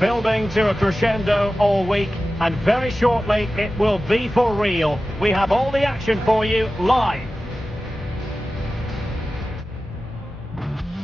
Building to a crescendo all week, and very shortly it will be for real. We have all the action for you live.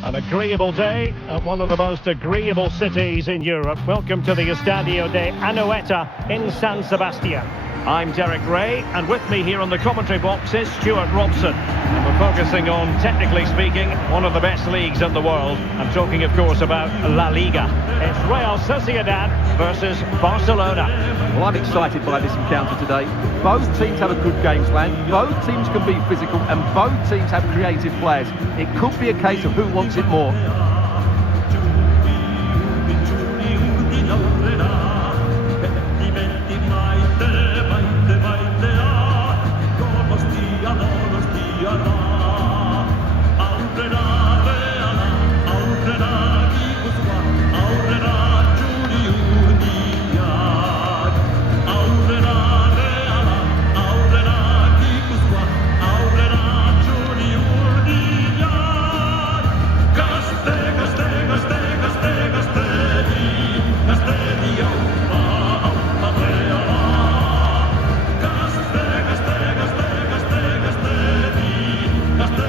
An agreeable day at one of the most agreeable cities in Europe. Welcome to the Estadio de Anoeta in San Sebastian. I'm Derek Ray, and with me here on the commentary box is Stuart Robson. And we're focusing on, technically speaking, one of the best leagues in the world. I'm talking, of course, about La Liga. It's Real Sociedad versus Barcelona. Well, I'm excited by this encounter today. Both teams have a good game plan, both teams can be physical, and both teams have creative players. It could be a case of who wants it more.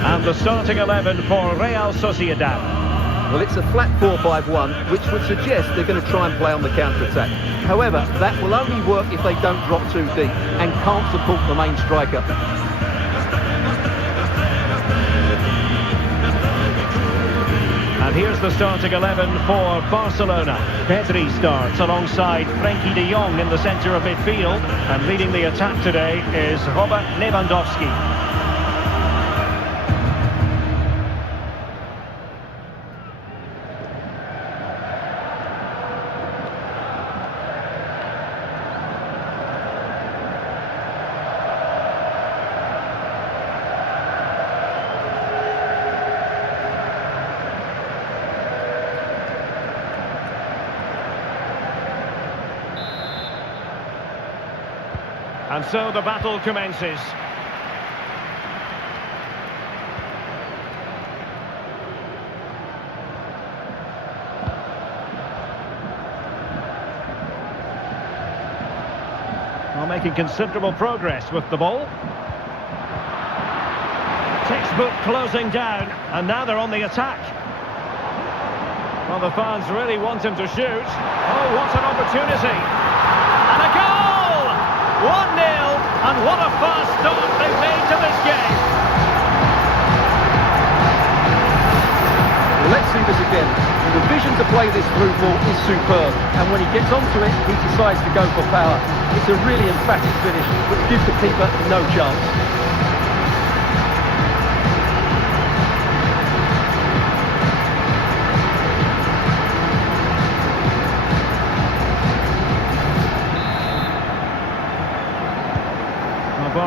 And the starting 11 for Real Sociedad. Well, it's a flat 4-5-1, which would suggest they're going to try and play on the counter-attack. However, that will only work if they don't drop too deep and can't support the main striker. And here's the starting 11 for Barcelona. Pedri starts alongside Frenkie de Jong in the centre of midfield. And leading the attack today is Robert Lewandowski. And so the battle commences. Well, making considerable progress with the ball. Textbook closing down, and now they're on the attack. Well, the fans really want him to shoot. Oh, what an opportunity. And a goal! 1-0, and what a fast start they've made to this game. Well, let's see this again. The vision to play this through ball is superb, and when he gets onto it, he decides to go for power. It's a really emphatic finish, but gives the keeper no chance.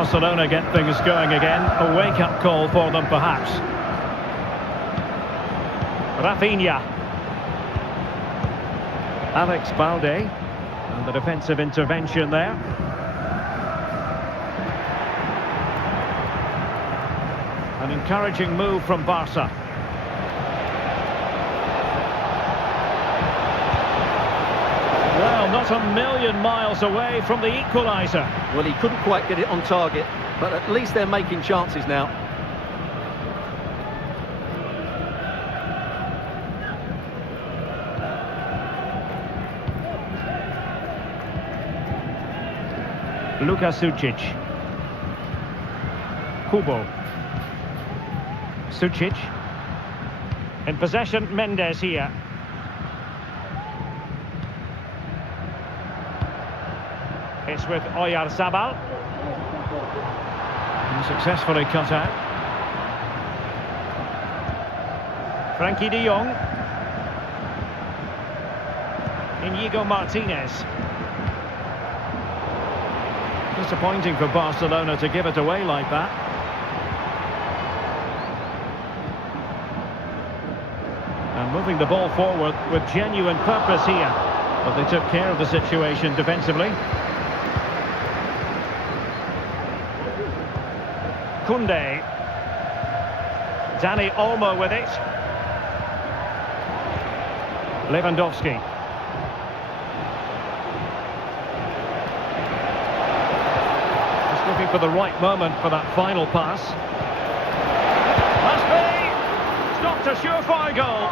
Barcelona get things going again. A wake-up call for them, perhaps. Rafinha. Alex Balde. And the defensive intervention there. An encouraging move from Barca. Well, not a million miles away from the equaliser. Well, he couldn't quite get it on target, but at least they're making chances now. Luka Sucic. Kubo. Sucic. In possession, Mendes here. It's with Oyarzabal. And successfully cut out. Frankie de Jong. Inigo Martinez. Disappointing for Barcelona to give it away like that. And moving the ball forward with genuine purpose here. But they took care of the situation defensively. Koundé. Dani Olmo with it. Lewandowski. Just looking for the right moment for that final pass. Must be! It's not a surefire goal.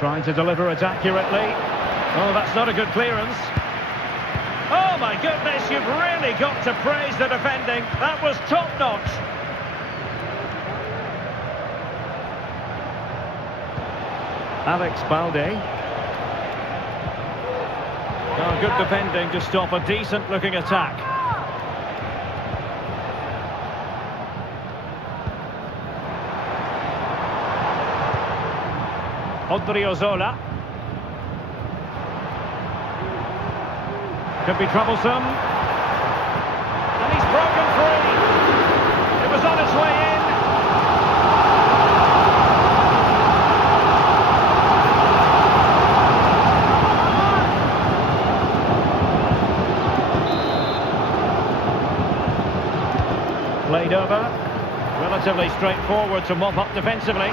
Trying to deliver it accurately. Oh, that's not a good clearance. Oh my goodness, you've really got to praise the defending. That was top-notch. Alex Balde. Oh, good defending to stop a decent-looking attack. Odriozola. Could be troublesome. And he's broken free. It was on its way in. Played over. Relatively straightforward to mop up defensively.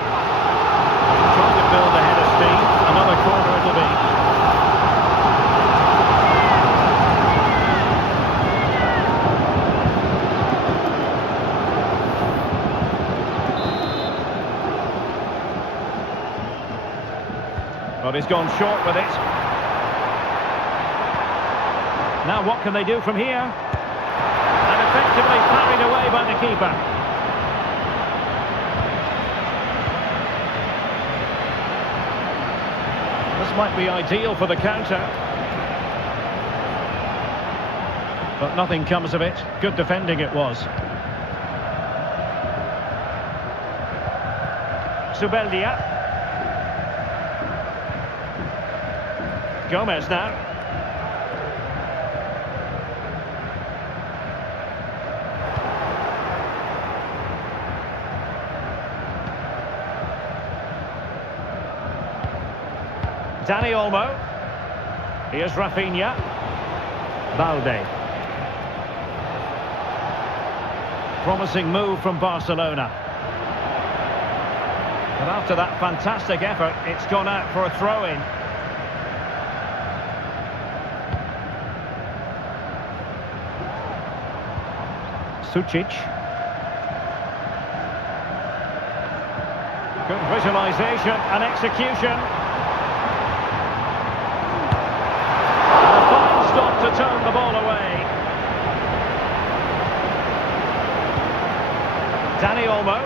Trying to build ahead of steam. Another corner it'll be. But he's gone short with it. Now what can they do from here? And effectively parried away by the keeper. This might be ideal for the counter. But nothing comes of it. Good defending it was. Zubeldia. Gomez now. Dani Olmo. Here's Rafinha. Balde. Promising move from Barcelona. But after that fantastic effort, it's gone out for a throw-in. Sucic. Good visualisation and execution. To turn the ball away. Dani Olmo.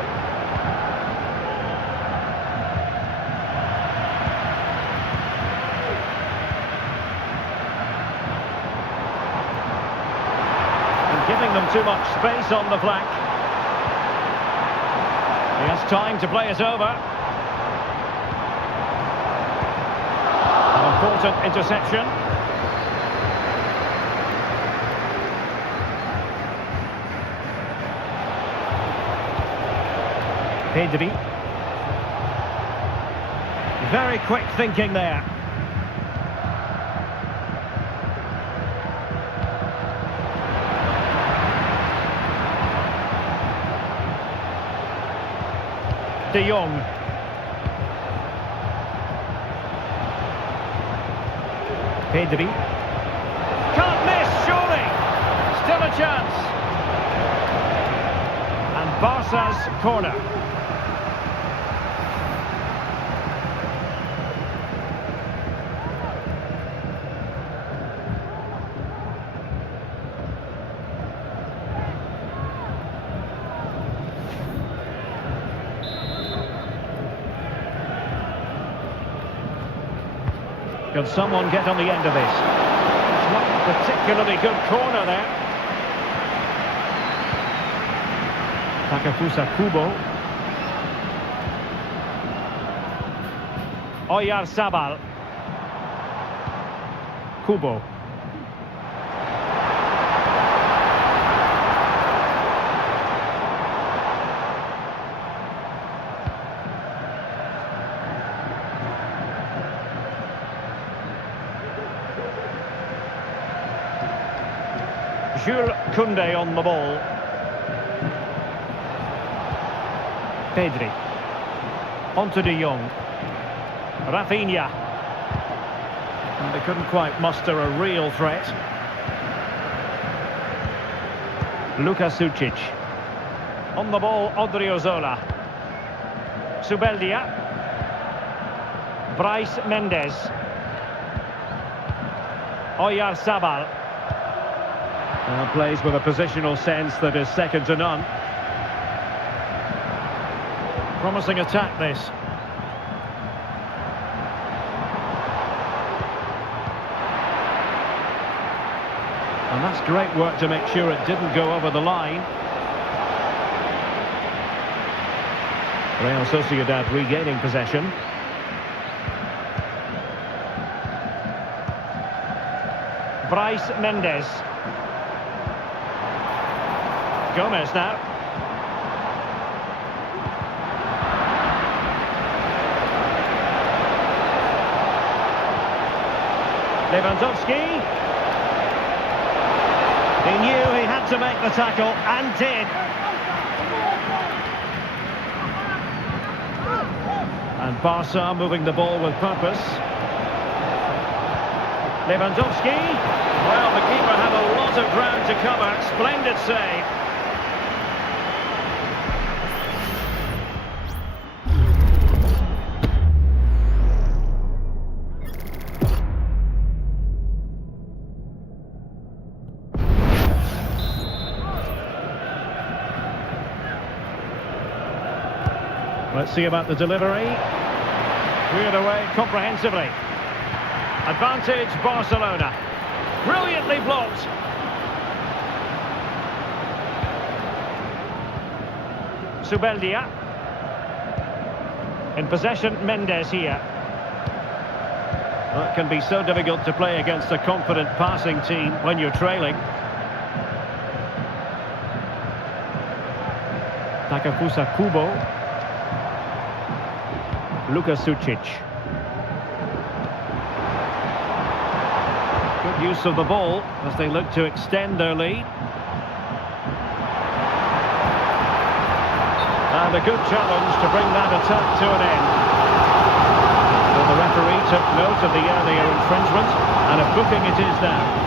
too much space on the flank. He has time to play it over. An important interception. Pedri. Very quick thinking there. De Jong. Pedri. Can't miss, surely. Still a chance. And Barca's corner. Can someone get on the end of this? It's not a particularly good corner there. Takefusa Kubo. Oyarzabal. Kubo. Jules Koundé on the ball. Pedri. Onto De Jong. Rafinha. And they couldn't quite muster a real threat. Luka Sucic. On the ball, Odriozola. Zubeldia. Bryce Mendes. Oyarzabal. Plays with a positional sense that is second to none. Promising attack, this. And that's great work to make sure it didn't go over the line. Real Sociedad regaining possession. Bryce Mendes. Gomez now. Lewandowski. He knew he had to make the tackle and did. And Barca moving the ball with purpose. Lewandowski. Well, the keeper had a lot of ground to cover. Splendid save. Let's see about the delivery. Cleared away comprehensively. Advantage Barcelona. Brilliantly blocked. Zubeldia. In possession, Mendes here. Well, it can be so difficult to play against a confident passing team when you're trailing. Takefusa Kubo. Luka Sucic. Good use of the ball as they look to extend their lead. And a good challenge to bring that attack to an end. Well, the referee took note of the earlier infringement, and a booking it is now.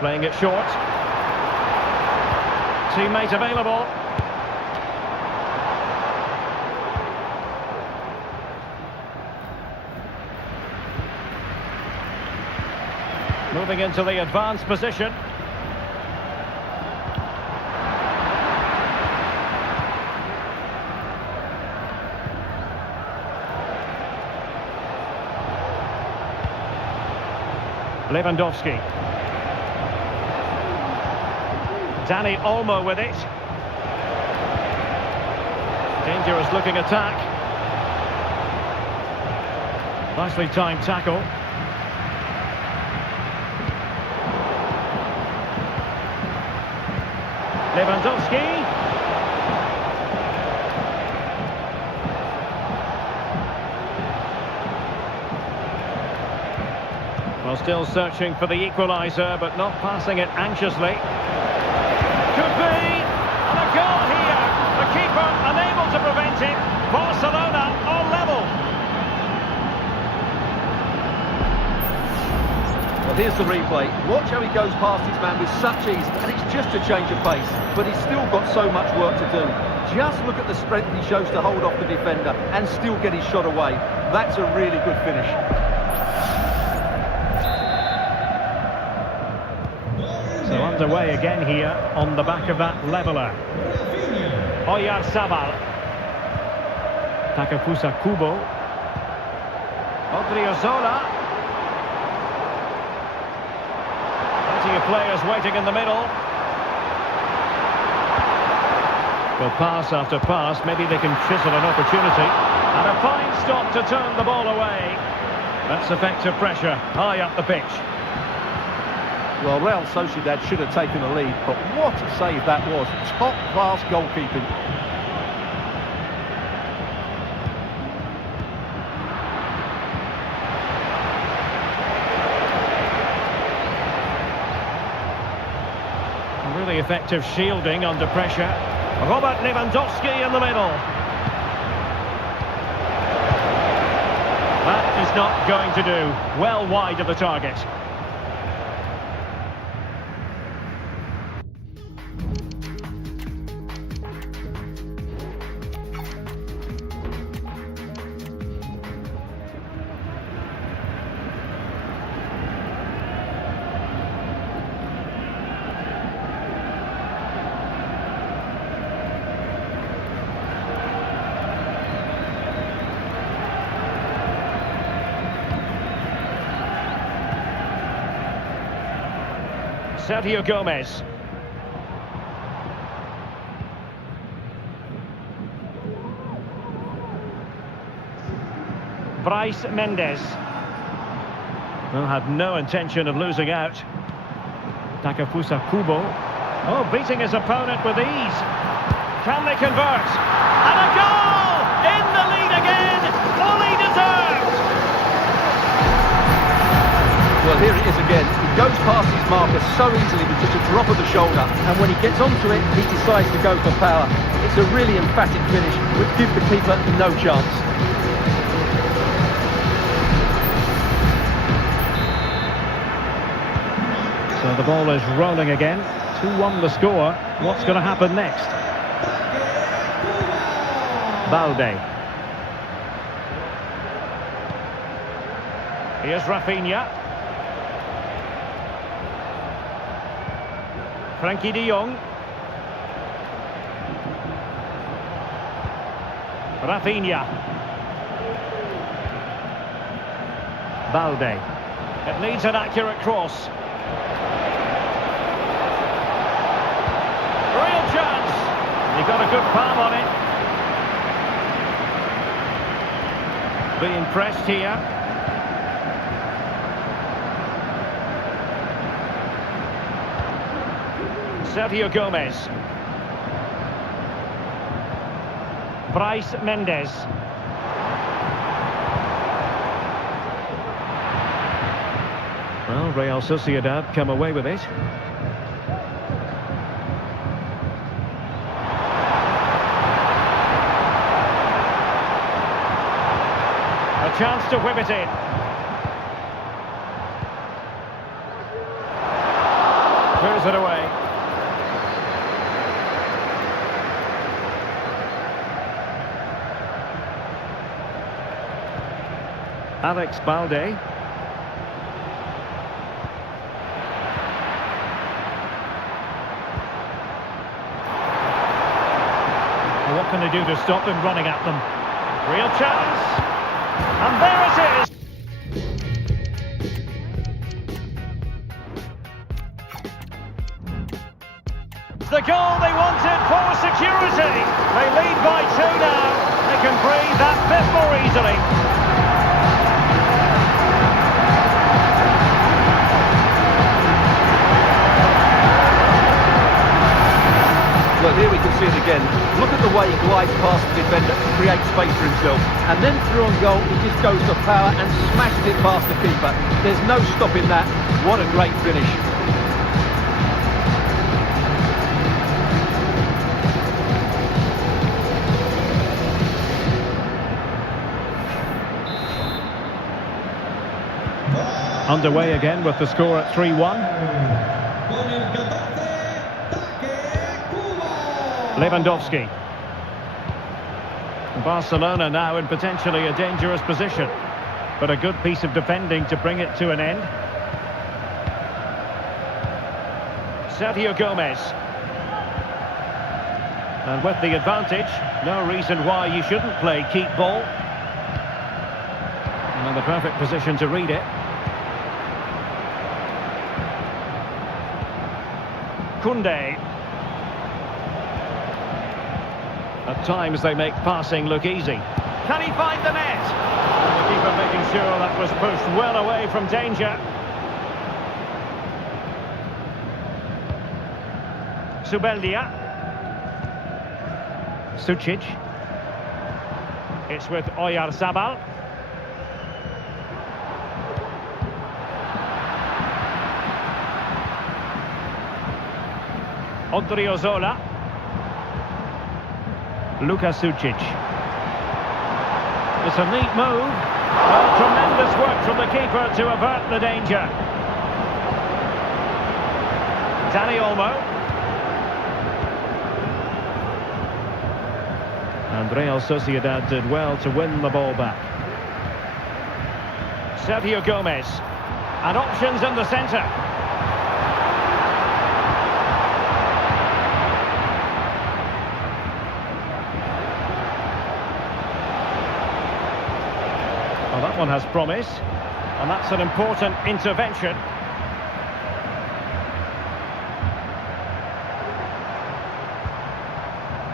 Playing it short. Teammate available. Moving into the advanced position. Lewandowski. Dani Olmo with it. Dangerous looking attack. Nicely timed tackle. Lewandowski. Well, still searching for the equaliser, but not passing it anxiously. Could be! And a goal here! The keeper unable to prevent it. Barcelona on level. Well, here's the replay. Watch how he goes past his man with such ease, and it's just a change of pace. But he's still got so much work to do. Just look at the strength he shows to hold off the defender and still get his shot away. That's a really good finish. So underway again here on the back of that leveller. Oyarzabal. Takefusa Kubo. Odriozola. Plenty of players waiting in the middle. Well, pass after pass, maybe they can chisel an opportunity. And a fine stop to turn the ball away. That's effective pressure, high up the pitch. Well, Real Sociedad should have taken the lead, but what a save that was. Top-class goalkeeping. Really effective shielding under pressure. Robert Lewandowski in the middle. That is not going to do. Well wide of the target. Sergio Gomez. Bryce Mendes. Well, had no intention of losing out. Takefusa Kubo. Oh, beating his opponent with ease. Can they convert? And a goal! In the lead again! Fully deserved! Well, here it is again. He goes past his marker so easily with just a drop of the shoulder, and when he gets onto it, he decides to go for power. It's a really emphatic finish, which gives the keeper no chance. So the ball is rolling again. 2-1 the score. What's going to happen next? Balde. Here's Rafinha. Frankie de Jong. Rafinha. Balde. It needs an accurate cross. Real chance. He got a good palm on it. Being pressed here. Sergio Gomez. Bryce Mendes. Well, Real Sociedad come away with it. A chance to whip it in. Clears it away. Alex Balde. What can they do to stop him running at them? Real chance. And there it is. the goal they wanted for security. They lead by 2 now. They can breathe that bit more easily. Well, here we can see it again. Look at the way he glides past the defender to create space for himself. And then through on goal, he just goes for power and smashes it past the keeper. There's no stopping that. What a great finish. Underway again with the score at 3-1. Lewandowski. Barcelona now in potentially a dangerous position, but a good piece of defending to bring it to an end. Sergio Gomez. And with the advantage, no reason why you shouldn't play keep ball. And in the perfect position to read it. Koundé. At times they make passing look easy. Can he find the net? And the keeper making sure that was pushed well away from danger. Zubeldia. Sucic. It's with Oyarzabal. Odriozola. Luka Sucic. It's a neat move. Well, tremendous work from the keeper to avert the danger. Dani Olmo. And Real Sociedad did well to win the ball back. Sergio Gomez. And options in the centre. Well, that one has promise, and that's an important intervention.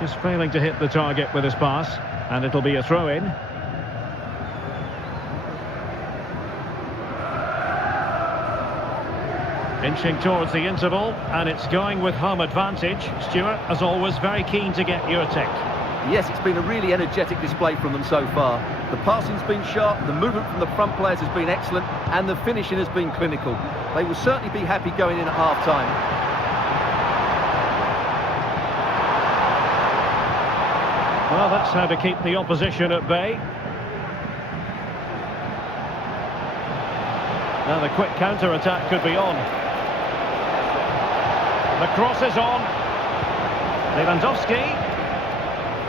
Just failing to hit the target with his pass, and it'll be a throw-in. Inching towards the interval, and it's going with home advantage. Stuart, as always, very keen to get your take. Yes, it's been a really energetic display from them so far. The passing's been sharp, the movement from the front players has been excellent, and the finishing has been clinical. They will certainly be happy going in at half-time. Well, that's how to keep the opposition at bay. Now the quick counter-attack could be on. The cross is on. Lewandowski.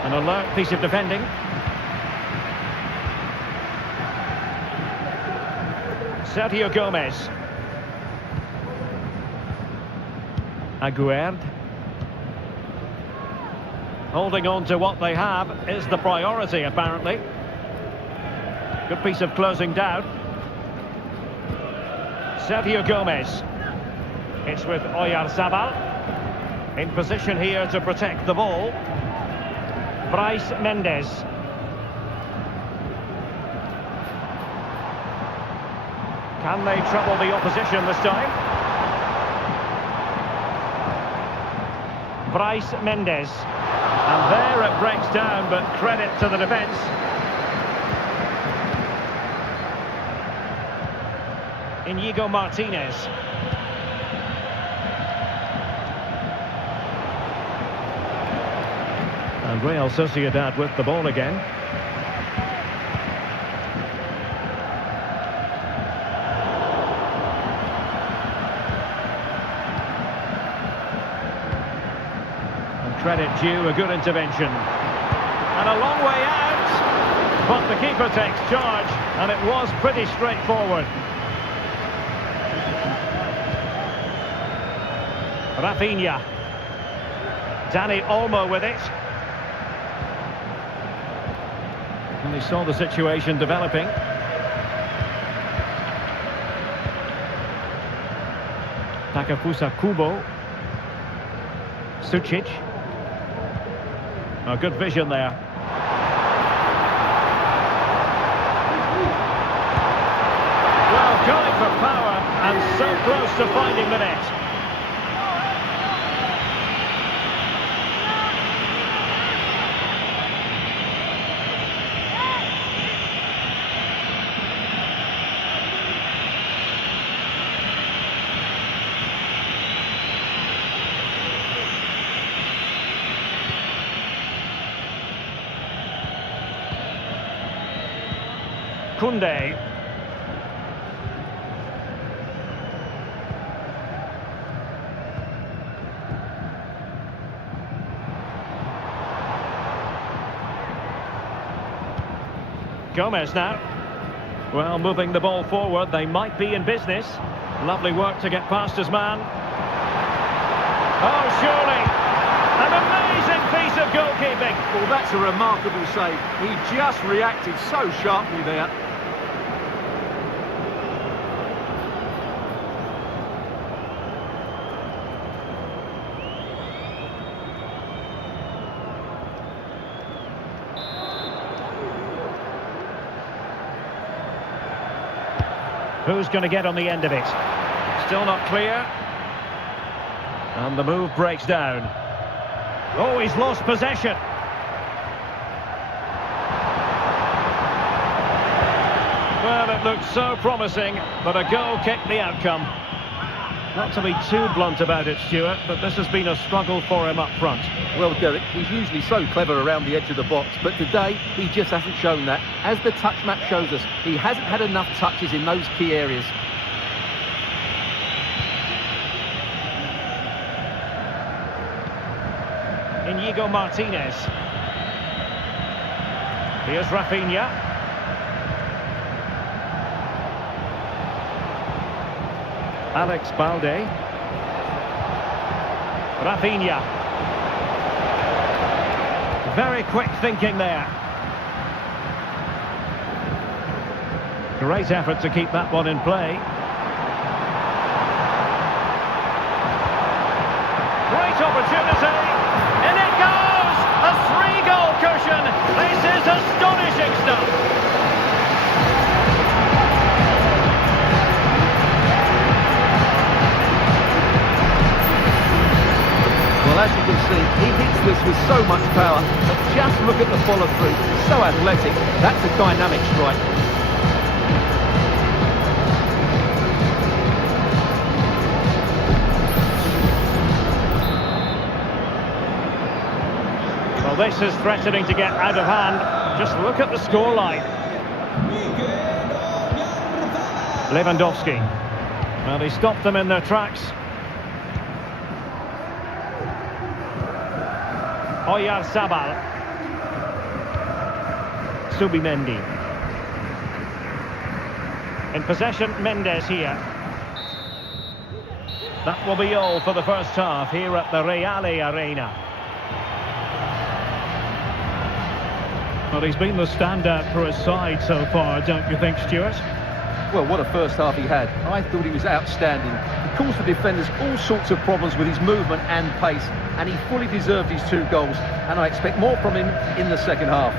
An alert piece of defending. Sergio Gomez. Aguerd. Holding on to what they have is the priority, apparently. Good piece of closing down. Sergio Gomez. It's with Oyarzabal. In position here to protect the ball. Bryce Mendes. Can they trouble the opposition this time? Bryce Mendes. And there it breaks down, but credit to the defence. Inigo Martinez. And Real Sociedad with the ball again. And credit due, a good intervention. And a long way out, but the keeper takes charge, and it was pretty straightforward. Rafinha. Dani Olmo with it. And he saw the situation developing. Takefusa Kubo. Sucic. Oh, good vision there. Well, going for power and so close to finding the net. Kunde. Gomez now. Well, moving the ball forward, they might be in business. Lovely work to get past his man. Oh, surely! An amazing piece of goalkeeping. Well, that's a remarkable save. He just reacted so sharply there. Who's going to get on the end of it? Still not clear. And the move breaks down. Oh, he's lost possession. Well, it looked so promising, but a goal kicked the outcome. Not to be too blunt about it, Stuart, but this has been a struggle for him up front. Well, Derek, he's usually so clever around the edge of the box, but today he just hasn't shown that. As the touch map shows us, he hasn't had enough touches in those key areas. Inigo Martinez. Here's Rafinha. Alex Balde. Rafinha. Very quick thinking there. Great effort to keep that one in play. Great opportunity. In it goes! A 3-goal cushion. This is astonishing stuff. Well, as you can see, he hits this with so much power, but just look at the follow-through. So athletic. That's a dynamic strike. Well, this is threatening to get out of hand. Just look at the scoreline. Lewandowski. Well, he stopped them in their tracks. Oyarzabal. Subimendi. In possession, Mendes here. That will be all for the first half here at the Reale Arena. Well, he's been the standout for his side so far, don't you think, Stuart? Well, what a first half he had. I thought he was outstanding. He caused the defenders all sorts of problems with his movement and pace, and he fully deserved his 2 goals, and I expect more from him in the second half.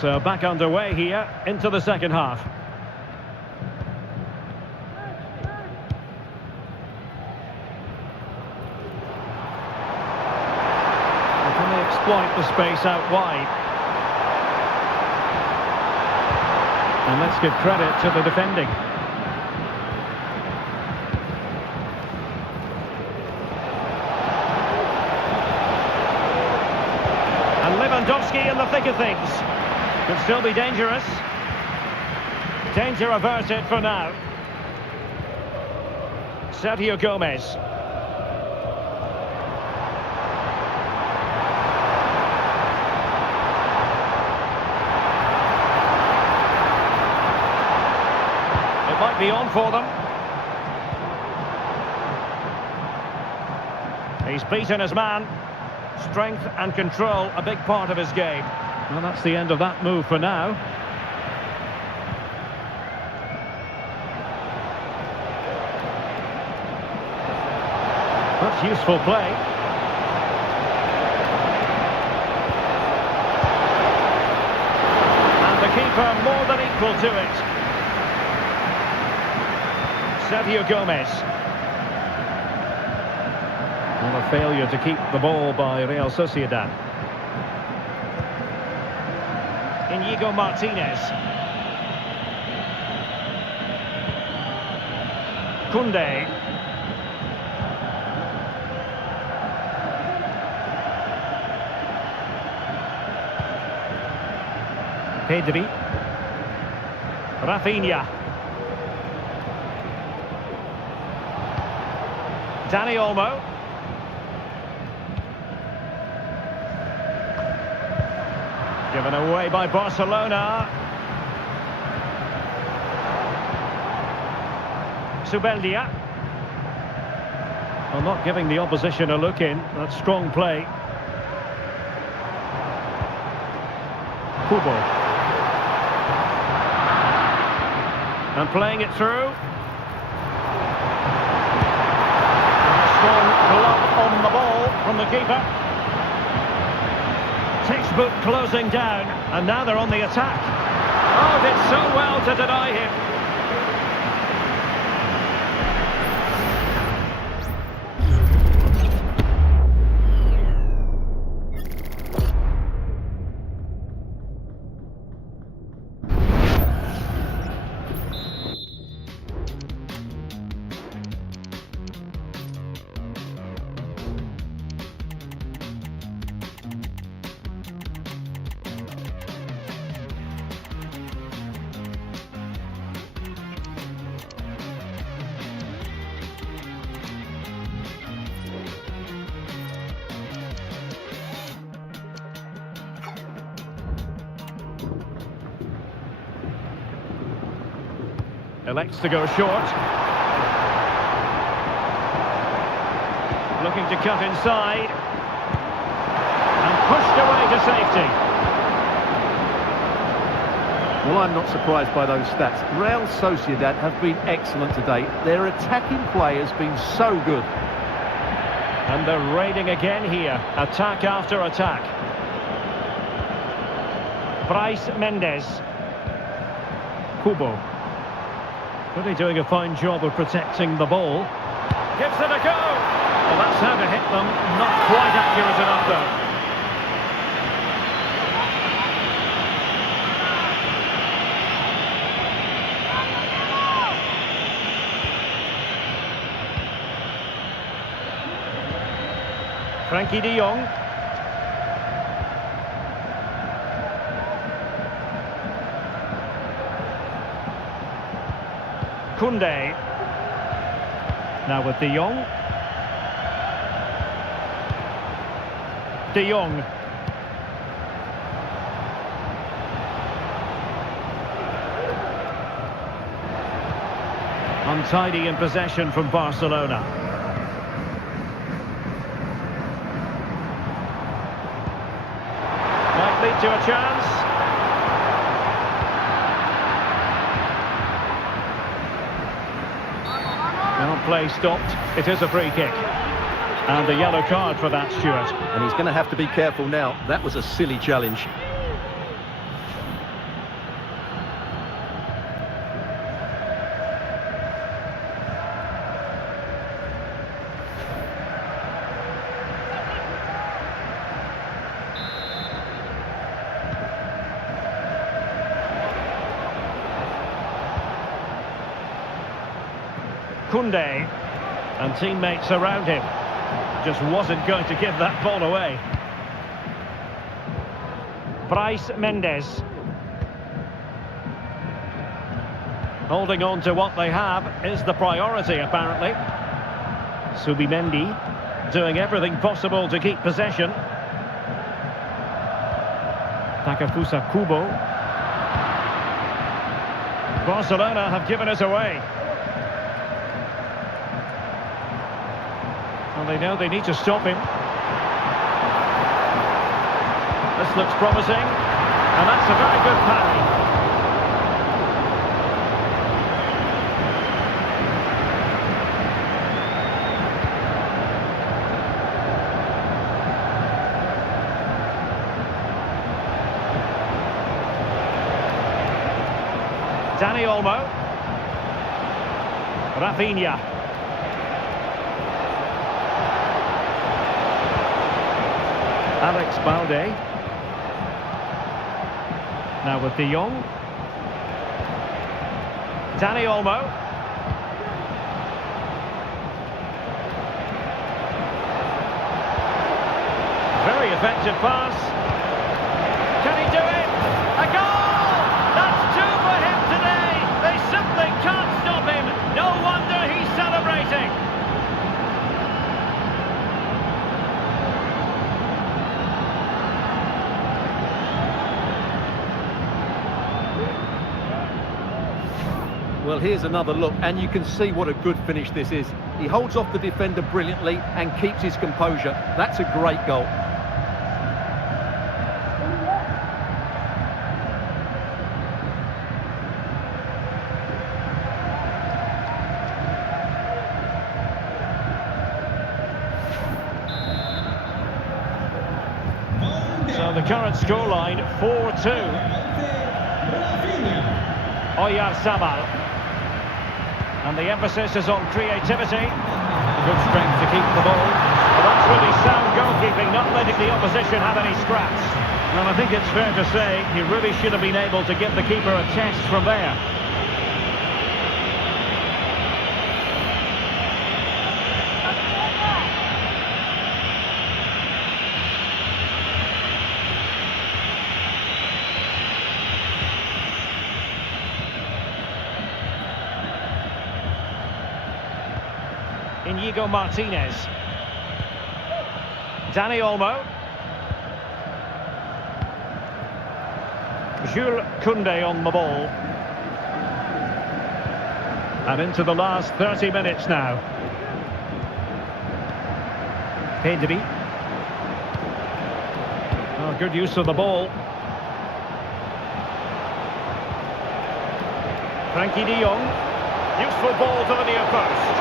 So back underway here into the second half. Can they exploit the space out wide? And let's give credit to the defending. And Lewandowski in the thick of things. Could still be dangerous. Danger averted for now. Sergio Gomez. It might be on for them. He's beaten his man. Strength and control, a big part of his game. Well, that's the end of that move for now. That's useful play. And the keeper more than equal to it. Sergio Gomez. Well, a failure to keep the ball by Real Sociedad. Inigo Martinez. Koundé. Pedri. Rafinha. Dani Olmo. Given away by Barcelona. Zubeldia. Well, not giving the opposition a look in. That's strong play. Kubo. And playing it through. A strong glove on the ball from the keeper. Textbook closing down, and now they're on the attack. Oh, did so well to deny him. Elects to go short. Looking to cut inside. And pushed away to safety. Well, I'm not surprised by those stats. Real Sociedad have been excellent today. Their attacking play has been so good. And they're raiding again here. Attack after attack. Bryce Mendes. Kubo. Really doing a fine job of protecting the ball. Gives it a go! Well, that's how to hit them. Not quite accurate enough, though. Frankie de Jong. Koundé. Now with de Jong. De Jong. Untidy in possession from Barcelona. Might lead to a chance. Well, play stopped. It is a free kick. And a yellow card for that, Stuart. And he's going to have to be careful now. That was a silly challenge. Koundé and teammates around him. Just wasn't going to give that ball away. Bryce Mendes. Holding on to what they have is the priority, apparently. Subimendi doing everything possible to keep possession. Takefusa Kubo. Barcelona have given us away. Well, they know they need to stop him. This looks promising, and that's a very good parry. Dani Olmo. Rafinha. Alex Balde. Now with De Jong. Dani Olmo. Very effective pass. Can he do it? A goal! That's two for him today. They simply can't stop him. No wonder he's celebrating. Well, here's another look, and you can see what a good finish this is. He holds off the defender brilliantly and keeps his composure. That's a great goal. So the current scoreline 4-2. Oyarzabal. And the emphasis is on creativity. Good strength to keep the ball. Well, that's really sound goalkeeping, not letting the opposition have any scraps. Well, I think it's fair to say he really should have been able to give the keeper a test from there. Inigo Martinez. Dani Olmo. Jules Koundé on the ball. And into the last 30 minutes now. Pedri. Oh, good use of the ball. Frankie de Jong. Useful ball to the near post.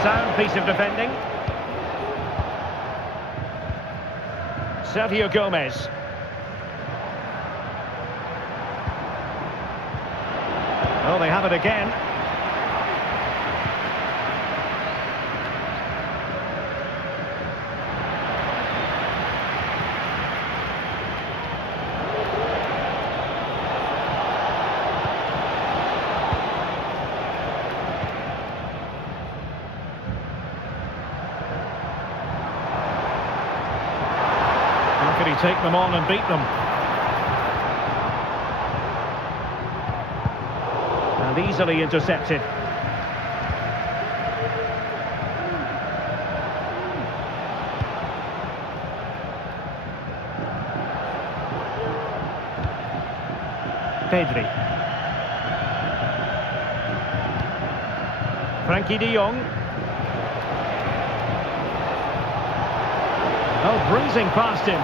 Sound piece of defending. Sergio Gomez. Oh, they have it again. How can he take them on and beat them? And easily intercepted. Pedri. Frankie de Jong. Oh, breezing past him.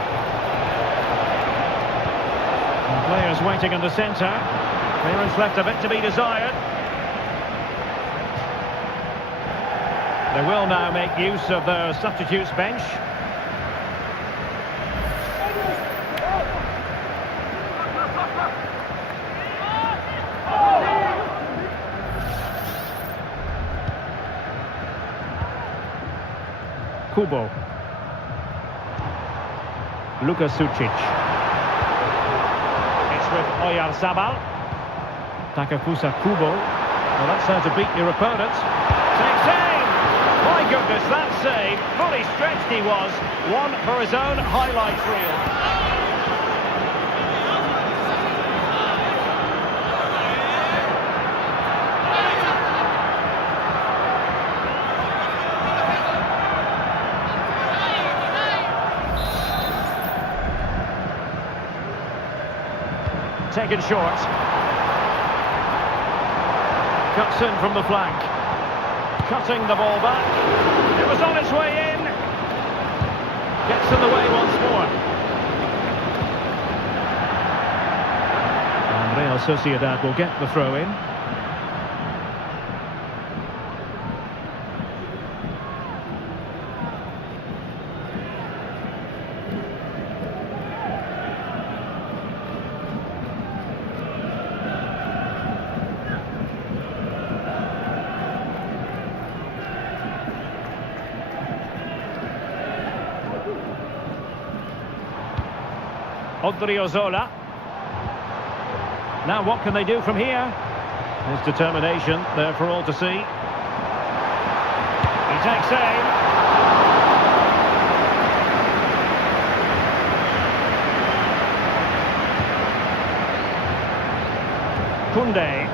And players waiting in the centre. Clearance left a bit to be desired. They will now make use of their substitutes bench. Kubo. Luka Sucic. It's with Oyarzabal. Takefusa Kubo. Well, that's how to beat your opponent. Takes aim! My goodness, that save. Fully stretched he was. One for his own highlights reel. Taken short. Cuts in from the flank. Cutting the ball back. It was on its way in. Gets in the way once more. And Real Sociedad will get the throw in. Odriozola. Now what can they do from here? His determination there for all to see. He takes aim. Koundé.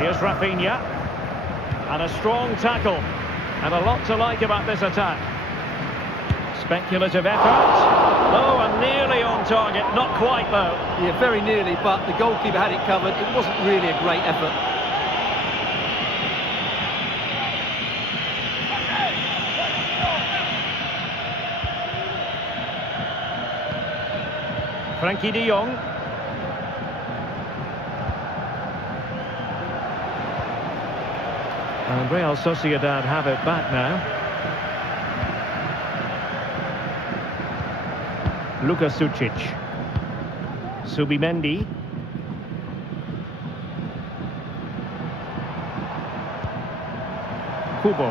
Here's Rafinha. And a strong tackle. And a lot to like about this attack. Speculative effort. Oh, and nearly on target. Not quite, though. Yeah, very nearly, but the goalkeeper had it covered. It wasn't really a great effort. Frankie de Jong. And Real Sociedad have it back now. Luka Sucic. Subimendi. Kubo.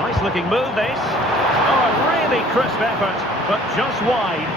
Nice looking move this. Oh, a really crisp effort, but just wide.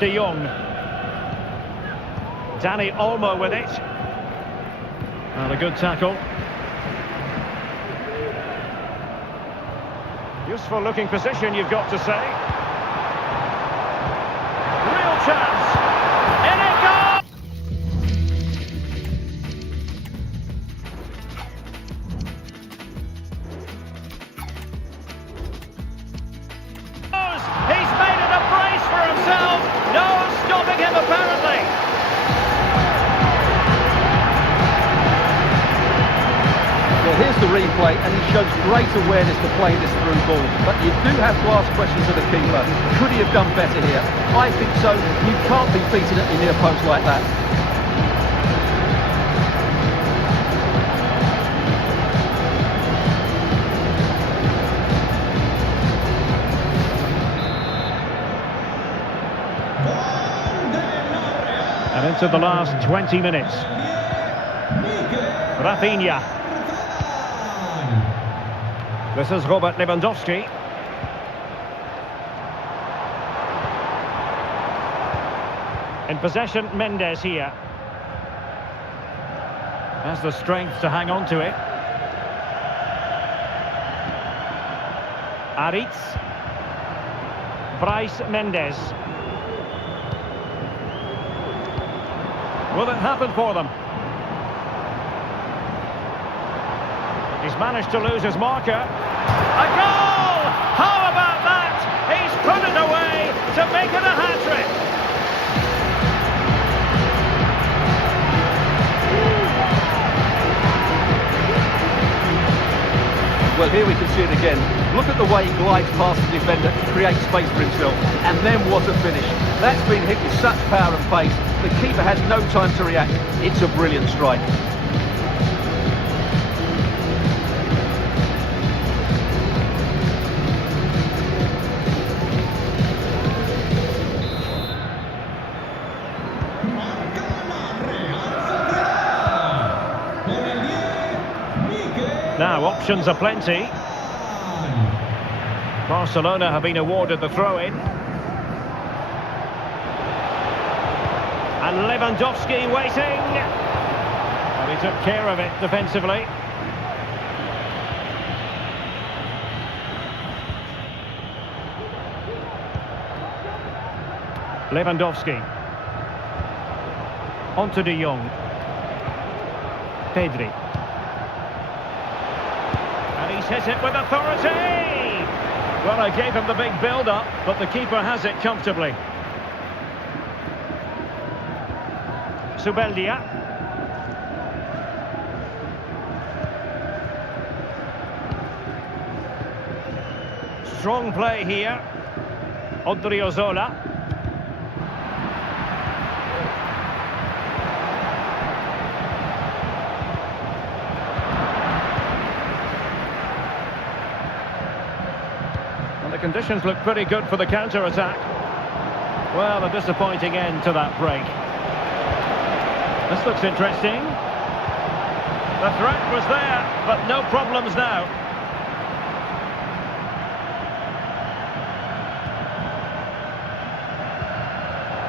De Jong. Dani Olmo with it. And a good tackle. Useful looking position, you've got to say. Real chance. In it goes! He's made it a brace for himself. No stopping him, apparently. Well, here's the replay, and he shows great awareness to play this through ball. But you do have to ask questions of the keeper. Could he have done better here? I think so. You can't be beaten at the near post like that. And into the last 20 minutes. Rafinha. This is Robert Lewandowski. In possession, Mendes here. Has the strength to hang on to it. Aritz. Bryce Mendes. Will it happen for them? He's managed to lose his marker. A goal! How about that? He's put it away to make it a hat-trick. Well, here we can see it again. Look at the way he glides past the defender to create space for himself. And then what a finish. That's been hit with such power and pace. The keeper has no time to react. It's a brilliant strike. Now, options are plenty. Barcelona have been awarded the throw-in. And Lewandowski waiting. And he took care of it defensively. Lewandowski. On to De Jong. Pedri. And he's hit it with authority! Well, I gave him the big build-up, but the keeper has it comfortably. Zubeldia. Strong play here. Odriozola. And the conditions look pretty good for the counter-attack. Well, a disappointing end to that break. This looks interesting. The threat was there, but no problems now.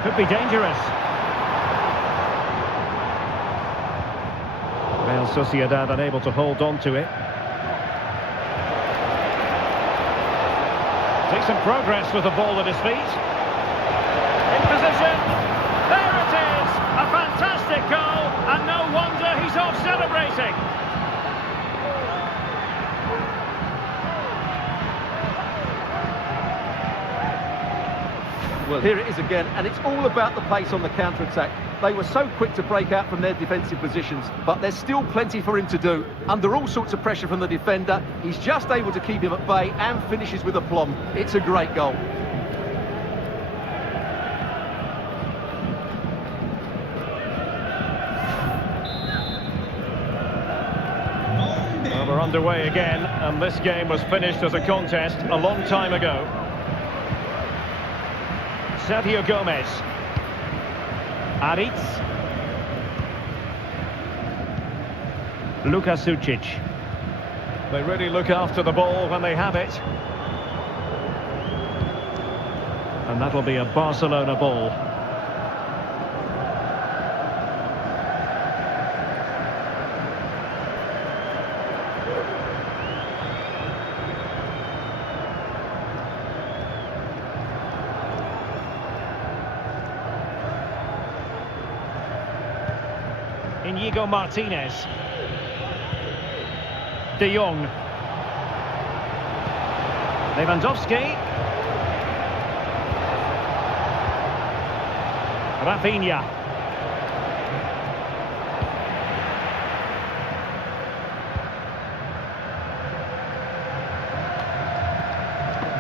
Could be dangerous. Real Sociedad unable to hold on to it. Decent progress with the ball at his feet. In position. There it is! A fantastic goal, and no wonder he's off celebrating. Well, here it is again, and it's all about the pace on the counter-attack. They were so quick to break out from their defensive positions, but there's still plenty for him to do. Under all sorts of pressure from the defender, he's just able to keep him at bay and finishes with aplomb. It's a great goal. Well, we're underway again, and this game was finished as a contest a long time ago. Sergio Gomez. Aritz. Luka Sucic. They really look after the ball when they have it. And that'll be a Barcelona ball. Inigo Martinez. De Jong. Lewandowski. Rafinha.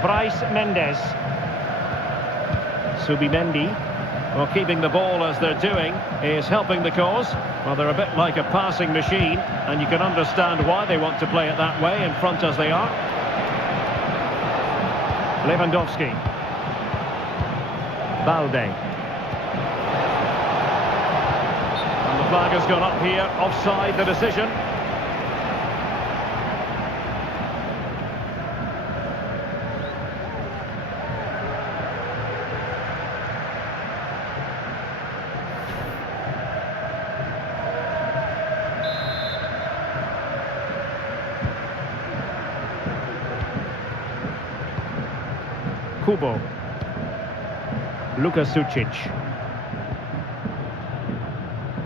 Bryce Mendes. Subimendi. Well, keeping the ball as they're doing is helping the cause. Well, they're a bit like a passing machine, and you can understand why they want to play it that way, in front as they are. Lewandowski. Balde. And the flag has gone up here, offside the decision. Kubo. Luka Sucic.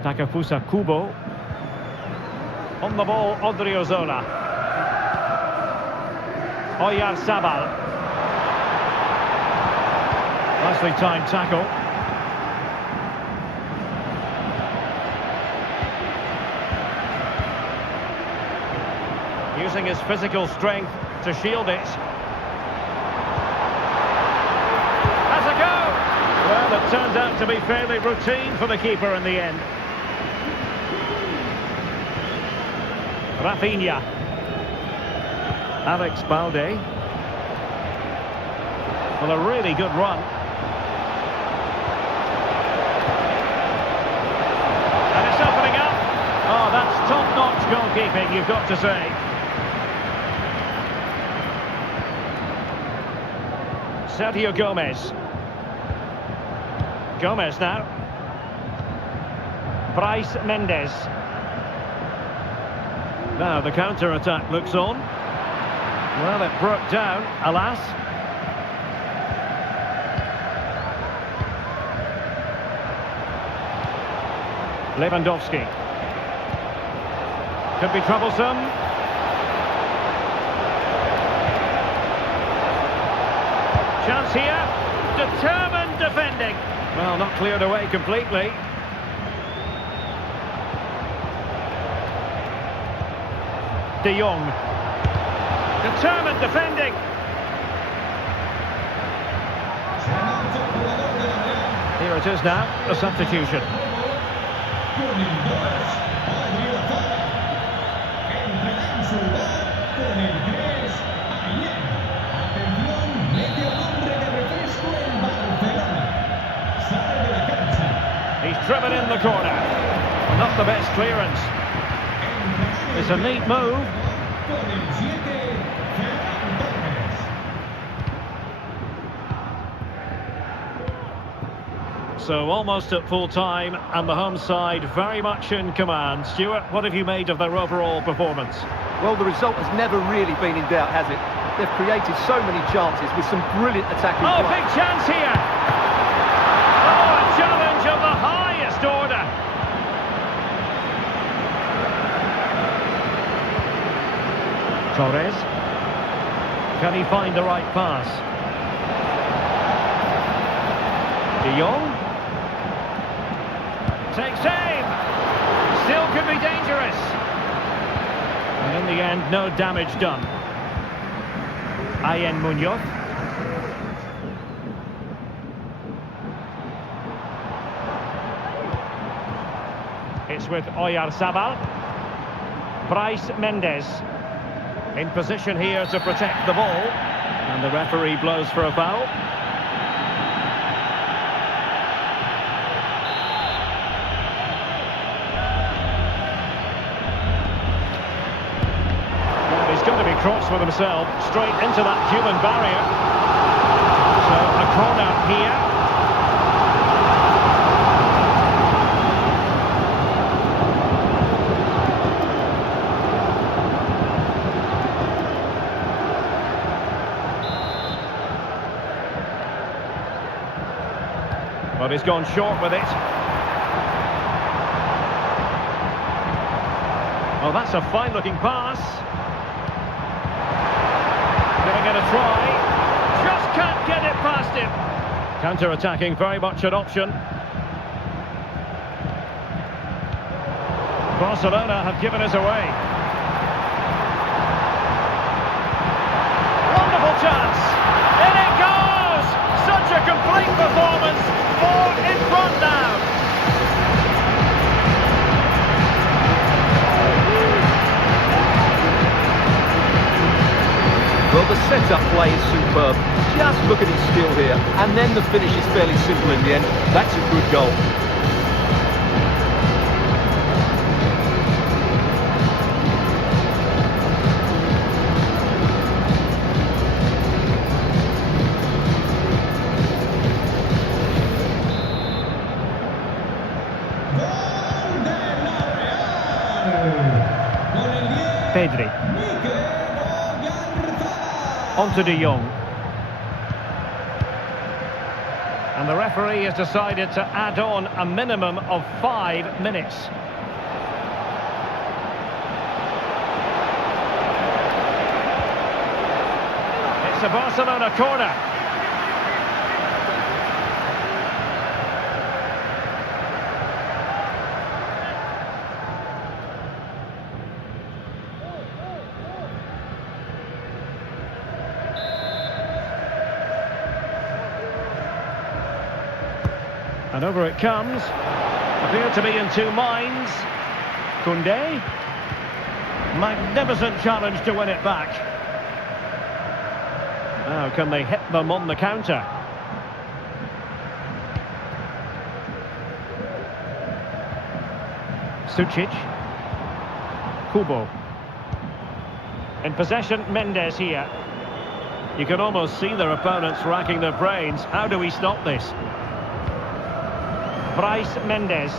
Takefusa Kubo. On the ball, Odriozola. Oyarzabal. Nicely timed tackle. Using his physical strength to shield it. Well, it turned out to be fairly routine for the keeper in the end. Rafinha. Alex Balde. Well, a really good run. And it's opening up. Oh, that's top-notch goalkeeping, you've got to say. Sergio Gomez. Gomez now. Bryce Mendes. Now the counter-attack looks on. Well, it broke down, alas. Lewandowski. Could be troublesome. Chance here. Determined defending. Well, not cleared away completely. De Jong. Determined defending. Here it is now, a substitution. He's driven in the corner. Not the best clearance. It's a neat move. So almost at full time, and the home side very much in command. Stuart, what have you made of their overall performance? Well, the result has never really been in doubt, has it? They've created so many chances with some brilliant attacking play. Oh, big chance here! Oh, a challenge of the highest order! Torres. Can he find the right pass? De Jong. Takes aim! Still could be dangerous. And in the end, no damage done. Ayen Munoz. It's with Oyarzabal. Bryce Mendes. In position here to protect the ball. And the referee blows for a foul. Well, he's got to be crossed with himself, straight into that human barrier. So a corner here. But he's gone short with it. Oh, that's a fine-looking pass. Giving it a try. Just can't get it past him. Counter-attacking, very much an option. Barcelona have given us away. Wonderful chance. In it goes! Such a complete performance. 4 in front now. Well, the set-up play is superb. Just look at his skill here. And then the finish is fairly simple in the end. That's a good goal. Pedri. On to De Jong. And the referee has decided to add on a minimum of 5 minutes. It's a Barcelona corner. And over it comes. Appear to be in two minds. Koundé. Magnificent challenge to win it back. Now can they hit them on the counter? Sucic. Kubo. In possession, Mendes here. You can almost see their opponents racking their brains. How do we stop this? Bryce Mendes.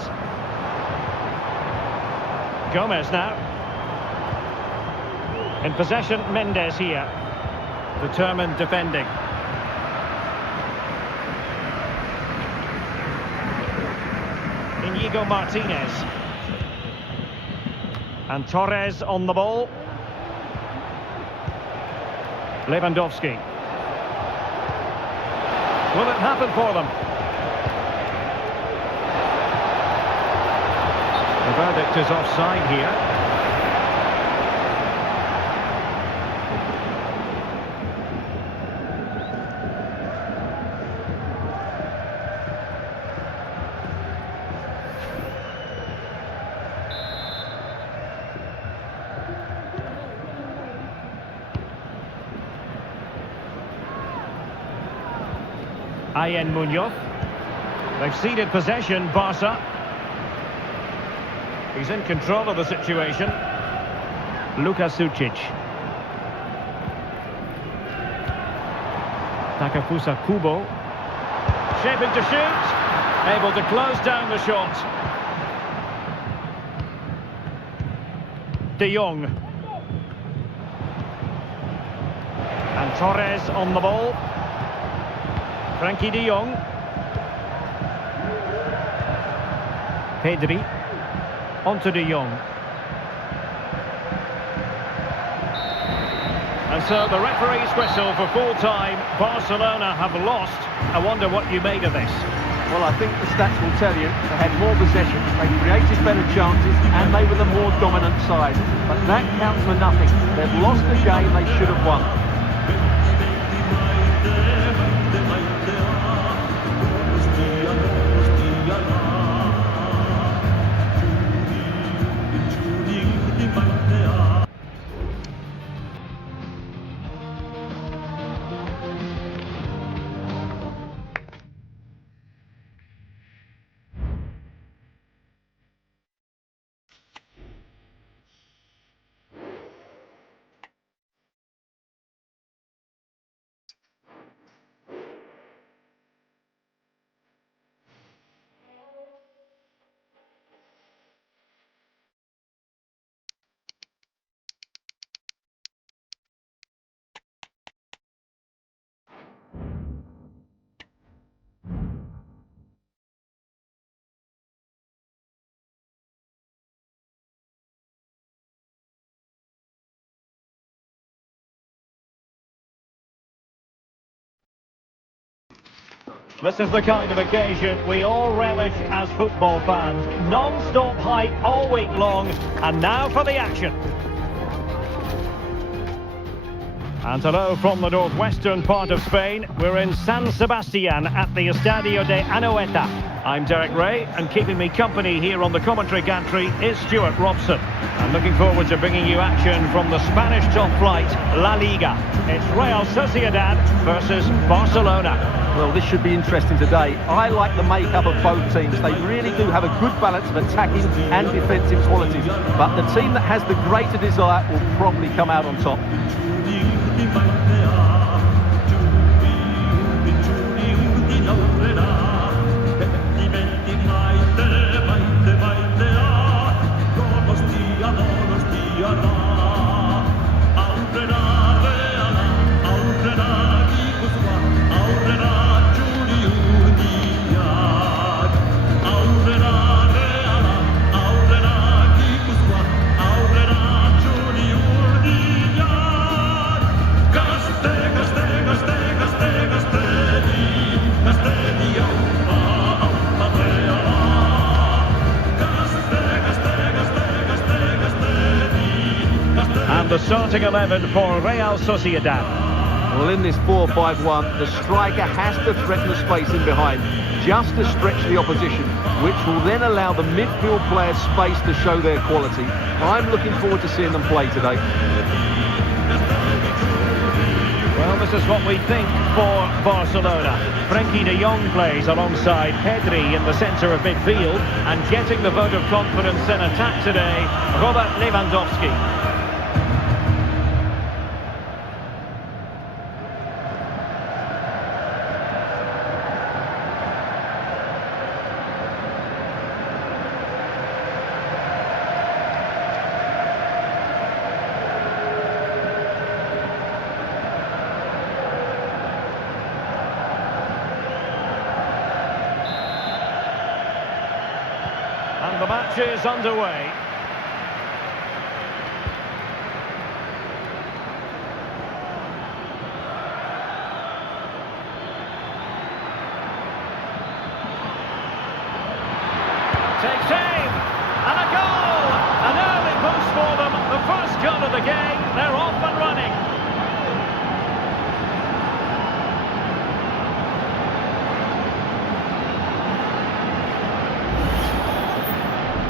Gomez now. In possession, Mendes here. Determined defending. Inigo Martinez. And Torres on the ball. Lewandowski. Will it happen for them? The verdict is offside here. Ian Munoz. They've ceded possession, Barca. He's in control of the situation. Luka Sucic. Takafusa Kubo. Shaping to shoot. Able to close down the shot. De Jong. And Torres on the ball. Frankie de Jong. Pedri. Onto de Jong. And so the referee's whistle for full time. Barcelona have lost. I wonder what you made of this. Well, I think the stats will tell you they had more possession, they created better chances, and they were the more dominant side. But that counts for nothing. They've lost the game they should have won. This is the kind of occasion we all relish as football fans. Non-stop hype all week long, and now for the action. And hello from the northwestern part of Spain. We're in San Sebastian at the Estadio de Anoeta. I'm Derek Ray, and keeping me company here on the commentary gantry is Stuart Robson. I'm looking forward to bringing you action from the Spanish top flight, La Liga. It's Real Sociedad versus Barcelona. Well, this should be interesting today. I like the makeup of both teams. They really do have a good balance of attacking and defensive qualities. But the team that has the greater desire will probably come out on top. The starting 11 for Real Sociedad. Well, in this 4-5-1, the striker has to threaten the space in behind, just to stretch the opposition, which will then allow the midfield players space to show their quality. I'm looking forward to seeing them play today. Well, this is what we think for Barcelona. Frankie de Jong plays alongside Pedri in the centre of midfield, and getting the vote of confidence in attack today, Robert Lewandowski. And the match is underway. Takes aim, and a goal! An early boost for them, the first goal of the game, they're off and running.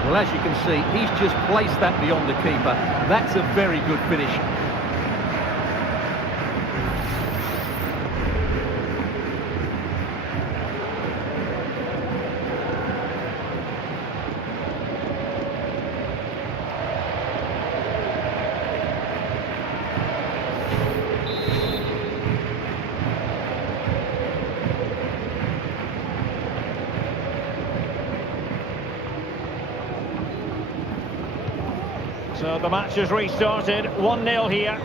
Well, as you can see, he's just placed that beyond the keeper. That's a very good finish. So the match has restarted, 1-0 here.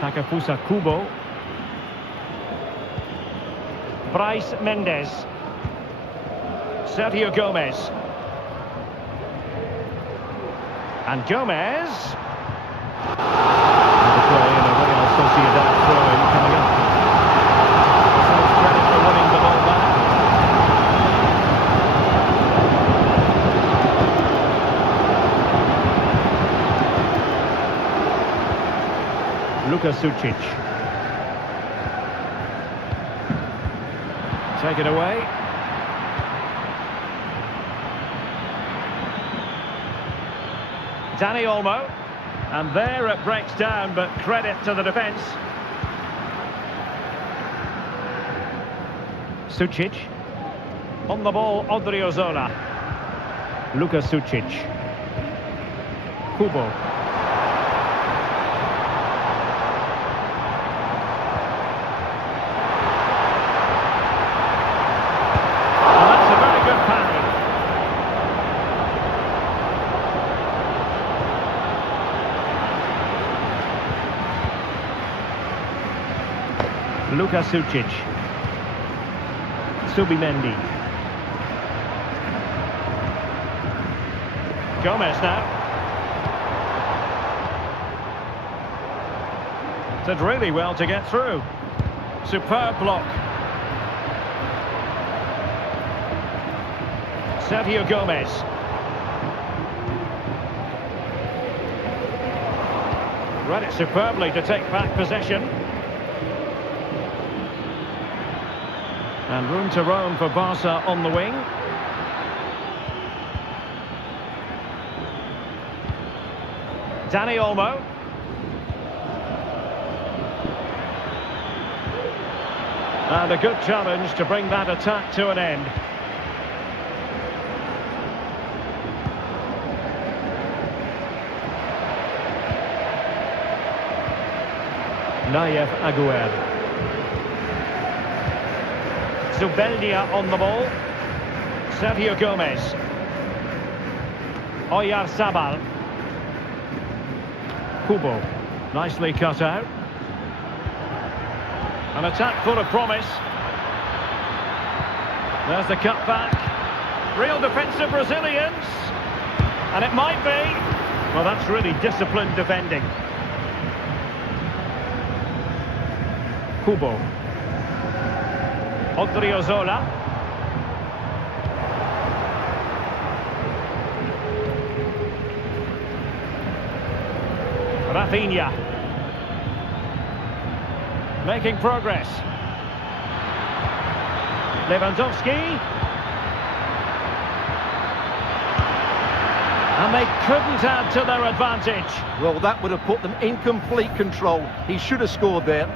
Takafusa Kubo. Bryce Mendes. Sergio Gomez. And Gomez. The play in a Real Socieded throw-in coming up. So it's credit for winning the ball back. Luka Sucic. Take it away. Dani Olmo. And there it breaks down, but credit to the defence. Sucic. On the ball, Odriozola. Luka Sucic. Kubo. And that's a very good parry. Luka Sucic. Subimendi. Gomez now. Did really well to get through. Superb block. Sergio Gomez. Read it superbly to take back possession. And room to roam for Barca on the wing. Dani Olmo. And a good challenge to bring that attack to an end. Nayef Aguerd. Zubeldia on the ball. Sergio Gomez. Oyarzabal. Kubo. Nicely cut out. An attack full of promise. There's the cut back. Real defensive Brazilians. And it might be. Well, that's really disciplined defending. Kubo. Odriozola. Rafinha. Making progress. Lewandowski. And they couldn't add to their advantage. Well, that would have put them in complete control. He should have scored there.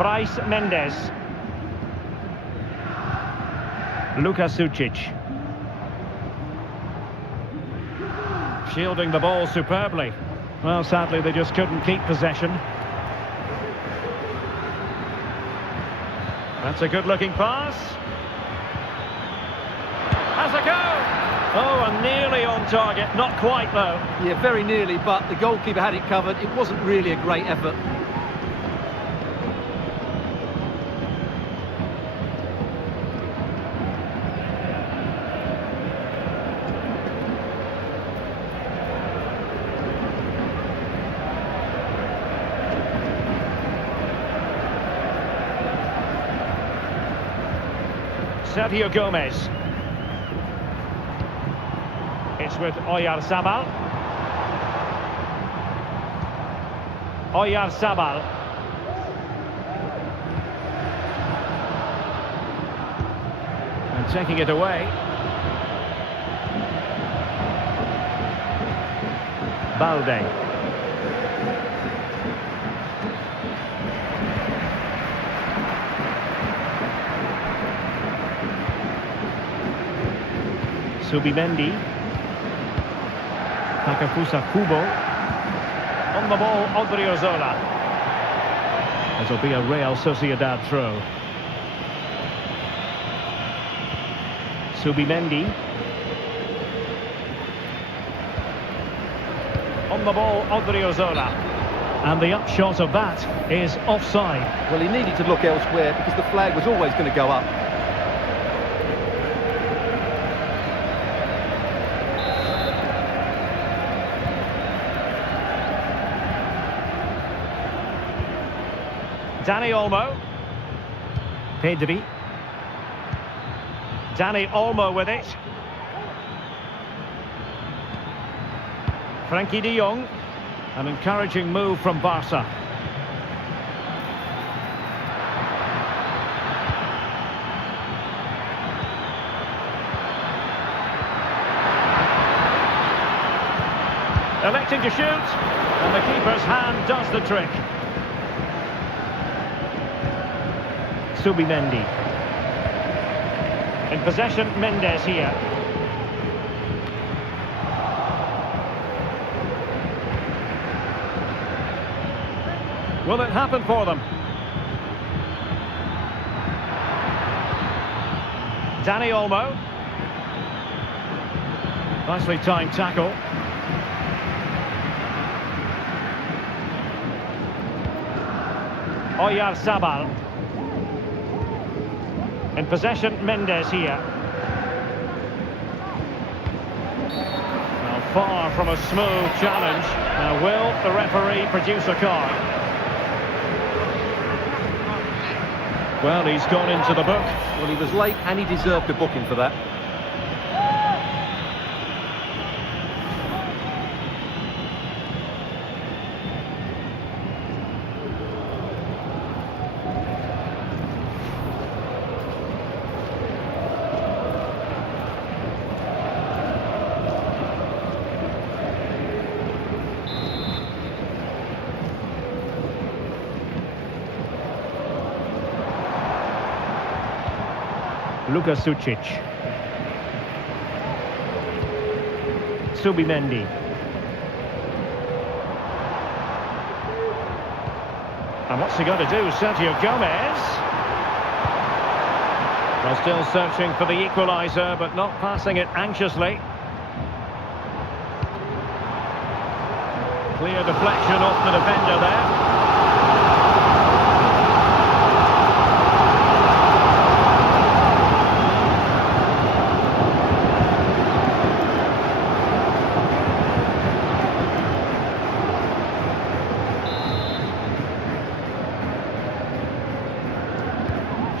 Bryce Mendes. Luka Sucic. Shielding the ball superbly. Well, sadly, they just couldn't keep possession. That's a good-looking pass. Has a go! Oh, and nearly on target. Not quite, though. Yeah, very nearly, but the goalkeeper had it covered. It wasn't really a great effort. Sergio Gomez. It's with Oyarzabal. Oyarzabal. And taking it away. Balde. Subimendi. Takafusa Kubo. On the ball, Odriozola. This will be a Real Sociedad throw. Subimendi. On the ball, Odriozola. And the upshot of that is offside. Well, he needed to look elsewhere because the flag was always going to go up. Dani Olmo. Pedri. Dani Olmo with it. Frankie de Jong. An encouraging move from Barca. Electing to shoot, and the keeper's hand does the trick. Subimendi. In possession, Mendes here. Will it happen for them? Dani Olmo. Nicely timed tackle. Oyarzabal. In possession, Mendes here. Now far from a smooth challenge. Now will the referee produce a card? Well, he's gone into the book. Well, he was late and he deserved a booking for that. Luka Sucic. Subimendi. And what's he got to do, Sergio Gomez? Well, still searching for the equaliser, but not passing it anxiously. Clear deflection off the defender there.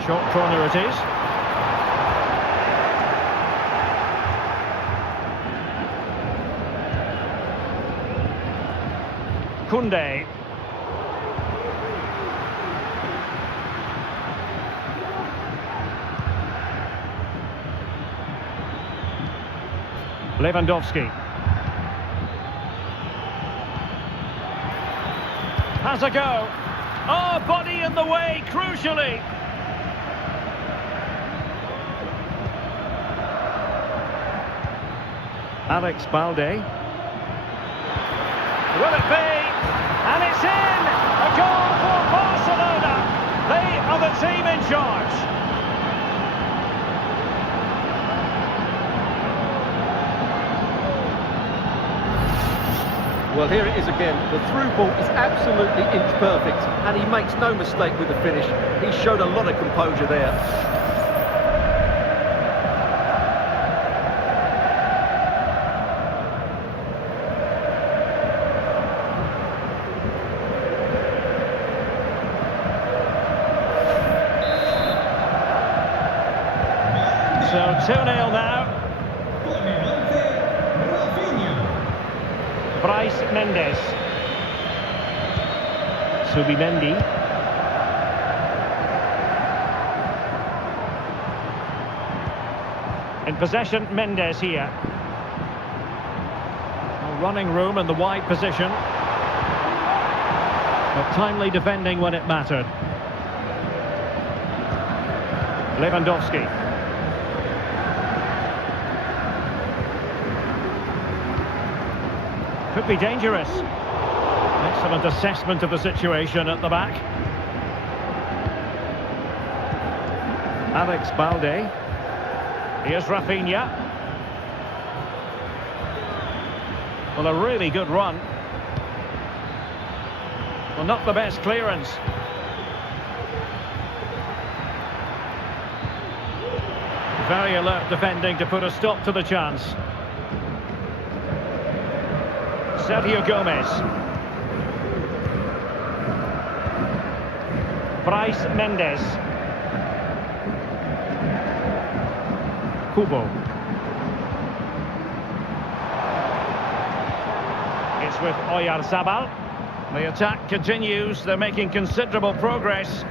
Short corner it is. Koundé. Lewandowski. Has a go. Oh, body in the way, crucially. Alex Balde. Will it be? And it's in! A goal for Barcelona! They are the team in charge. Well, here it is again. The through ball is absolutely inch perfect, and he makes no mistake with the finish. He showed a lot of composure there. So 2-0 now. Bryce Mendes. Subimendi. In possession, Mendes here. Running room in the wide position. But timely defending when it mattered. Lewandowski. Could be dangerous. Excellent assessment of the situation at the back. Alex Balde. Here's Rafinha. Well, a really good run. Well, not the best clearance. Very alert defending to put a stop to the chance. Sergio Gomez. Bryce Mendes. Kubo. It's with Oyarzabal. The attack continues. They're making considerable progress,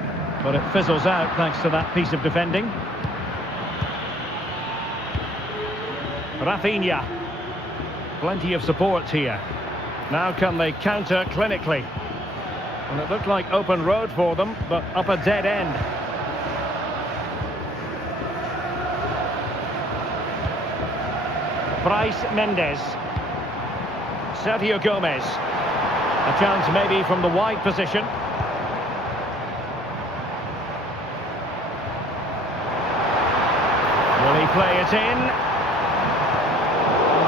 but it fizzles out thanks to that piece of defending. Rafinha. Plenty of support here. Now can they counter clinically? Well, it looked like open road for them, but up a dead end. Bryce Mendes. Sergio Gomez. A chance maybe from the wide position. Will he play it in?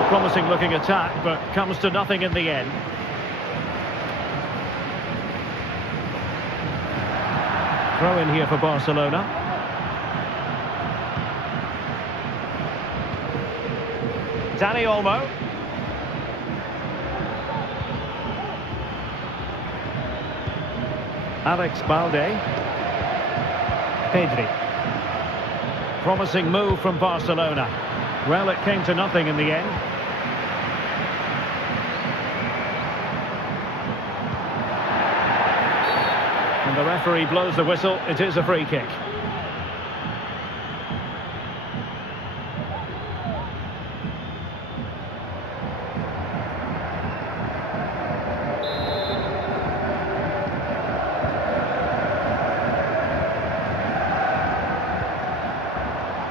Promising looking attack, but comes to nothing in the end. Throw in here for Barcelona. Dani Olmo. Alex Balde. Pedri. Promising move from Barcelona. Well, it came to nothing in the end. And the referee blows the whistle. It is a free kick.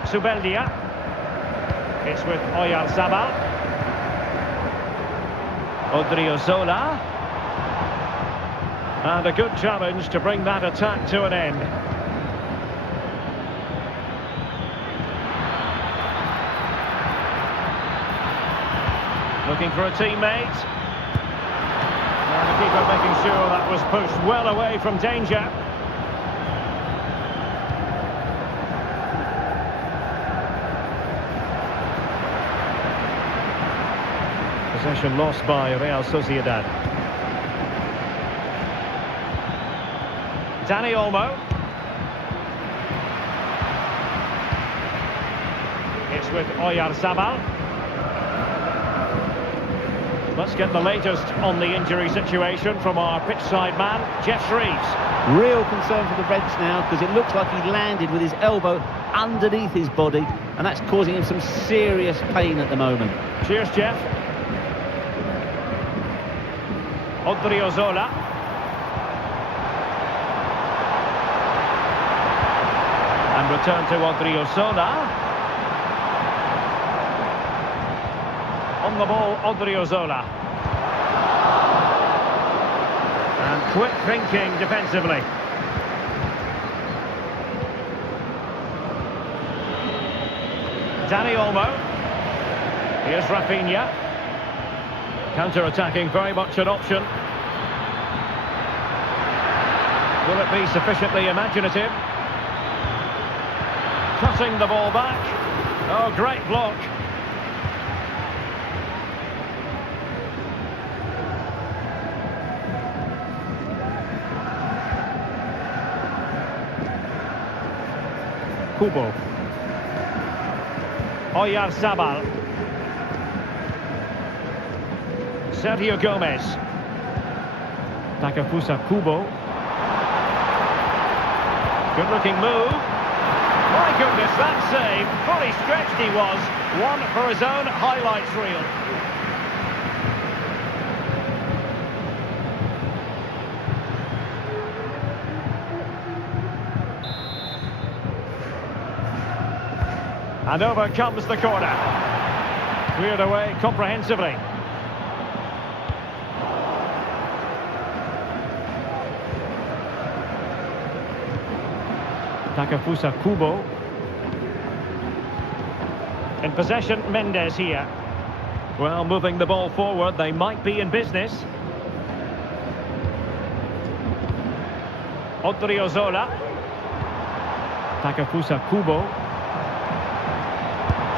Zubeldia. It's with Oyarzabal. Odriozola. And a good challenge to bring that attack to an end. Looking for a teammate. And the keeper making sure that was pushed well away from danger. Possession lost by Real Sociedad. Dani Olmo. It's with Oyarzabal. Let's get the latest on the injury situation from our pitchside man, Jeff Shreves. Real concern for the Reds now, because it looks like he landed with his elbow underneath his body, and that's causing him some serious pain at the moment. Cheers, Jeff. Odriozola. return to Odriozola. On the ball, Odriozola. And quick thinking defensively. Dani Olmo. Here's Rafinha. Counter-attacking, very much an option. Will it be sufficiently imaginative? Cutting the ball back. Oh, great block. Kubo. Oyarzabal. Sergio Gomez. Takefusa Kubo. Good looking move. My goodness, that save. Fully stretched he was. One for his own highlights reel. And over comes the corner. Cleared away comprehensively. Takefusa Kubo. In possession, Mendes here. Well, moving the ball forward, they might be in business. Odriozola. Takefusa Kubo.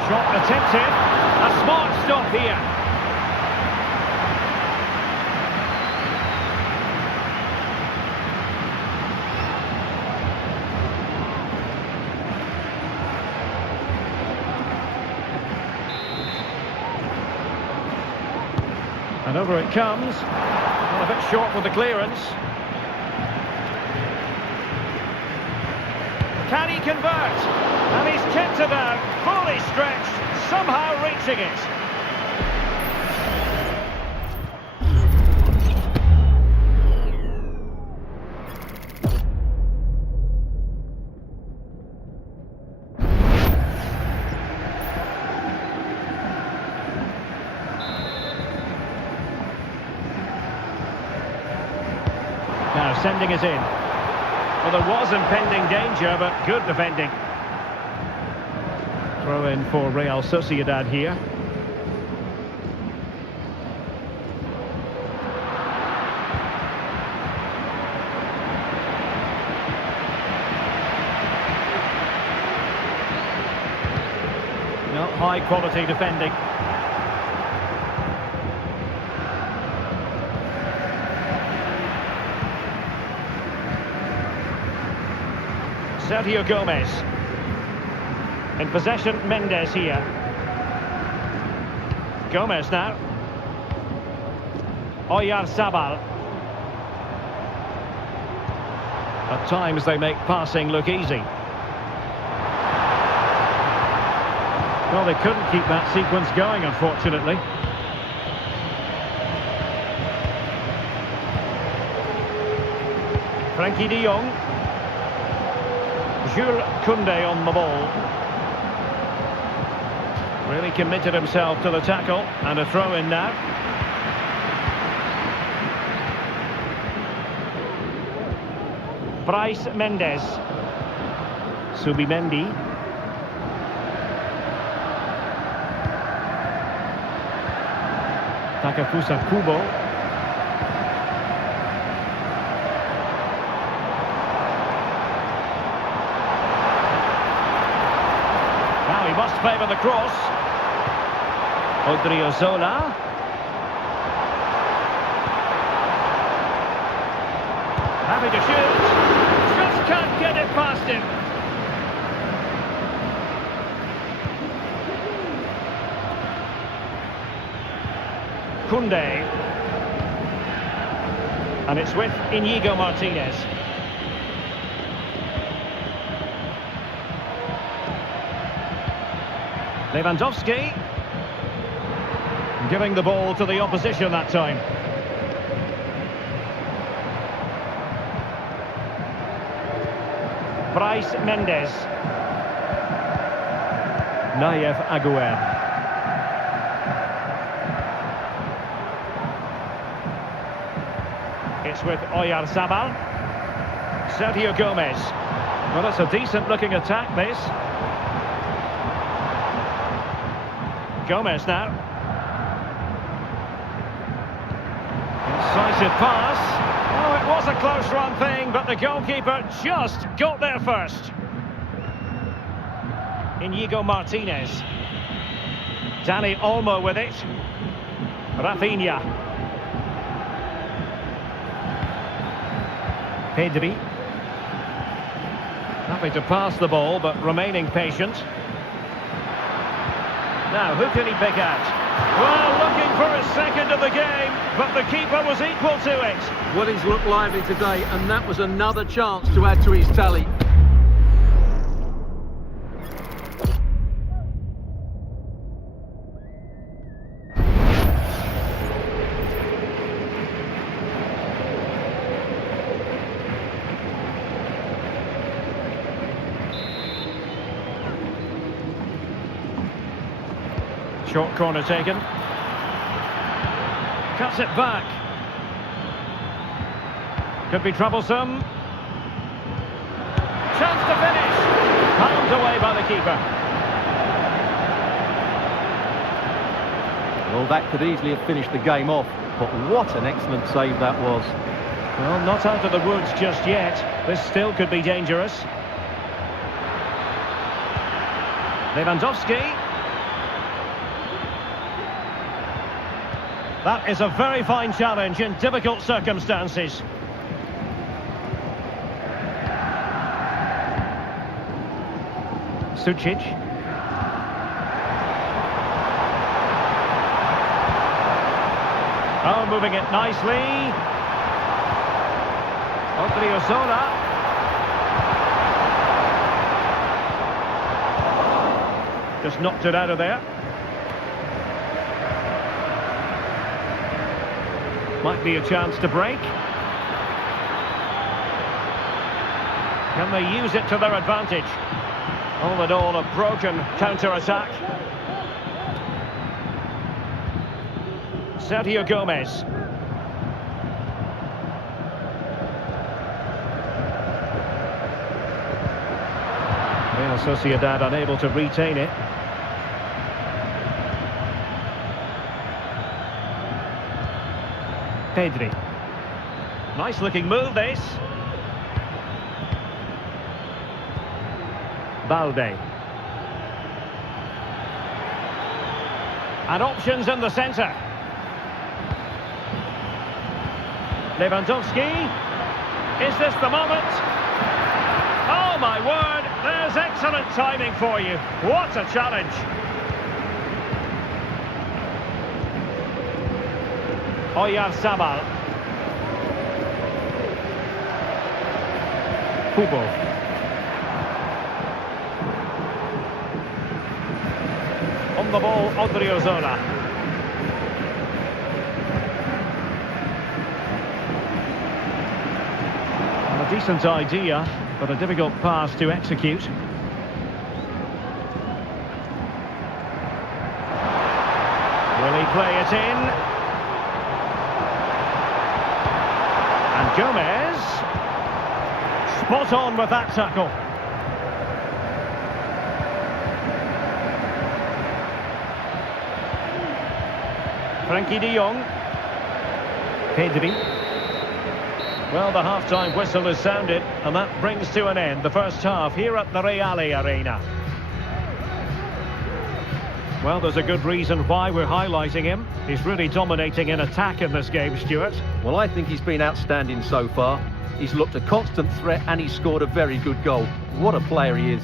Shot attempted. A smart stop here. And over it comes. Well, a bit short with the clearance. Can he convert? And he's kept it out, fully stretched, somehow reaching it. Now sending it in. Well, there was impending danger, but good defending. Throw in for Real Sociedad here. No, high quality defending. Sergio Gomez. In possession, Mendes here. Gomez now. Oyarzabal. At times they make passing look easy. Well, they couldn't keep that sequence going, unfortunately. Frankie de Jong. Jules Koundé on the ball. Really committed himself to the tackle, and a throw in now. Bryce Mendes. Subimendi. Takefusa Kubo. Now he must favour the cross. Odriozola. Happy to shoot. Just can't get it past him. Koundé. And it's with Inigo Martinez. Lewandowski. Giving the ball to the opposition that time. Bryce Mendes. Nayef Aguerd. It's with Oyarzabal. Sergio Gomez. Well, it's a decent-looking attack, this. Gomez now. Incisive pass. Oh, it was a close-run thing, but the goalkeeper just got there first. Inigo Martinez. Dani Olmo with it. Rafinha. Pedri. Happy to pass the ball, but remaining patient. Now, who can he pick out? Well, looking for a second of the game, but the keeper was equal to it. Well, he's looked lively today, and that was another chance to add to his tally. Short corner taken. Cuts it back. Could be troublesome. Chance to finish. Palmed away by the keeper. Well, that could easily have finished the game off, but what an excellent save that was. Well, not out of the woods just yet. This still could be dangerous. Lewandowski. That is a very fine challenge in difficult circumstances. Sucic. Oh, moving it nicely. Odriozola. Just knocked it out of there. Might be a chance to break. Can they use it to their advantage? All in all, a broken counter-attack. Sergio Gomez. Real Sociedad unable to retain it. Pedri. Nice looking move, this. Balde. And options in the centre. Lewandowski. Is this the moment? Oh my word, there's excellent timing for you. What a challenge. Oyarzabal. Kubo. On the ball, Odriozola. A decent idea, but a difficult pass to execute. Will he play it in? And Gomez, spot on with that tackle. Frankie de Jong. Pedri. Well, the half-time whistle has sounded, and that brings to an end the first half here at the Reale Arena. Well, there's a good reason why we're highlighting him. He's really dominating in attack in this game, Stuart. Well, I think he's been outstanding so far. He's looked a constant threat and he's scored a very good goal. What a player he is.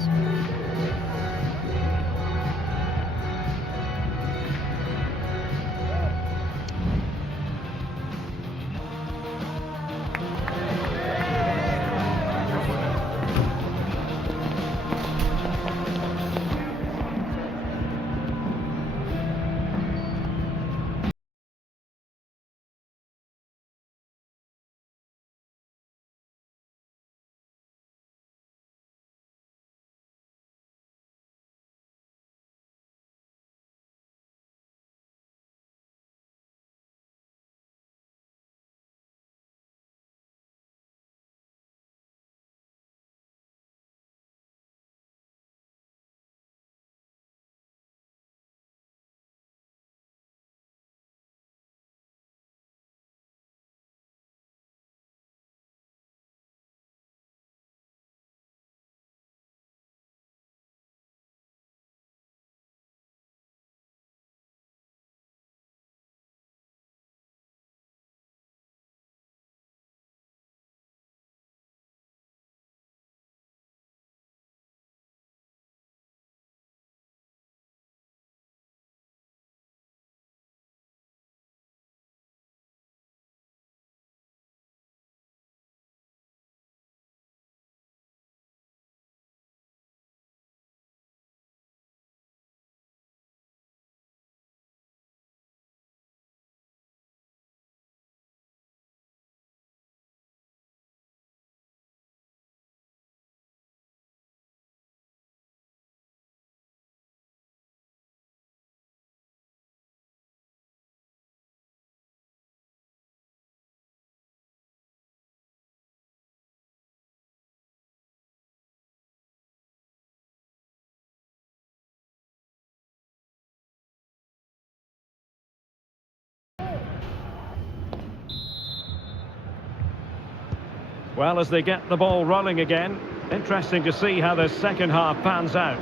Well, as they get the ball rolling again, interesting to see how the second half pans out.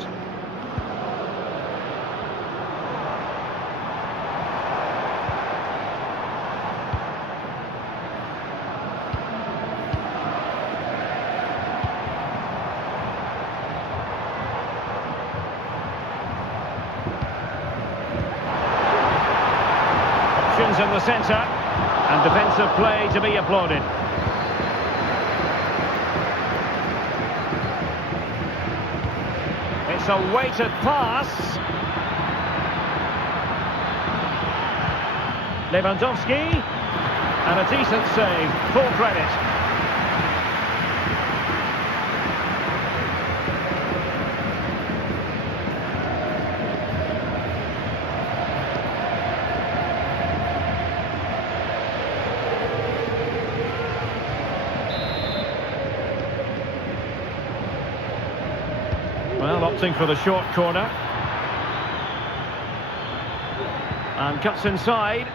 Options in the centre, and defensive play to be applauded. It's a weighted pass. Lewandowski, and a decent save, full credit. Well, opting for the short corner. And cuts inside.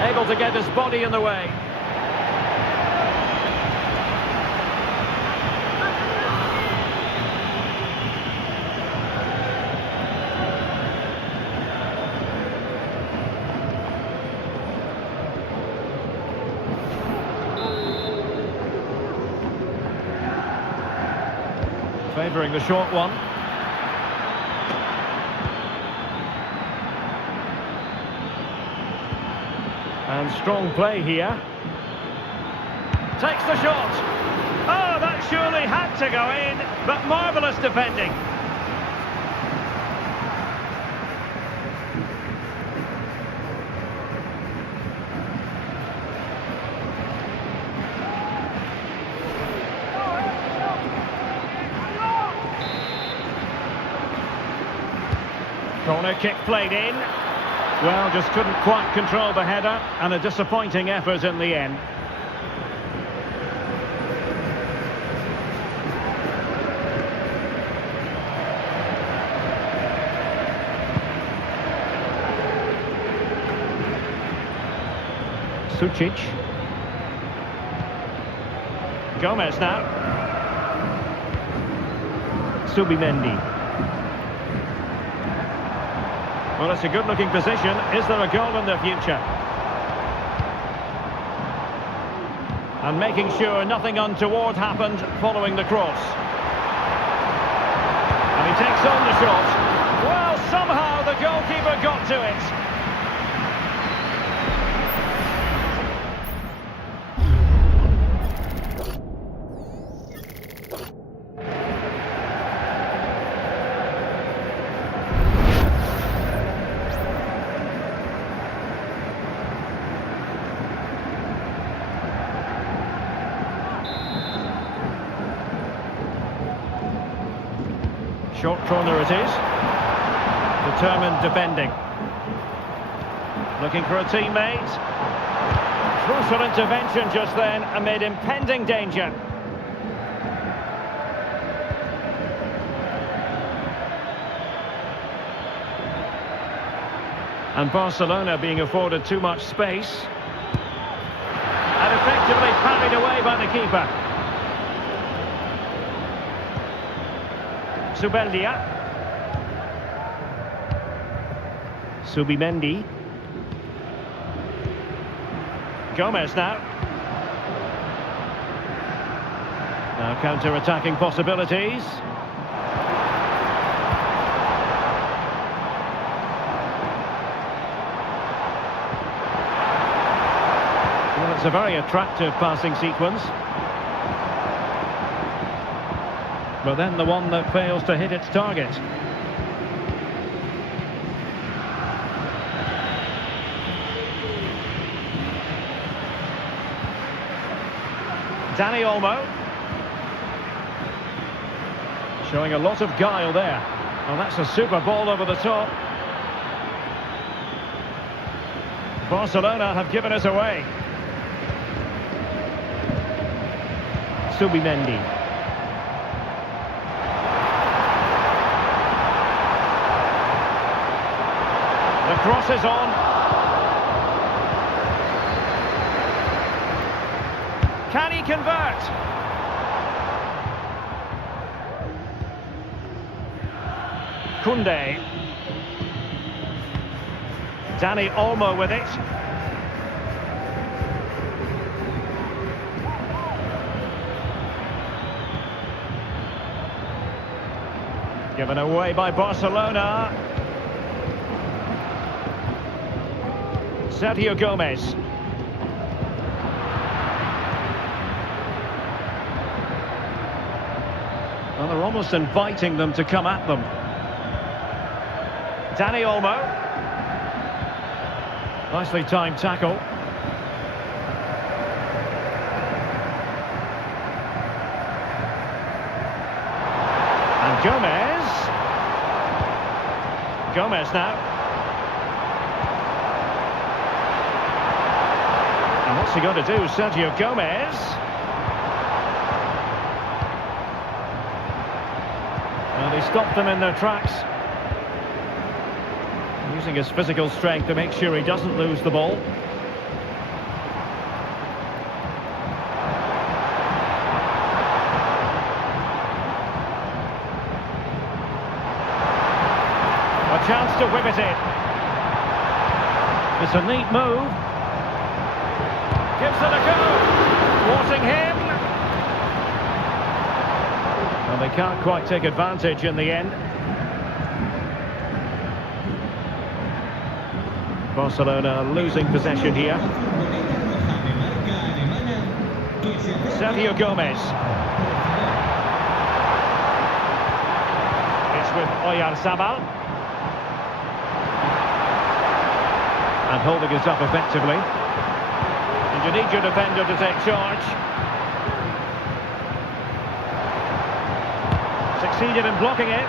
Able to get his body in the way. Favouring the short one. And strong play here. Takes the shot. Oh, that surely had to go in, but marvellous defending. Corner kick played in. Well, just couldn't quite control the header, and a disappointing effort in the end. Sucic. Gomez now. Subimendi. Well, it's a good-looking position. Is there a goal in the future? And making sure nothing untoward happened following the cross. And he takes on the shot. Well, somehow the goalkeeper got to it. Short corner it is. Determined defending. Looking for a teammate. Crucial intervention just then amid impending danger. And Barcelona being afforded too much space. And effectively parried away by the keeper. Zubeldia. Subimendi. Gomez now. Now counter-attacking possibilities. Well, it's a very attractive passing sequence. But then the one that fails to hit its target. Dani Olmo. Showing a lot of guile there. Well, that's a super ball over the top. Barcelona have given us away. Subimendi. The cross is on. he convert? Koundé. Dani Olmo with it. Given away by Barcelona. Sergio Gomez. Well, they're almost inviting them to come at them. Dani Olmo. Nicely timed tackle. And Gomez. Gomez now. And what's he going to do, Sergio Gomez? Well, he stopped them in their tracks. Using his physical strength to make sure he doesn't lose the ball. A chance to whip it in. It's a neat move. Gives it a go. Thwarting him. Well, they can't quite take advantage in the end. Barcelona losing possession here. Sergio Gomez. It's with Oyarzabal. And holding it up effectively. And you need your defender to take charge. Succeeded in blocking it.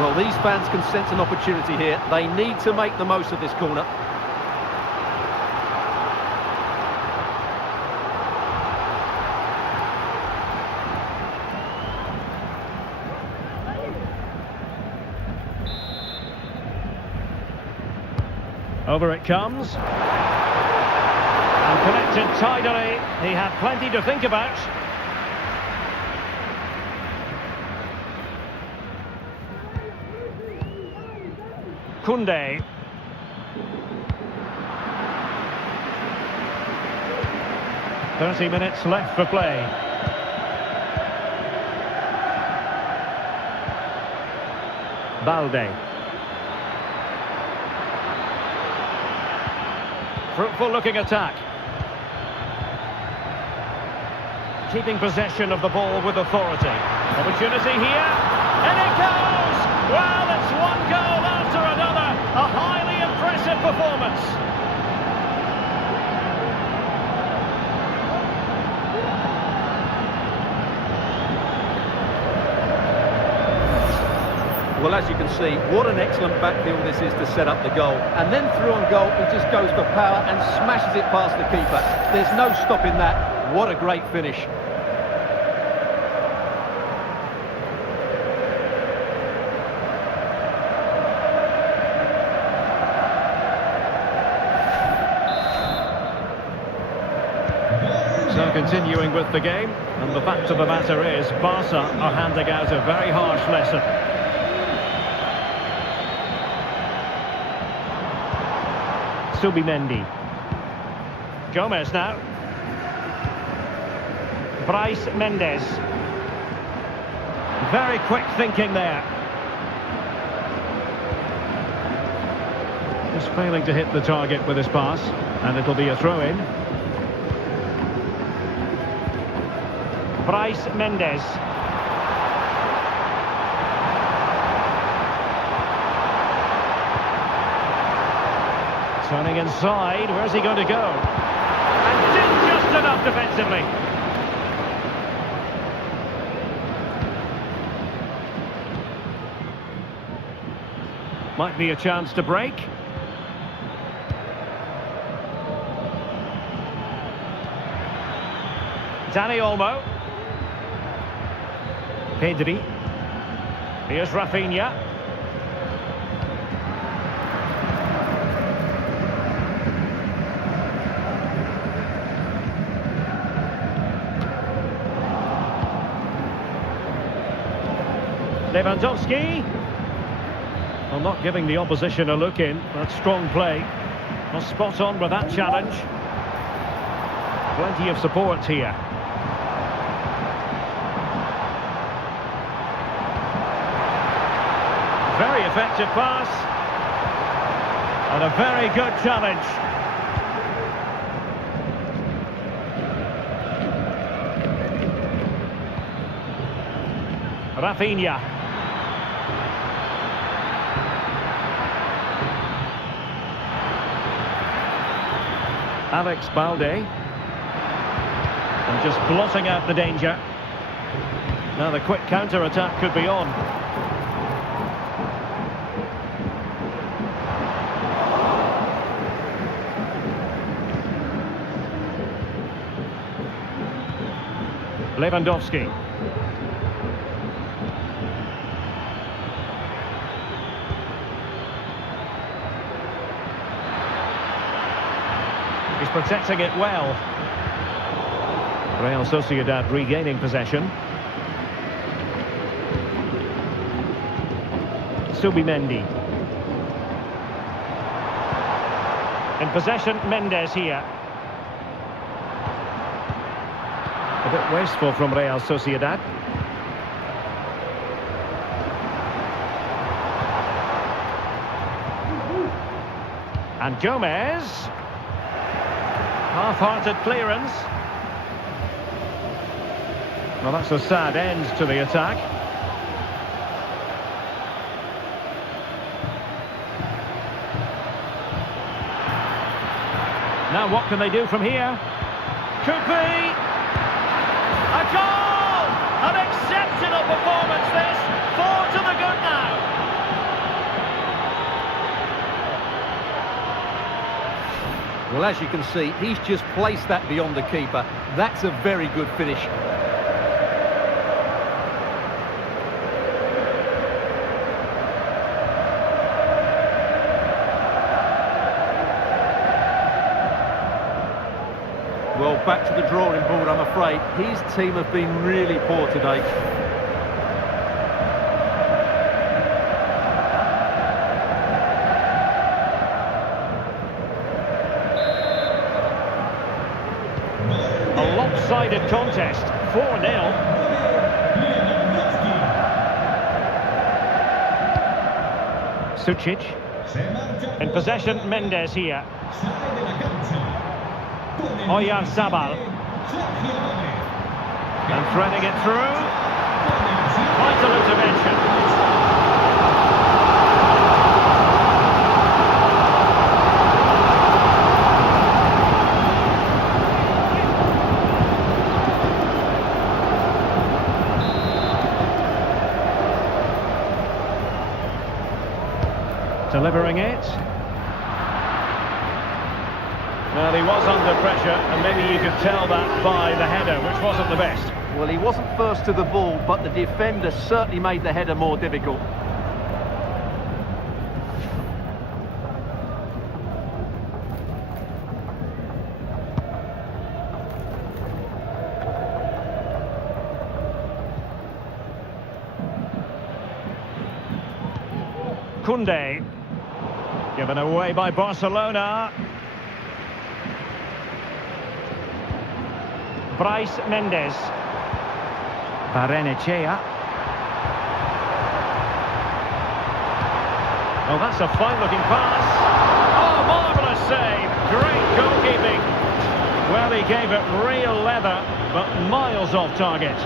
Well, these fans can sense an opportunity here. They need to make the most of this corner. Over it comes. And connected tidily. He had plenty to think about. Koundé. "30 minutes left for play." Balde. Fruitful looking attack. Keeping possession of the ball with authority. Opportunity here. And it goes! Well, it's one goal after another. A highly impressive performance. Well, as you can see, what an excellent backfield this is to set up the goal. And then through on goal, he just goes for power and smashes it past the keeper. There's no stopping that. What a great finish. So continuing with the game, and the fact of the matter is Barca are handing out a very harsh lesson. Subimendi. Gomez now. Bryce Mendes. Very quick thinking there. Just failing to hit the target with his pass, and it'll be a throw-in. Bryce Mendes. Turning inside, where's he going to go? And did just enough defensively. Might be a chance to break. Dani Olmo. Pedri. Here's Rafinha. Lewandowski. Well, not giving the opposition a look in. That's strong play. Well, spot on with that challenge. Plenty of support here. Very effective pass. And a very good challenge. Rafinha. Alex Balde. And just blotting out the danger. Now the quick counter-attack could be on. Lewandowski. He's protecting it well. Real Sociedad regaining possession. Subimendi. In possession, Mendes here. A bit wasteful from Real Sociedad. And Gomez. Half-hearted clearance. Well, that's a sad end to the attack. Now what can they do from here? Could be a goal! An exceptional performance this. 4 to the good now. Well, as you can see, he's just placed that beyond the keeper. That's a very good finish. Well, back to the drawing board, I'm afraid. His team have been really poor today. A lopsided contest, 4-0. Sucic. In possession, Mendes here. Oyarzabal. And threading it through. Vital intervention. Delivering it. Well, he was under pressure, and maybe you could tell that by the header, which wasn't the best. Well, he wasn't first to the ball, but the defender certainly made the header more difficult. Koundé. Given away by Barcelona. Bryce Mendes. Barrenechea. Oh, that's a fine-looking pass. Oh, marvellous save. Great goalkeeping. Well, he gave it real leather, but miles off target.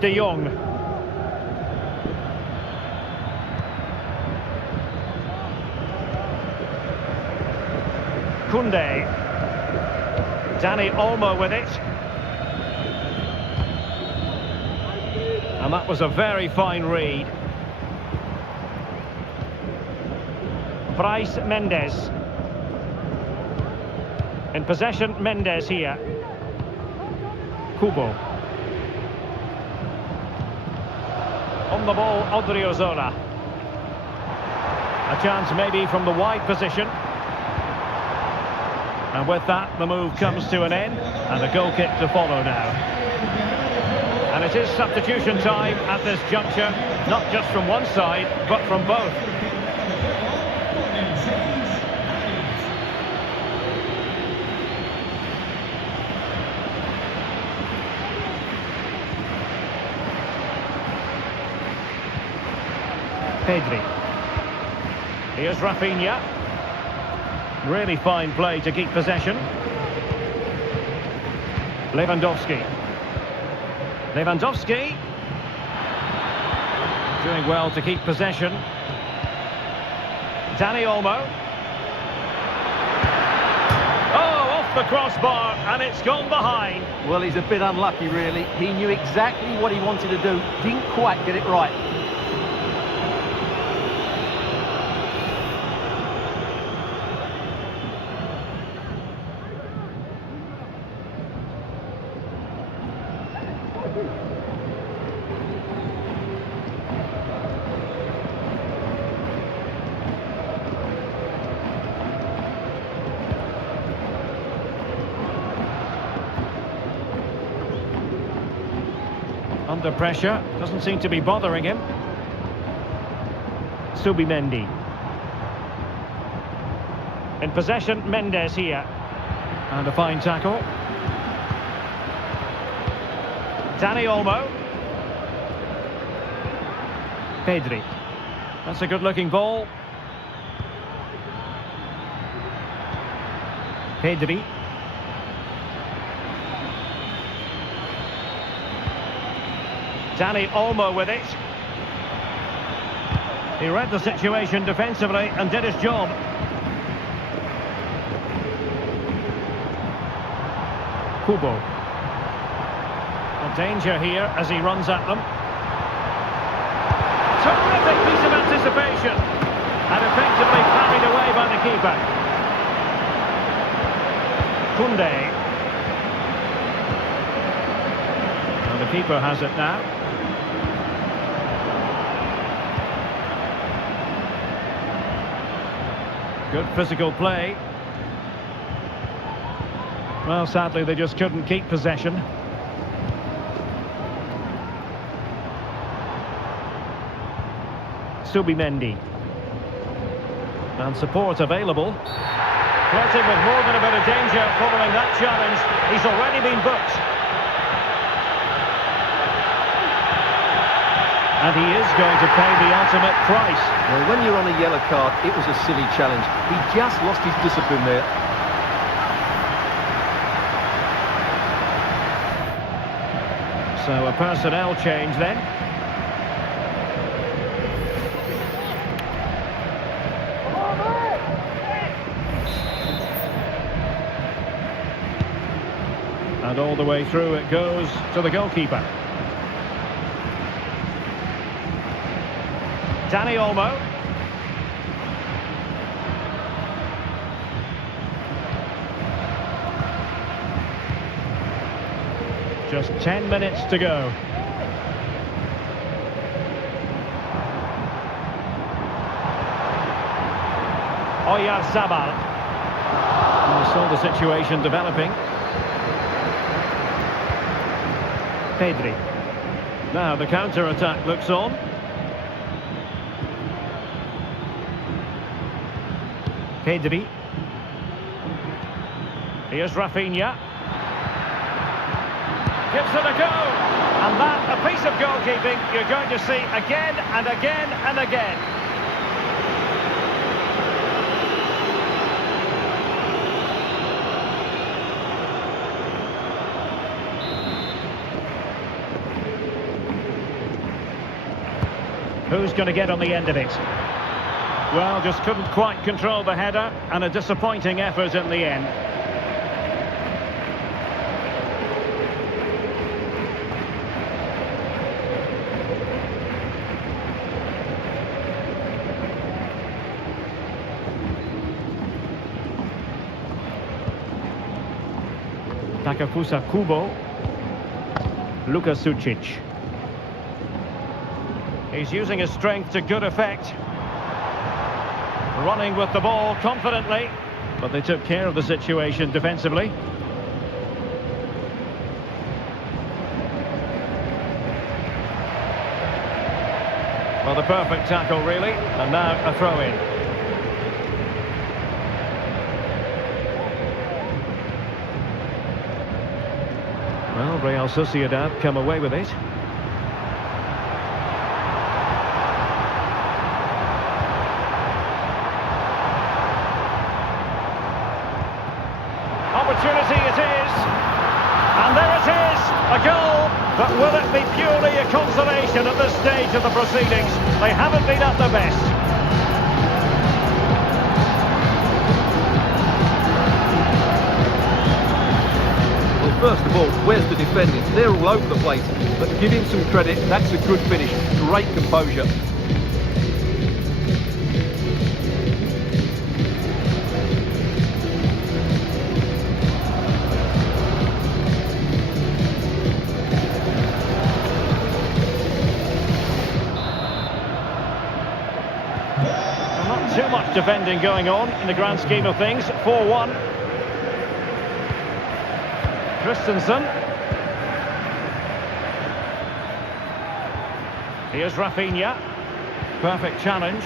De Jong. Koundé. Dani Olmo with it. And that was a very fine read. Bryce Mendes. In possession, Mendes here. Kubo. On the ball, Odriozola. A chance maybe from the wide position. And with that, the move comes to an end, and a goal kick to follow now. And it is substitution time at this juncture, not just from one side, but from both. Pedri. Here's Rafinha. Really fine play to keep possession. Lewandowski. Lewandowski. Doing well to keep possession. Dani Olmo. Oh, off the crossbar, and it's gone behind. Well, he's a bit unlucky, really. He knew exactly what he wanted to do. Didn't quite get it right. Under pressure, doesn't seem to be bothering him. Subimendi. In possession, Mendes here. And a fine tackle. Dani Olmo. Pedri. That's a good-looking ball. Pedri. Dani Olmo with it. He read the situation defensively and did his job. Kubo. A danger here as he runs at them. Terrific piece of anticipation. And effectively carried away by the keeper. Koundé. And the keeper has it now. Good physical play. Well, sadly, they just couldn't keep possession. Subimendi. And support available. Flirting with more than a bit of danger following that challenge. He's already been booked. And he is going to pay the ultimate price. Well, when you're on a yellow card, it was a silly challenge. He just lost his discipline there. So a personnel change then. And all the way through it goes to the goalkeeper. Dani Olmo. Just 10 minutes to go. Oyarzabal. We saw the situation developing. Pedri. Now the counter-attack looks on. Pedri. Here's Rafinha. Gives it a go. And that, a piece of goalkeeping you're going to see again and again and again. Who's going to get on the end of it? Well, just couldn't quite control the header, and a disappointing effort in the end. Takafusa Kubo. Luka Sucic. He's using his strength to good effect. Running with the ball confidently, but they took care of the situation defensively. Well, the perfect tackle, really. And now a throw-in. Well, Real Sociedad come away with it. Opportunity it is. And there it is, a goal. But will it be purely a consolation at this stage of the proceedings? They haven't been at their best. Well, first of all, where's the defending? They're all over the place. But give him some credit, that's a good finish. Great composure. Not too much defending going on in the grand scheme of things. 4-1. Christensen. Here's Rafinha. Perfect challenge.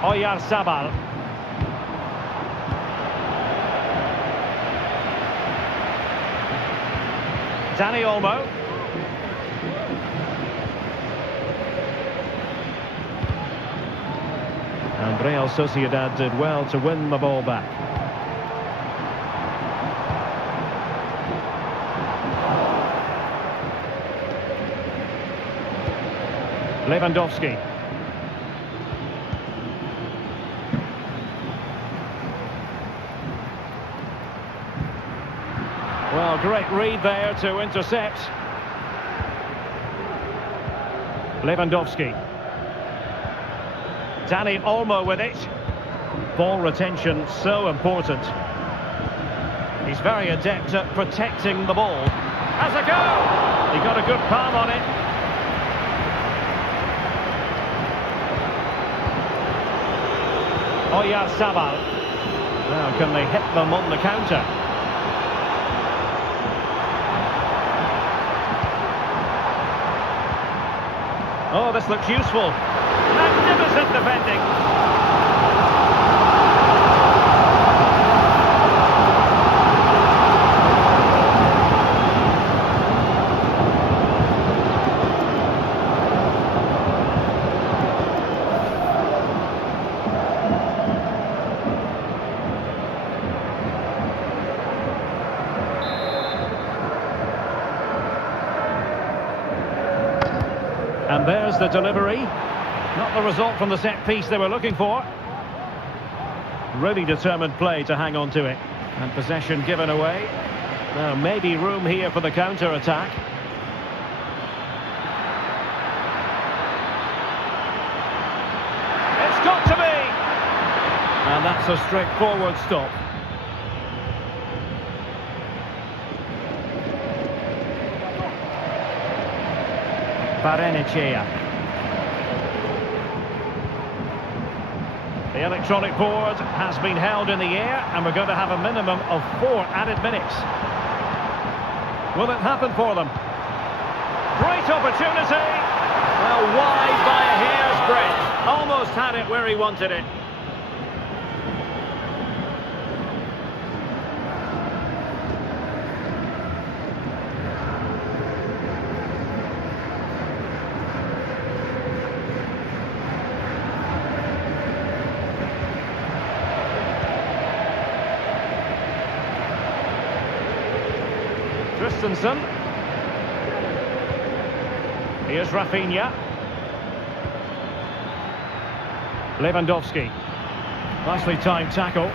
Oyarzabal. Dani Olmo. And Real Sociedad did well to win the ball back. Lewandowski. Well, great read there to intercept. Lewandowski. Dani Olmo with it. Ball retention so important. He's very adept at protecting the ball. Has a go! He got a good palm on it. Oyarzabal. Now can they hit them on the counter? Oh, this looks useful. Magnificent defending. And there's the delivery. Not the result from the set piece they were looking for. Really determined play to hang on to it. And possession given away. Now maybe room here for the counter-attack. It's got to be! And that's a straightforward stop. Barrenechea. The electronic board has been held in the air, and we're going to have a minimum of 4 added minutes. Will it happen for them? Great opportunity! Well, wide by a hair's breadth. Almost had it where he wanted it. Christensen. Here's Rafinha. Lewandowski. Nicely timed tackle.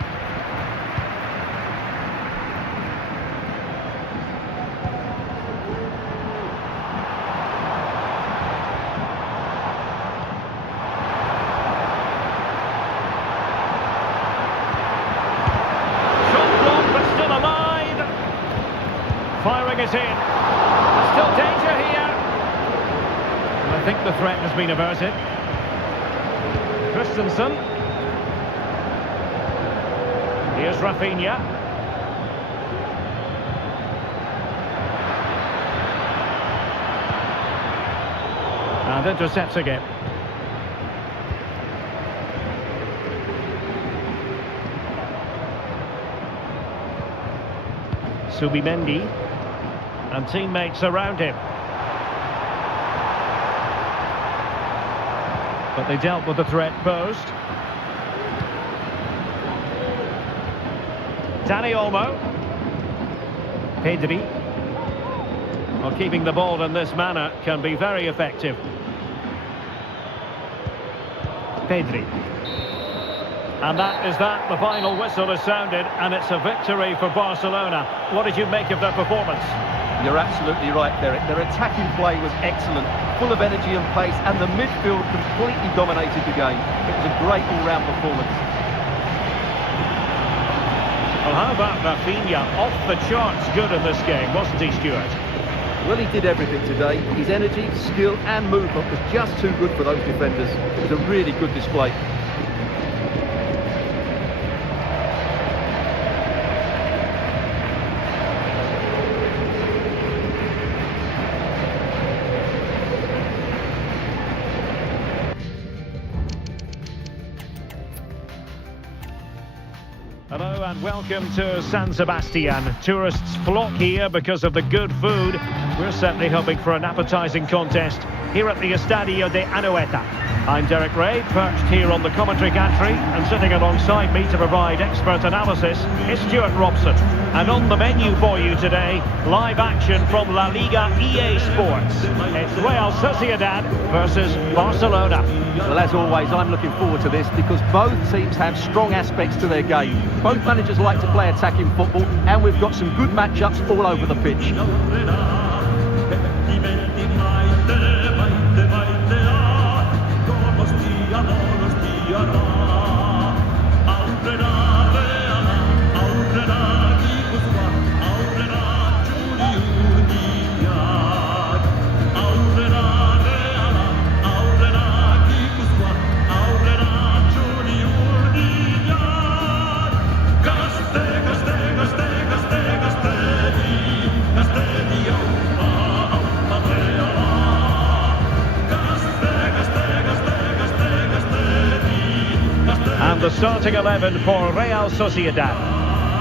it in. There's still danger here. And I think the threat has been averted. Christensen. Here's Rafinha. And intercepts again. Subimendi. And teammates around him. But they dealt with the threat posed. Dani Olmo. Pedri. Well, keeping the ball in this manner can be very effective. Pedri. And that is that. The final whistle is sounded, and it's a victory for Barcelona. What did you make of their performance? You're absolutely right, Derek. Their attacking play was excellent, full of energy and pace, and the midfield completely dominated the game. It was a great all-round performance. Well, how about Rafinha? Off the charts good in this game, wasn't he, Stuart? Well, he did everything today. His energy, skill and movement was just too good for those defenders. It was a really good display. Hello and welcome to San Sebastian. Tourists flock here because of the good food. We're certainly hoping for an appetising contest here at the Estadio de Anoeta. I'm Derek Ray, perched here on the commentary gantry, and sitting alongside me to provide expert analysis is Stuart Robson. And on the menu for you today, live action from La Liga EA Sports. It's Real Sociedad versus Barcelona. Well, as always, I'm looking forward to this because both teams have strong aspects to their game. Both managers like to play attacking football, and we've got some good matchups all over the pitch. And the starting 11 for Real Sociedad.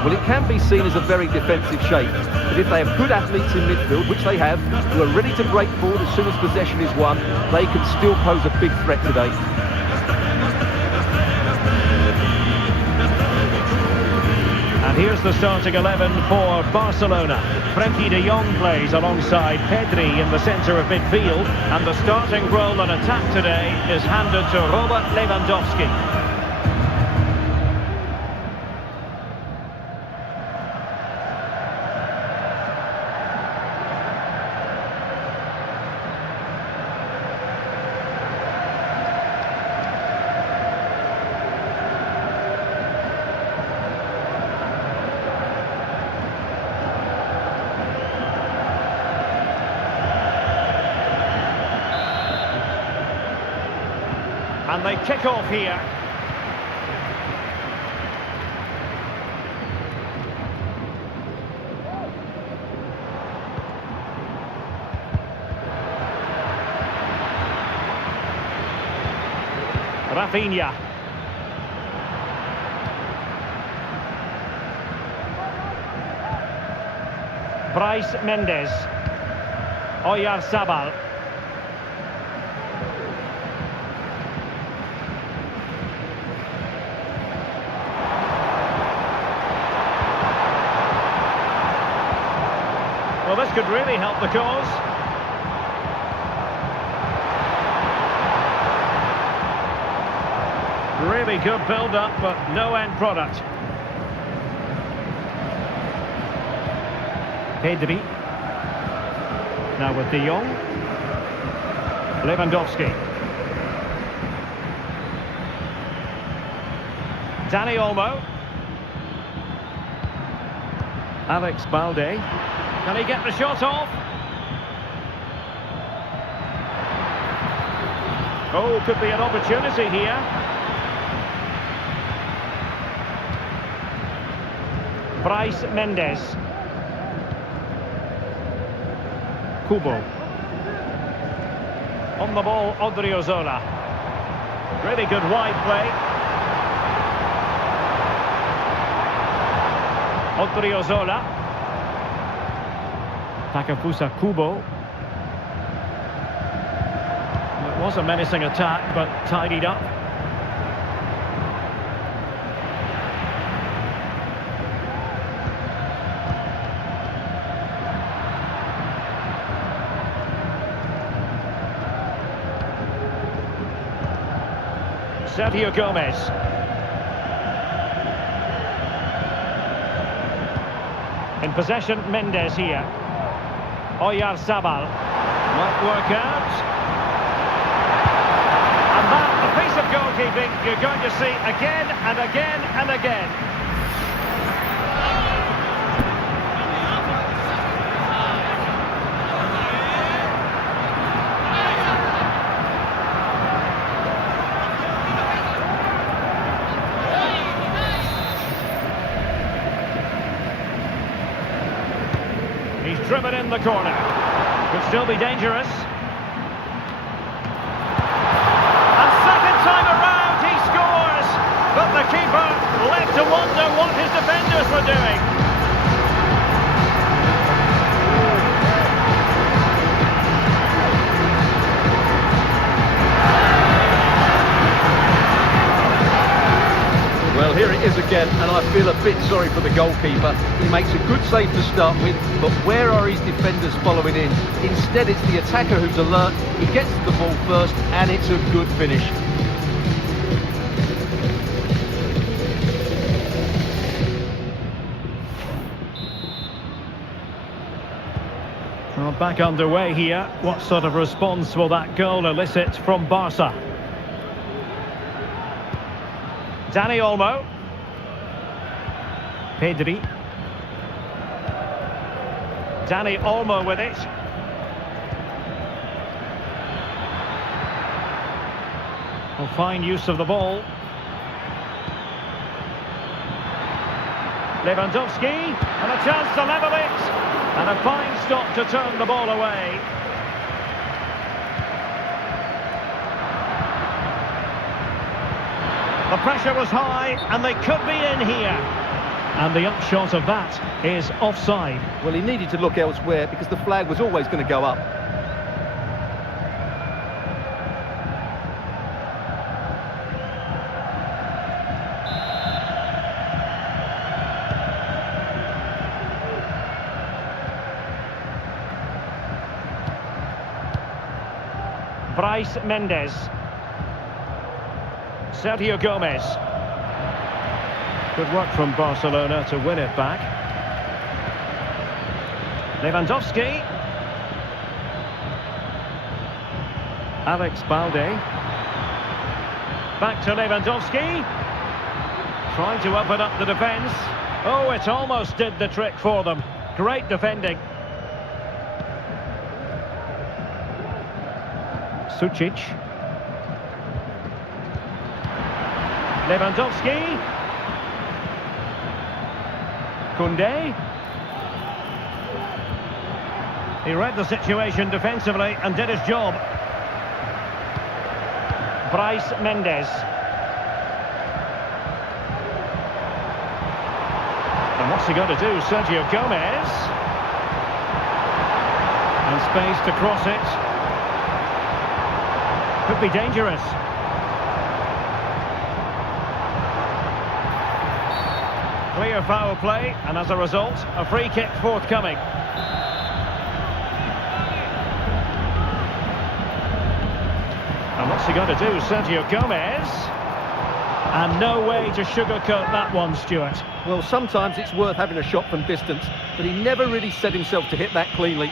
Well, it can be seen as a very defensive shape, but if they have good athletes in midfield, which they have, who are ready to break forward as soon as possession is won, they can still pose a big threat today. And here's the starting 11 for Barcelona. Frenkie de Jong plays alongside Pedri in the centre of midfield, and the starting role on attack today is handed to Robert Lewandowski. And they kick off here. Rafinha. Bryce Mendes. Oyarzabal. Well, this could really help the cause. Really good build-up, but no end product. Pedri. Now with De Jong. Lewandowski. Dani Olmo. Alex Balde. Can he get the shot off? Oh, could be an opportunity here. Bryce Mendes. Kubo. On the ball, Odriozola. Really good wide play. Odriozola. Takafusa Kubo. It was a menacing attack, but tidied up. Sergio Gomez. In possession, Mendes here. Oyarzabal. Might work out. And that, a piece of goalkeeping you're going to see again and again and again. He's driven in the corner. Could still be dangerous. And second time around he scores. But the keeper left to wonder what his defenders were doing. Well, here it is again, and I feel a bit sorry for the goalkeeper. He makes a good save to start with, but where are his defenders following in? Instead, it's the attacker who's alert. He gets to the ball first, and it's a good finish. Well, back underway here. What sort of response will that goal elicit from Barca? Dani Olmo. Pedri. Dani Olmo with it. Will find use of the ball. Lewandowski, and a chance to level it. And a fine stop to turn the ball away. The pressure was high, and they could be in here. And the upshot of that is offside. Well, he needed to look elsewhere because the flag was always going to go up. Bryce Mendes. Sergio Gomez. Good work from Barcelona to win it back. Lewandowski. Alex Balde. Back to Lewandowski. Trying to open up the defence. Oh, it almost did the trick for them. Great defending. Sucic. Lewandowski. Koundé. He read the situation defensively and did his job. Bryce Mendes. And what's he going to do? Sergio Gomez. And space to cross it. Could be dangerous. Clear foul play, and as a result, a free kick forthcoming. And what's he going to do? Sergio Gomez. And no way to sugarcoat that one, Stuart. Well, sometimes it's worth having a shot from distance, but he never really set himself to hit that cleanly.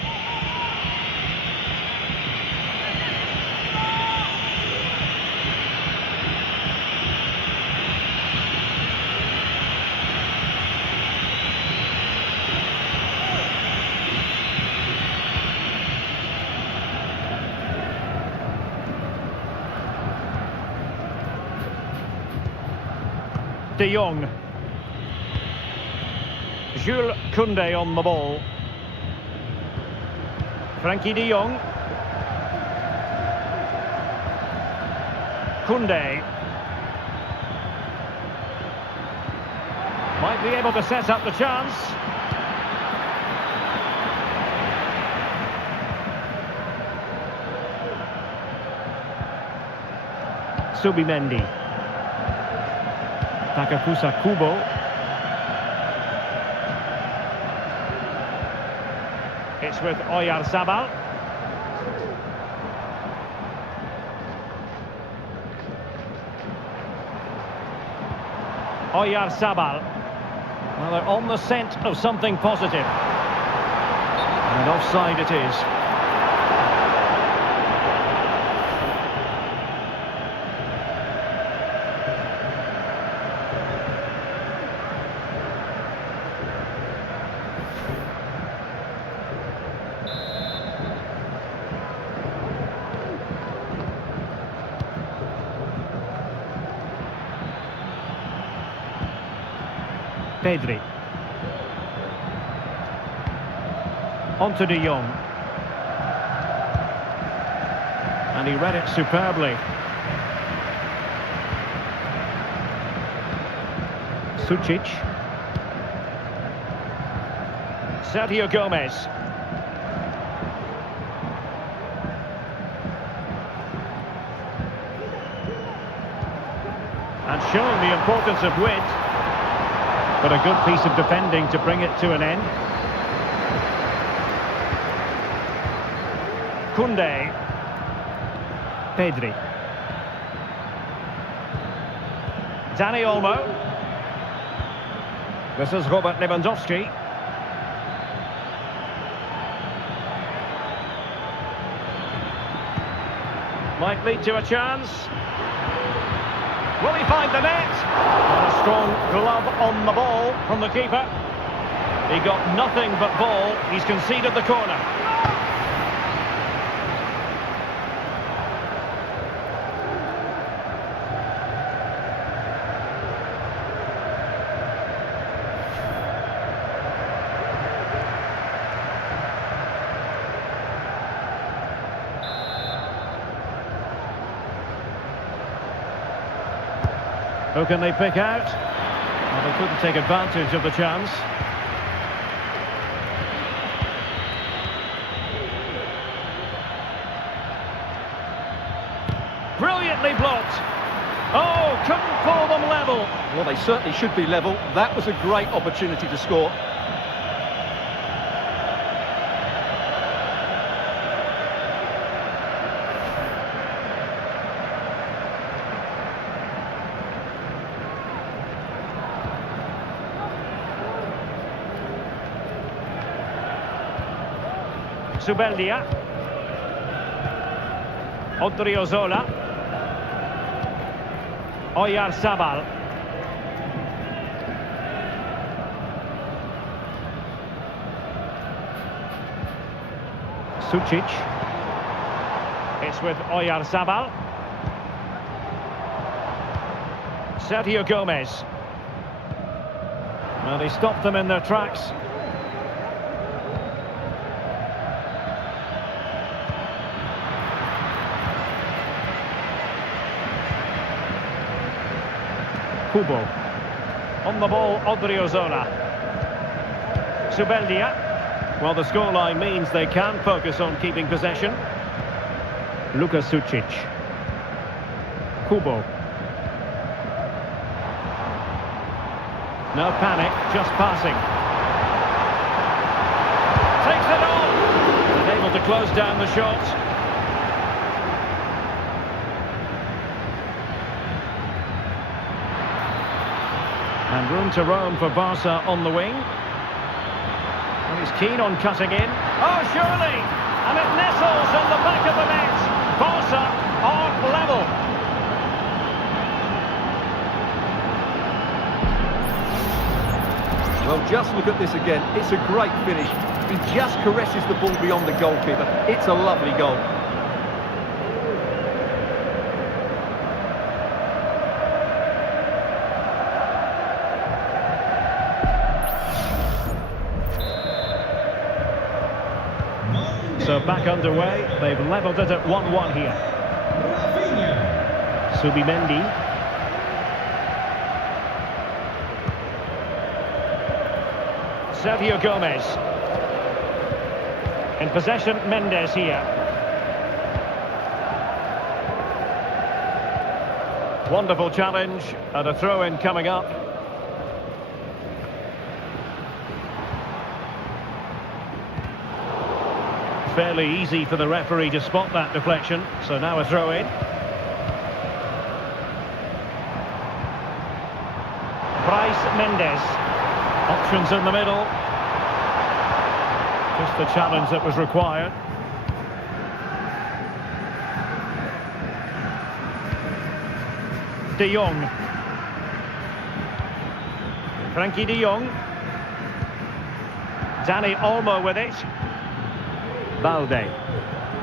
De Jong. Jules Koundé on the ball. Frankie De Jong. Koundé. Might be able to set up the chance. Subimendi. Takafusa Kubo. It's with Oyarzabal. Oyarzabal. Well, they're on the scent of something positive. And offside it is. Pedri. On to De Jong. And he read it superbly. Sucic. Sergio Gomez. And showing the importance of width. But a good piece of defending to bring it to an end. Koundé. Pedri. Dani Olmo. This is Robert Lewandowski. Might lead to a chance. Will he find the net? And a strong glove on the ball from the keeper. He got nothing but ball. He's conceded the corner. Who can they pick out? Well, they couldn't take advantage of the chance. Brilliantly blocked. Oh, couldn't pull them level. Well, they certainly should be level. That was a great opportunity to score. Zubeldia. Odriozola. Oyarzabal. Sucic. It's with Oyarzabal. Sergio Gomez. Well, he stopped them in their tracks. Kubo. On the ball, Odriozola. Zubeldia. Well, the scoreline means they can focus on keeping possession. Luka Sucic. Kubo. No panic, just passing. Takes it on! And able to close down the shot. And room to roam for Barca on the wing. And he's keen on cutting in. Oh, surely! And it nestles in the back of the net. Barca are level. Well, just look at this again. It's a great finish. He just caresses the ball beyond the goalkeeper. It's a lovely goal. back underway. They've levelled it at 1-1 here. Subimendi. Sergio Gomez. In possession, Mendes here. Wonderful challenge, and a throw-in coming up. Fairly easy for the referee to spot that deflection, so now a throw-in. Mendes. Options in the middle. Just the challenge that was required. De Jong. Frankie de Jong. Dani Olmo with it. Balde.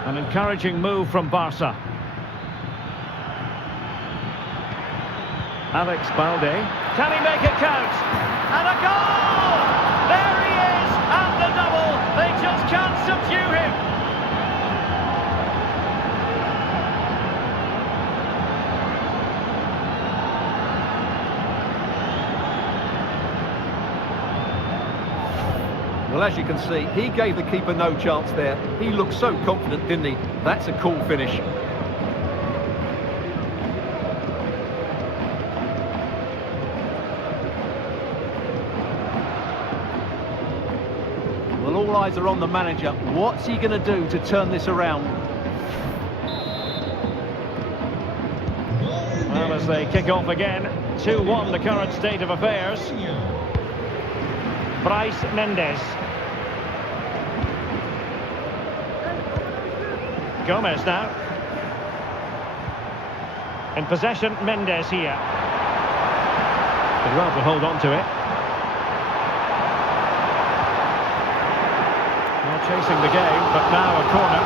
An encouraging move from Barca. Alex Balde. Can he make it count? And a goal! There he is! And the double! They just can't subdue him! Well, as you can see, he gave the keeper no chance there. He looked so confident, didn't he? That's a cool finish. Well, all eyes are on the manager. What's he going to do to turn this around? Well, as they kick off again, 2-1 the current state of affairs. Mendes. Gomez now. In possession, Mendes here. Did well to hold on to it. Well, chasing the game, but now a corner.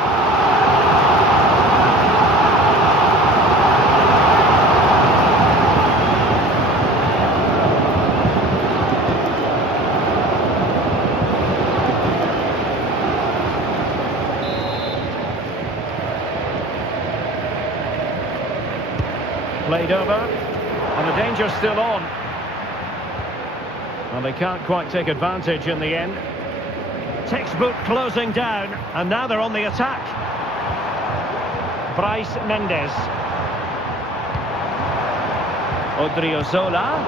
Played over, and the danger's still on. And they can't quite take advantage in the end. Textbook closing down, and now they're on the attack. Mendes. Odriozola.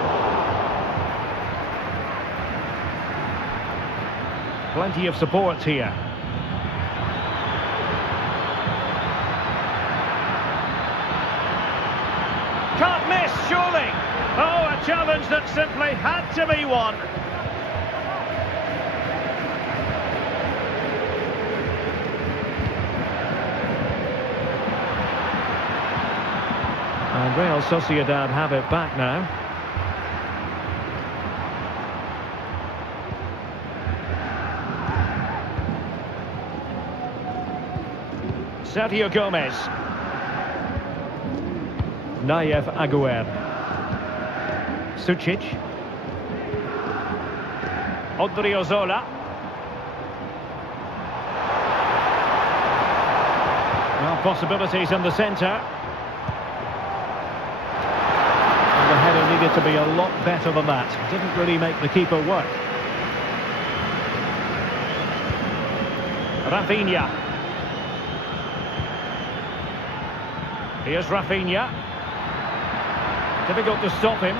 Plenty of support here. Can't miss, surely. Oh, a challenge that simply had to be won. And Real Sociedad have it back now. Sergio Gomez. Nayef Aguer. Sucic. Odriozola. Well, possibilities in the centre. And the header needed to be a lot better than that. Didn't really make the keeper work. Rafinha. Here's Rafinha. Difficult to stop him. A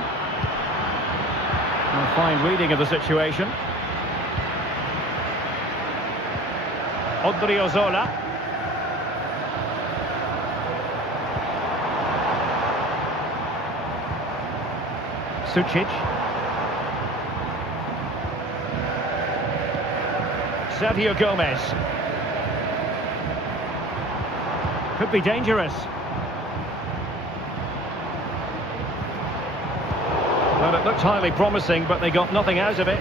fine reading of the situation. Odriozola. Sucic. Sergio Gomez. Could be dangerous. Well, it looked highly promising, but they got nothing out of it.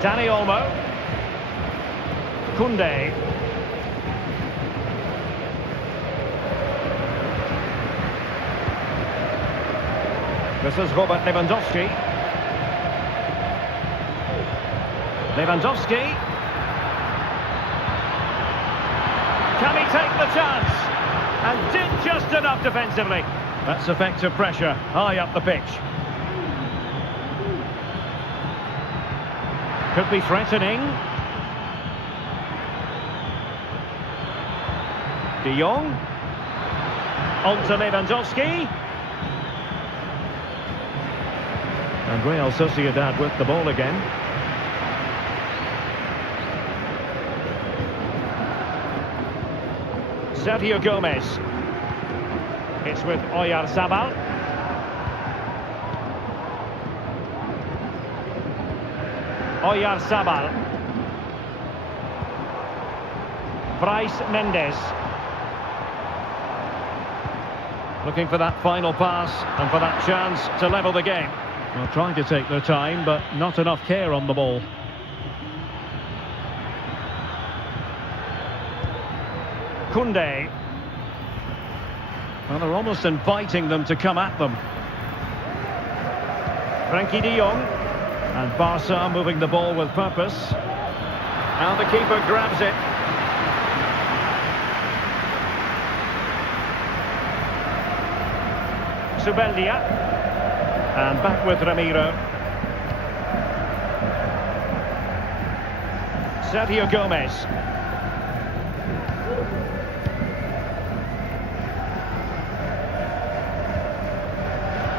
Dani Olmo. Koundé. This is Robert Lewandowski. Lewandowski. Can he take the chance? And did just enough defensively. That's effective pressure, high up the pitch. Could be threatening. De Jong. On to Lewandowski. And Real Sociedad with the ball again. Sergio Gomez. It's with Oyarzabal. Oyarzabal. Bryce Mendes. Looking for that final pass and for that chance to level the game. Well, trying to take their time, but not enough care on the ball. Koundé. Well, they're almost inviting them to come at them. Frenkie de Jong. And Barca moving the ball with purpose. And the keeper grabs it. Zubeldia. And back with Ramiro. Sergio Gomez.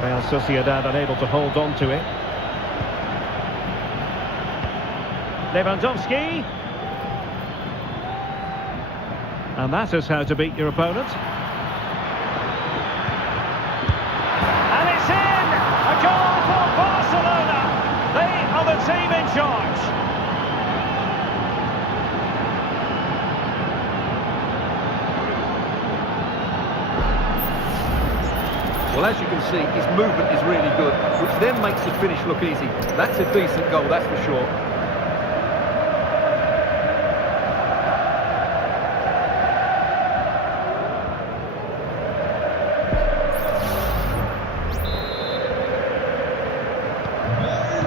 Real Sociedad unable to hold on to it. Lewandowski. And that is how to beat your opponent. And it's in! A goal for Barcelona! They are the team in charge. Well, as you can see, his movement is really good, which then makes the finish look easy. That's a decent goal, that's for sure.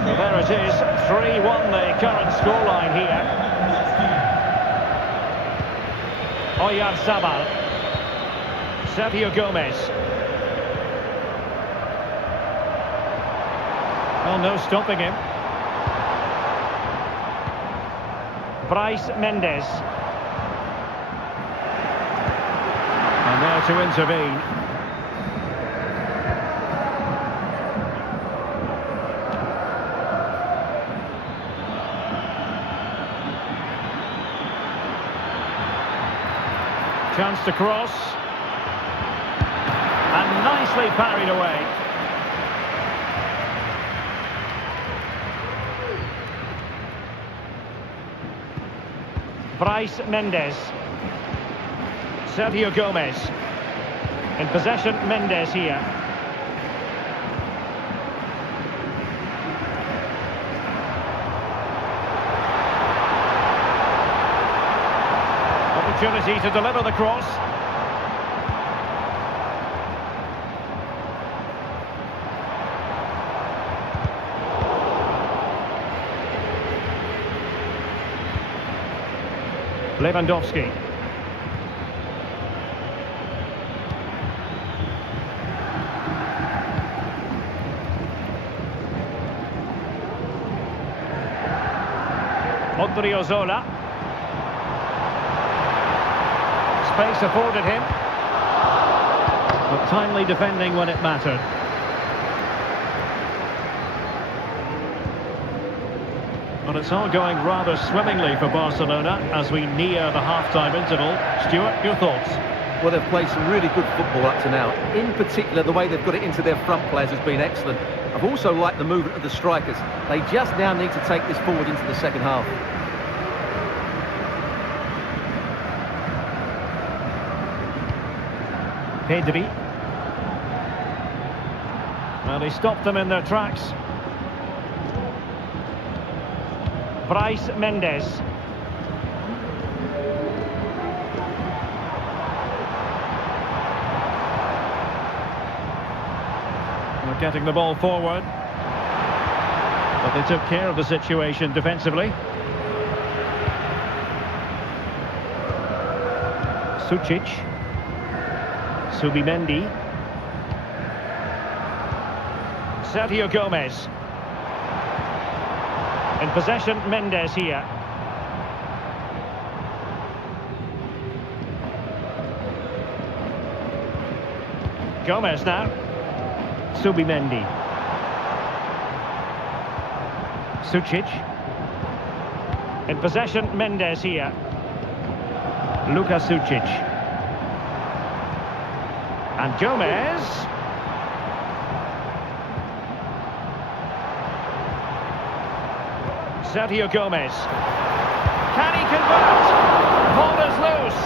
There it is, 3-1 the current scoreline here. Oyarzabal. Sergio Gomez. Well, no stopping him. Bryce Mendes. And there to intervene. Chance to cross. And nicely parried away. Bryce Mendes. Sergio Gomez. In possession, Mendes here. Opportunity to deliver the cross. Lewandowski. Odriozola. Space afforded him. But timely defending when it mattered. Well, it's all going rather swimmingly for Barcelona as we near the half-time interval. Stuart, your thoughts? Well, they've played some really good football up to now. In particular, the way they've got it into their front players has been excellent. I've also liked the movement of the strikers. They just now need to take this forward into the second half. Pedri. Well, he stopped them in their tracks. Bryce Mendes. We're getting the ball forward. But they took care of the situation defensively. Sucic. Subimendi. Sergio Gomez. In possession, Mendes here. Gomez now. Subimendi. Sucic. In possession, Mendes here. Luka Sucic. And Gomez. Sergio Gomez. Can he convert? Ball is loose.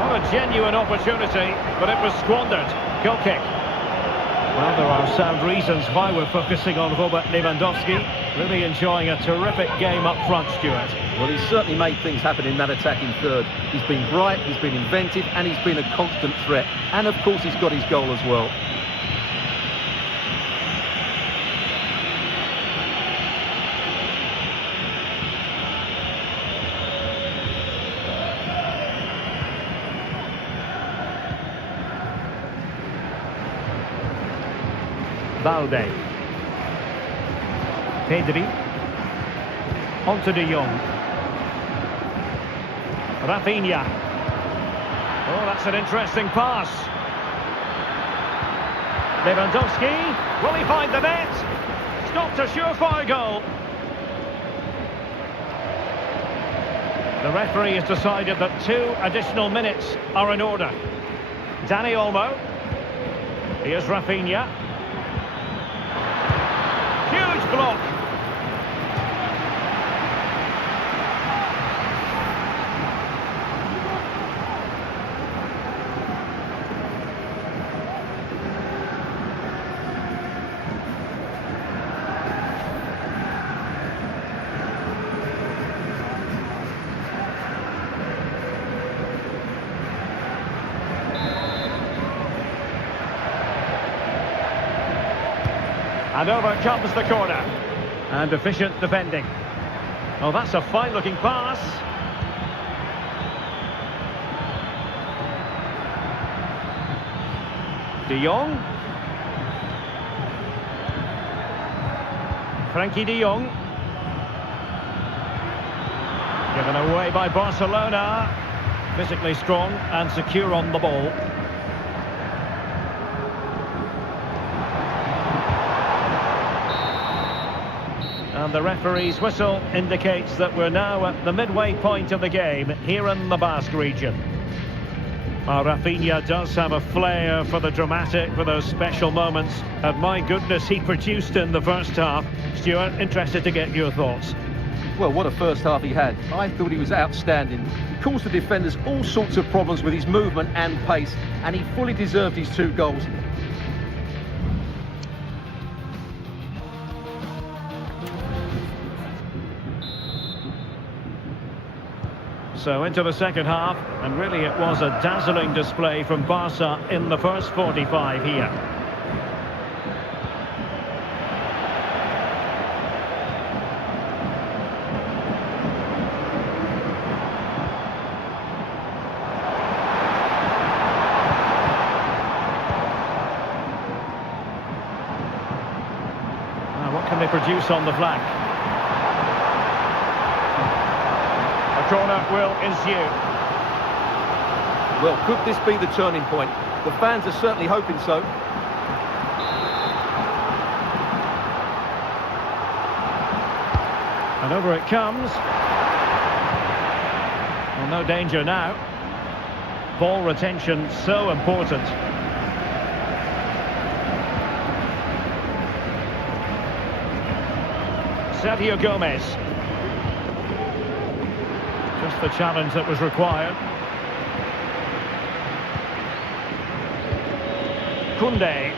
What a genuine opportunity, but it was squandered. Goal kick. Well, there are sound reasons why we're focusing on Robert Lewandowski. Really enjoying a terrific game up front, Stuart. Well, he's certainly made things happen in that attacking third. He's been bright, he's been inventive, and he's been a constant threat. And, of course, he's got his goal as well. Balde. Pedri. On to De Jong. Rafinha. Oh, that's an interesting pass. Lewandowski. Will he find the net? Stopped a surefire goal. The referee has decided that 2 additional minutes are in order. Dani Olmo. Here's Rafinha. Huge block. And over comes the corner. And efficient defending. Oh, that's a fine-looking pass. De Jong. Frankie De Jong. Given away by Barcelona. Physically strong and secure on the ball. And the referee's whistle indicates that we're now at the midway point of the game here in the Basque region. Rafinha does have a flair for the dramatic, for those special moments. And my goodness, he produced in the first half. Stuart, interested to get your thoughts. Well, what a first half he had. I thought he was outstanding. He caused the defenders all sorts of problems with his movement and pace, and he fully deserved his 2 goals. So into the second half, and really it was a dazzling display from Barca in the first 45 here. Now, what can they produce on the flank? Corner will ensue. Well, could this be the turning point? The fans are certainly hoping so. And over it comes. Well, no danger now. Ball retention so important. Sergio Gomez. Just the challenge that was required. Koundé.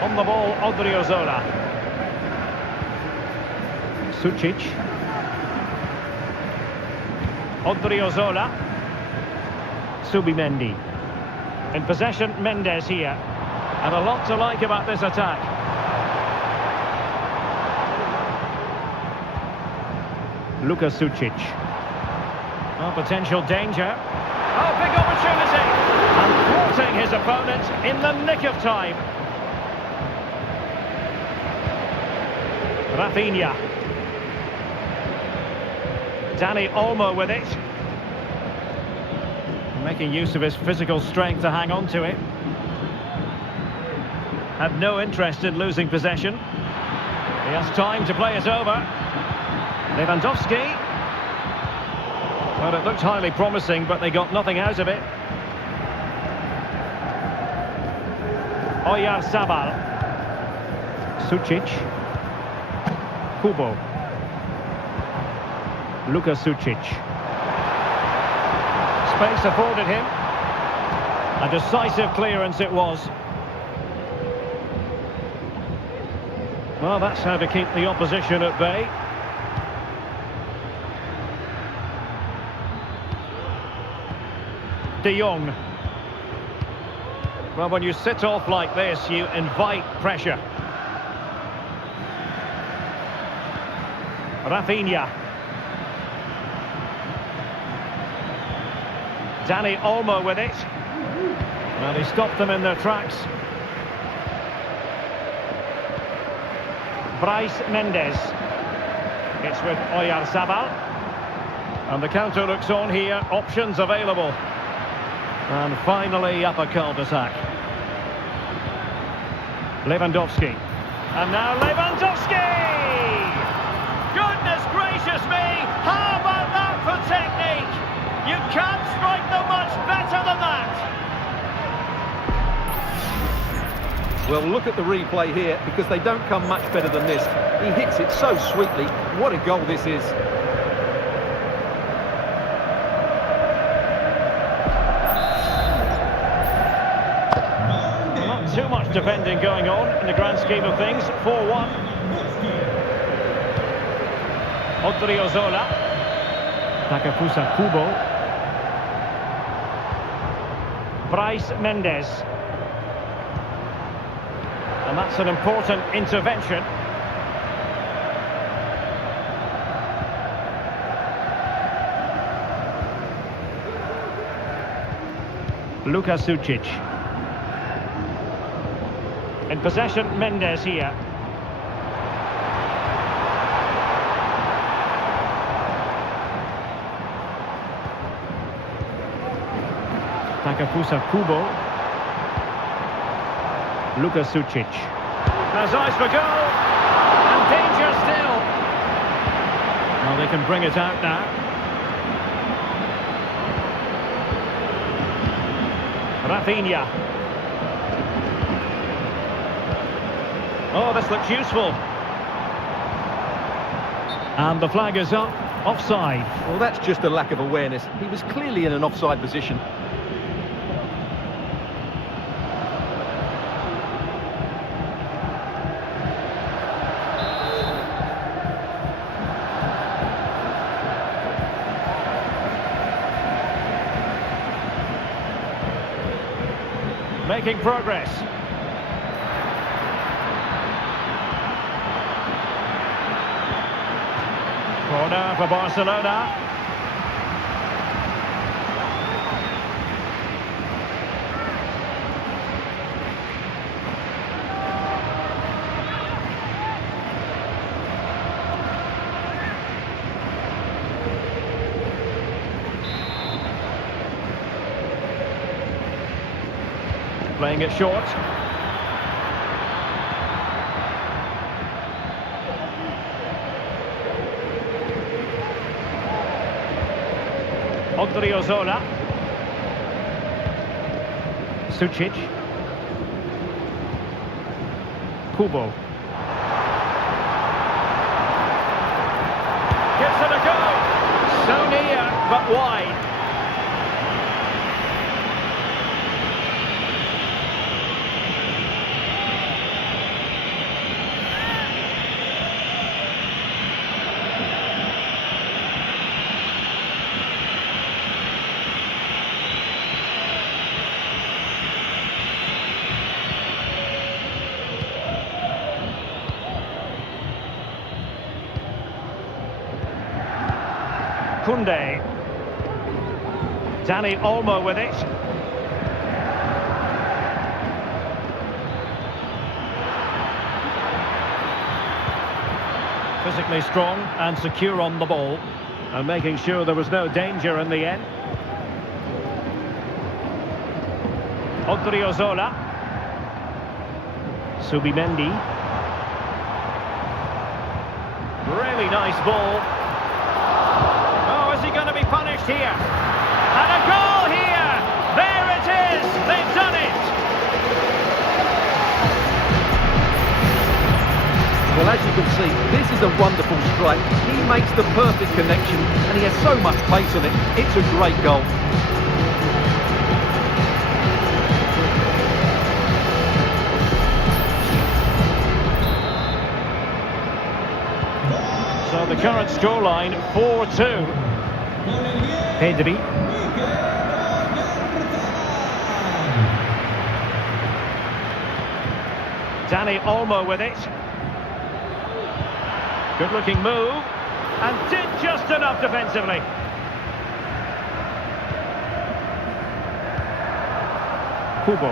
On the ball, Odriozola. Sucic. Odriozola. Subimendi. In possession, Mendes here. And a lot to like about this attack. Luka Sucic. Oh, potential danger. Oh, big opportunity. And thwarting his opponent in the nick of time. Rafinha. Dani Olmo with it. Making use of his physical strength to hang on to it. Had no interest in losing possession. He has time to play it over. Lewandowski. Well, it looked highly promising, but they got nothing out of it. Oyarzabal. Sucic. Kubo. Luka Sucic. Space afforded him. A decisive clearance it was. Well, that's how to keep the opposition at bay. De Jong. Well, when you sit off like this, you invite pressure. Rafinha. Dani Olmo with it. Well, he stopped them in their tracks. Bryce Mendes. It's with Oyarzabal. And the counter looks on here. Options available. And finally up a cul-de-sac. Lewandowski. And now Lewandowski! Goodness gracious me! How about that for technique? You can't strike them much better than that! Well, look at the replay here, because they don't come much better than this. He hits it so sweetly. What a goal this is. Not too much defending going on in the grand scheme of things. 4-1. Odriozola. Takefusa Kubo. Bryce Mendes. And that's an important intervention. Luka Sucic. In possession, Mendes here. Takefusa Kubo. Luka Sucic. Has eyes for goal. And danger still. Well, they can bring it out now. Rafinha. Oh, this looks useful. And the flag is up. Offside. Well, that's just a lack of awareness. He was clearly in an offside position. Making progress. Corner for Barcelona. Playing it short. Odriozola. Sucic. Kubo. Gives it a go. So near, but wide. Koundé. Dani Olmo with it. Physically strong and secure on the ball, and making sure there was no danger in the end. Odriozola. Subimendi. Really nice ball. Oh, is he going to be punished here? And a goal here! There it is! They've done it! Well, as you can see, this is a wonderful strike. He makes the perfect connection, and he has so much pace on it. It's a great goal. So the current scoreline, 4-2. Pedri. Dani Olmo with it. Good looking move, and did just enough defensively. Kubo.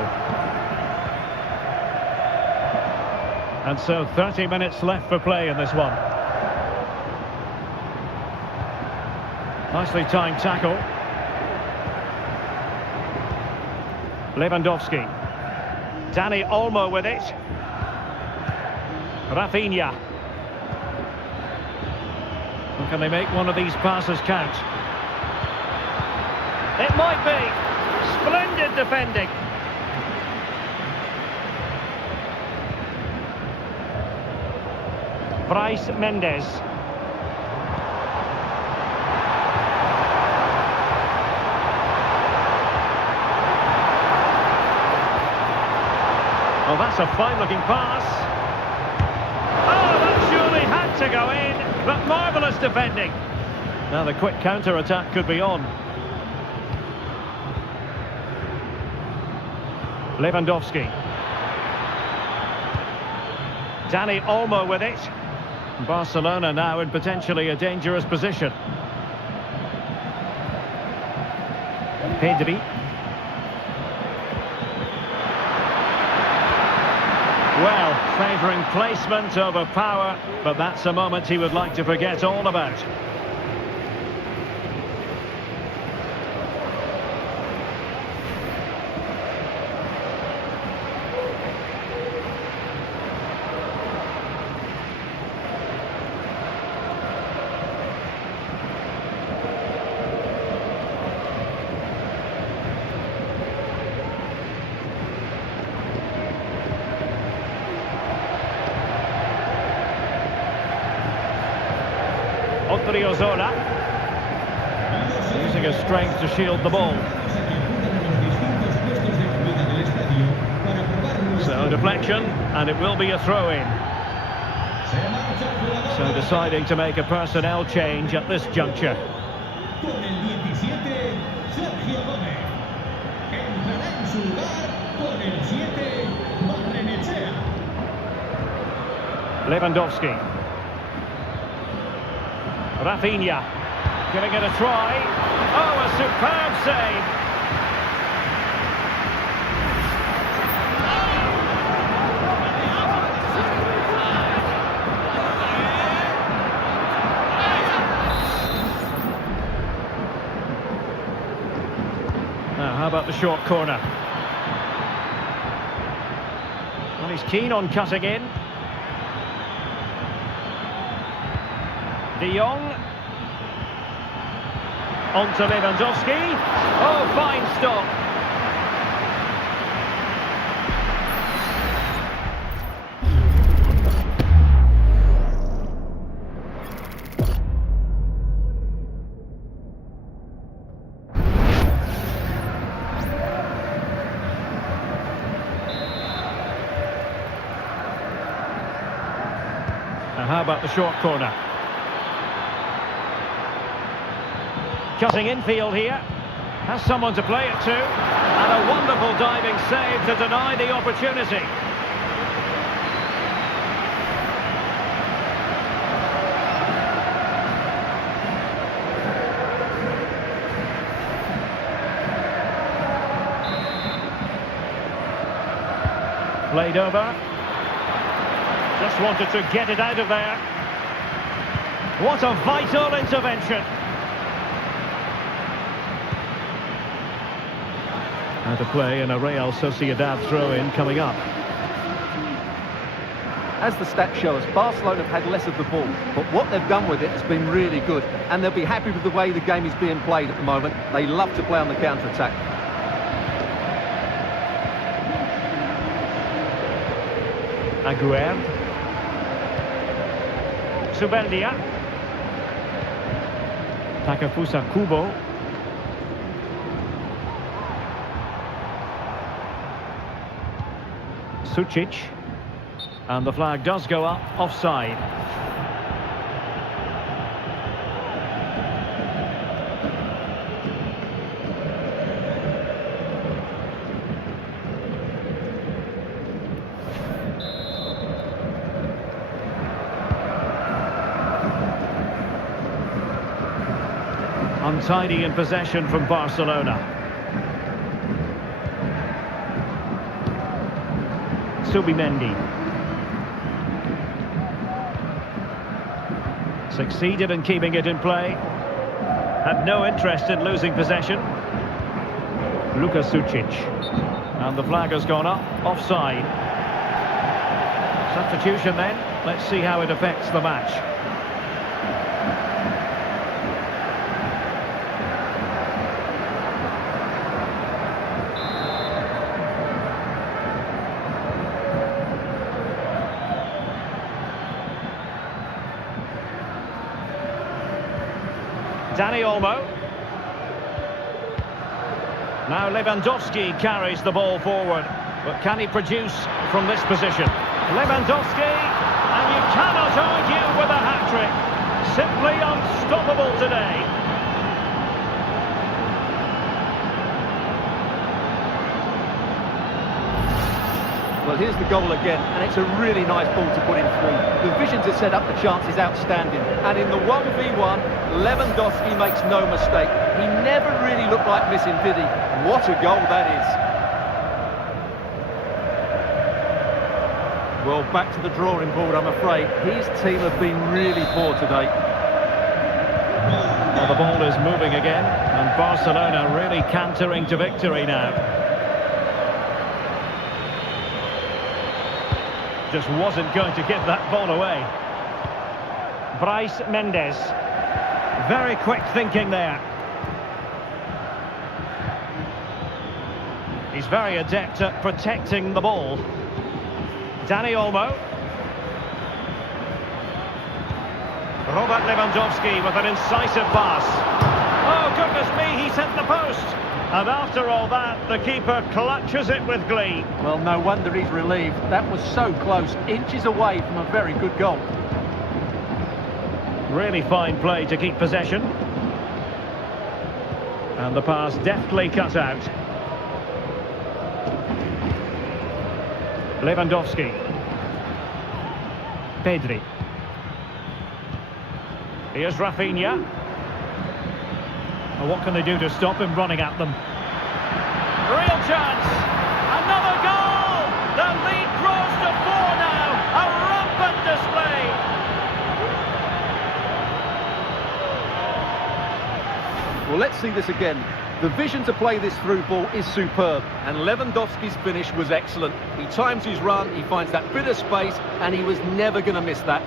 And so 30 minutes left for play in this one. Nicely timed tackle. Lewandowski. Dani Olmo with it. Rafinha. And can they make one of these passes count? It might be. Splendid defending. Bryce Mendes. Oh, that's a fine-looking pass. Oh, that surely had to go in, but marvellous defending. Now the quick counter-attack could be on. Lewandowski. Dani Olmo with it. Barcelona now in potentially a dangerous position. Pedri. Well, favouring placement over power, but that's a moment he would like to forget all about. Odriozola, using his strength to shield the ball. So deflection, and it will be a throw-in. So deciding to make a personnel change at this juncture. Lewandowski. Rafinha, giving it a try. Oh, a superb save. Now, how about the short corner? Well, he's keen on cutting in. De Jong. On to Lewandowski. Oh, fine stop. Now, how about the short corner? Cutting infield here. Has someone to play it to. And a wonderful diving save to deny the opportunity. Played over. Just wanted to get it out of there. What a vital intervention. Out of play and a Real Sociedad throw-in coming up. As the stats show us, Barcelona have had less of the ball, but what they've done with it has been really good, and they'll be happy with the way the game is being played at the moment. They love to play on the counter-attack. Aguerd. Subeldia. Takafusa Kubo. Sucic. And the flag does go up, offside. Untidy in possession from Barcelona. Subimendi. Succeeded in keeping it in play. Had no interest in losing possession. Luka Sucic. And the flag has gone up, offside. Substitution then. Let's see how it affects the match. Dani Olmo. Now Lewandowski carries the ball forward, but can he produce from this position? Lewandowski, and you cannot argue with a hat-trick. Simply unstoppable today. Well, here's the goal again, and it's a really nice ball to put him through. The vision to set up the chance is outstanding, and in the 1v1, Lewandowski makes no mistake. He never really looked like missing, did he? What a goal that is. Well, back to the drawing board, I'm afraid. His team have been really poor today. Well, the ball is moving again, and Barcelona really cantering to victory now. Just wasn't going to give that ball away. Bryce Mendes. Very quick thinking there. He's very adept at protecting the ball. Dani Olmo. Robert Lewandowski with an incisive pass. Oh, goodness me, he sent the post. And after all that, the keeper clutches it with glee. Well, no wonder he's relieved. That was so close, inches away from a very good goal. Really fine play to keep possession. And the pass deftly cut out. Lewandowski. Pedri. Here's Rafinha. Well, what can they do to stop him running at them? Real chance! Another goal! The lead grows to 4 now! A rampant display! Well, let's see this again. The vision to play this through ball is superb, and Lewandowski's finish was excellent. He times his run, he finds that bit of space, and he was never going to miss that.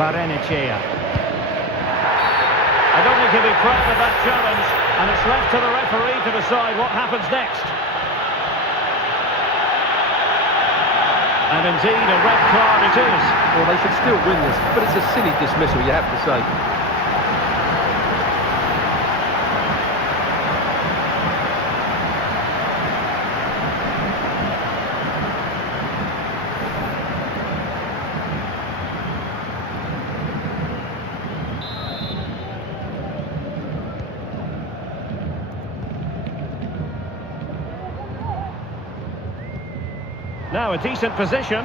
Barrenechea. I don't think he'll be proud of that challenge, and it's left to the referee to decide what happens next. And indeed, a red card it is. Well, they should still win this, but it's a silly dismissal, you have to say. Now a decent position.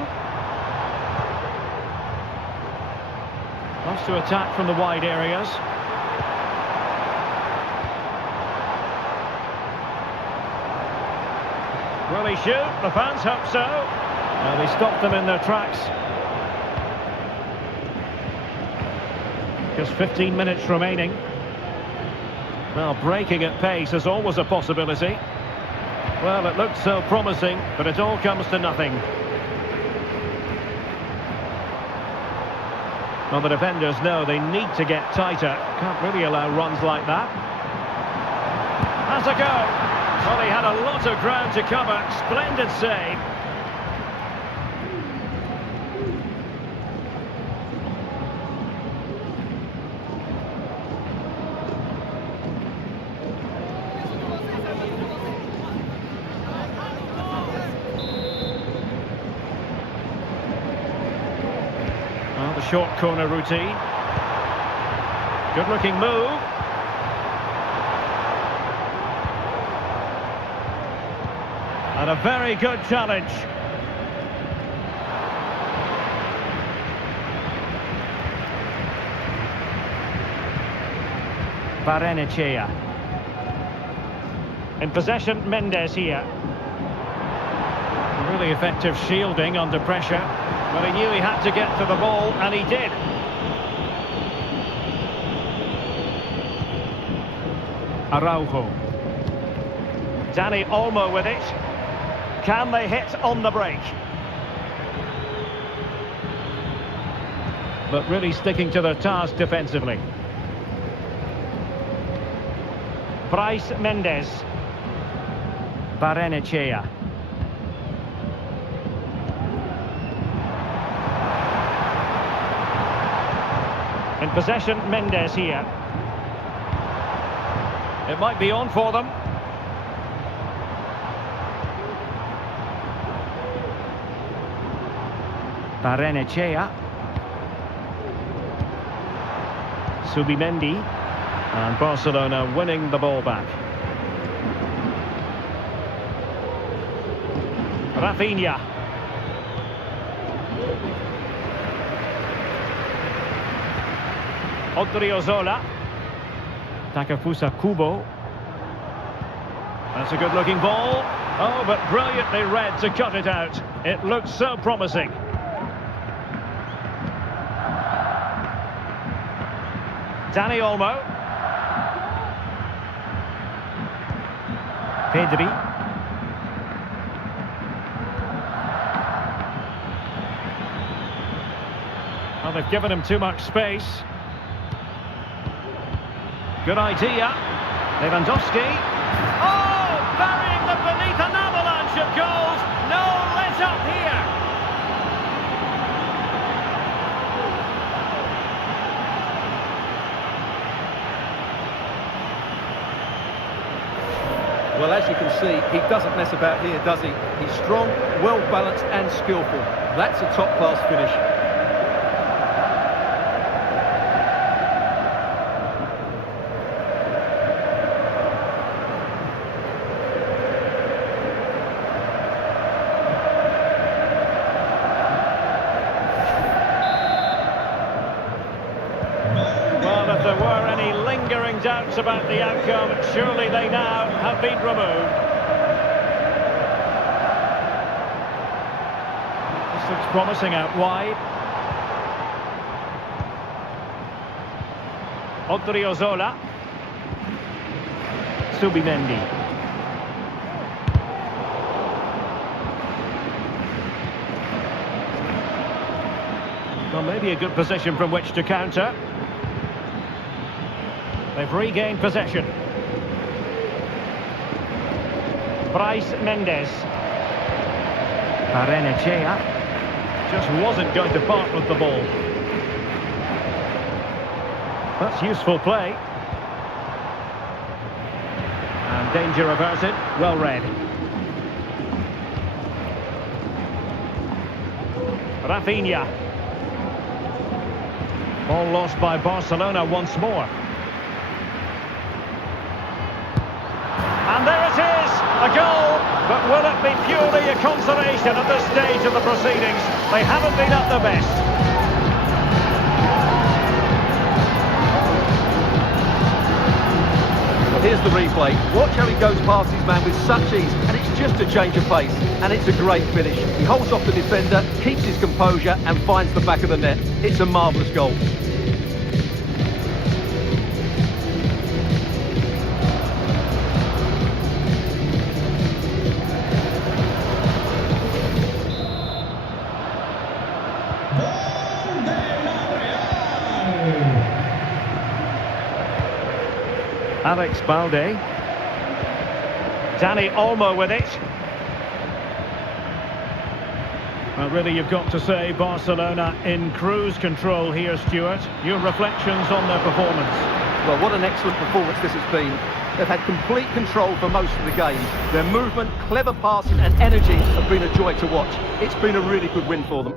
Wants to attack from the wide areas. Will he shoot? The fans hope so. Well, they stopped them in their tracks. Just 15 minutes remaining. Well, breaking at pace is always a possibility. Well, it looked so promising, but it all comes to nothing. Well, the defenders know they need to get tighter. Can't really allow runs like that. Has a go. Well, he had a lot of ground to cover. Splendid save. Well, the short corner routine. Good-looking move. And a very good challenge. Barrenechea. In possession, Mendes here. Really effective shielding under pressure. But he knew he had to get to the ball, and he did. Araujo. Dani Olmo with it. Can they hit on the break? But really sticking to their task defensively. Bryce Mendes. Barrenechea. In possession, Mendes here. It might be on for them. Barrenechea. Subimendi. And Barcelona winning the ball back. Rafinha. Odriozola. Takefusa Kubo. That's a good-looking ball. Oh, but brilliantly read to cut it out. It looks so promising. Dani Olmo. Pedri. Well, they've given him too much space. Good idea. Lewandowski. Oh, burying them beneath an avalanche of goals. No let up here. Well, as you can see, he doesn't mess about here, does he? He's strong, well-balanced and skillful. That's a top-class finish. Well, if there were any lingering doubts about the outcome, surely they now have been removed. This looks promising out wide. Odriozola. Subimendi. Well, maybe a good position from which to counter. They've regained possession. Bryce Mendes. Barrenechea. Just wasn't going to part with the ball. That's useful play. And danger averted. Well read. Rafinha. Ball lost by Barcelona once more. And there it is, a goal But will it be purely a consolation at this stage of the proceedings? They haven't been at their best. Here's the replay. Watch how he goes past his man with such ease, and it's just a change of pace, and it's a great finish. He holds off the defender, keeps his composure, and finds the back of the net. It's a marvellous goal. Alex Balde. Dani Olmo with it. Well, really, you've got to say Barcelona in cruise control here, Stuart. Your reflections on their performance? Well, what an excellent performance this has been. They've had complete control for most of the game. Their movement, clever passing and energy have been a joy to watch. It's been a really good win for them.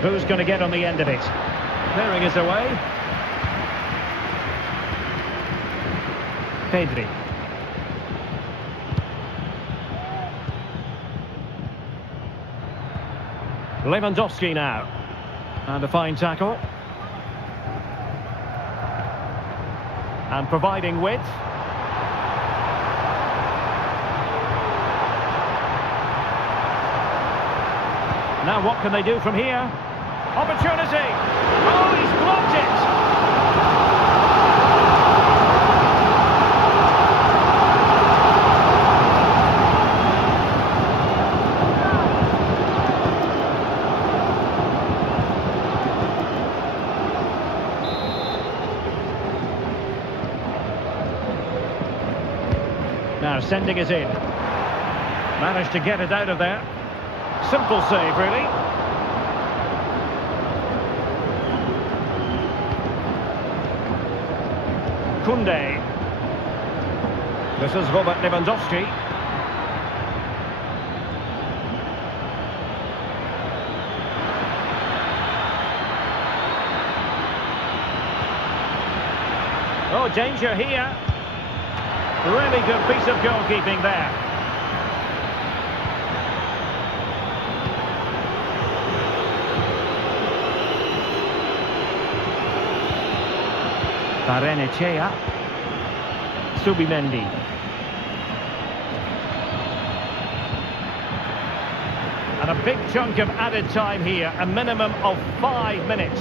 Who's going to get on the end of it? Clearing is away. Pedri. Lewandowski now. And a fine tackle. And providing width. Now what can they do from here? Opportunity! Oh, he's blocked it! Now sending it in. Managed to get it out of there. Simple save, really. Kunde. This is Robert Lewandowski. Oh, danger here. Really good piece of goalkeeping there. Barrenechea. Subimendi. And a big chunk of added time here, a minimum of 5 minutes.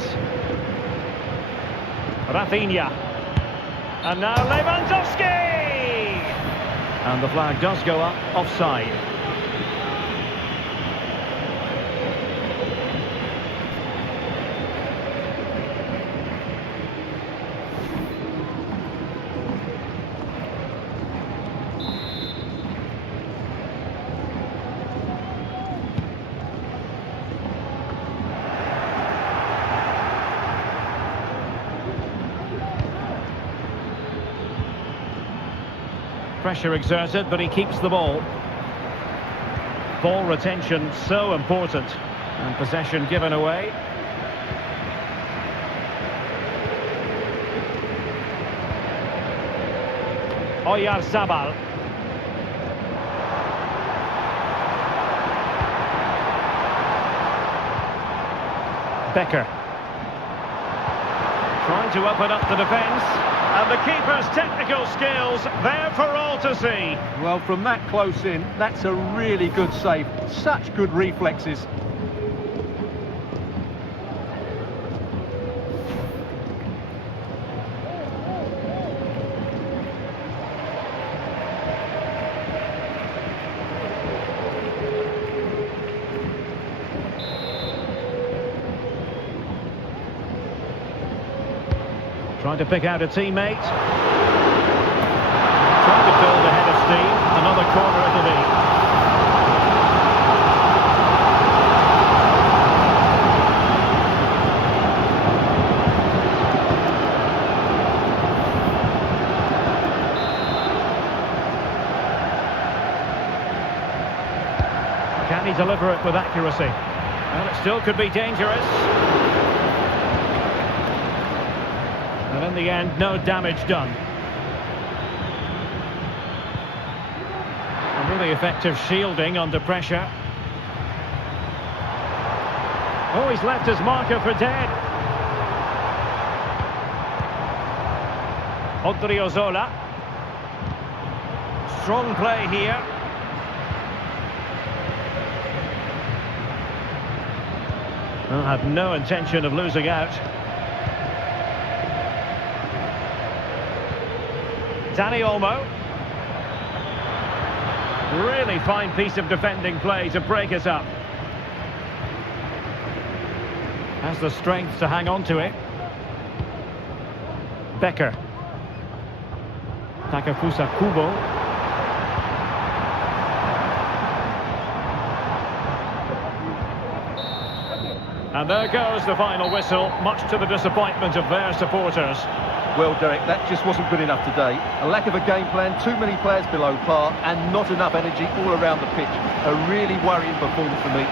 Rafinha. And now Lewandowski! And the flag does go up, offside. Pressure exerted, but he keeps the ball. Ball retention so important. And possession given away. Oyarzabal. Becker. Trying to open up the defence. And the keeper's technical skills there for all to see. Well, from that close in, that's a really good save. Such good reflexes. Trying to pick out a teammate. Trying to build ahead of steam. Another corner it'll be. Can he deliver it with accuracy? Well, it still could be dangerous. And in the end, no damage done. A really effective shielding under pressure. Oh, he's left his marker for dead. Odriozola. Strong play here. Well, have no intention of losing out. Dani Olmo. Really fine piece of defending play to break us up. Has the strength to hang on to it. Becker. Takafusa Kubo. And there goes the final whistle, much to the disappointment of their supporters. Well, Derek, that just wasn't good enough today. A lack of a game plan, too many players below par, and not enough energy all around the pitch. A really worrying performance for me.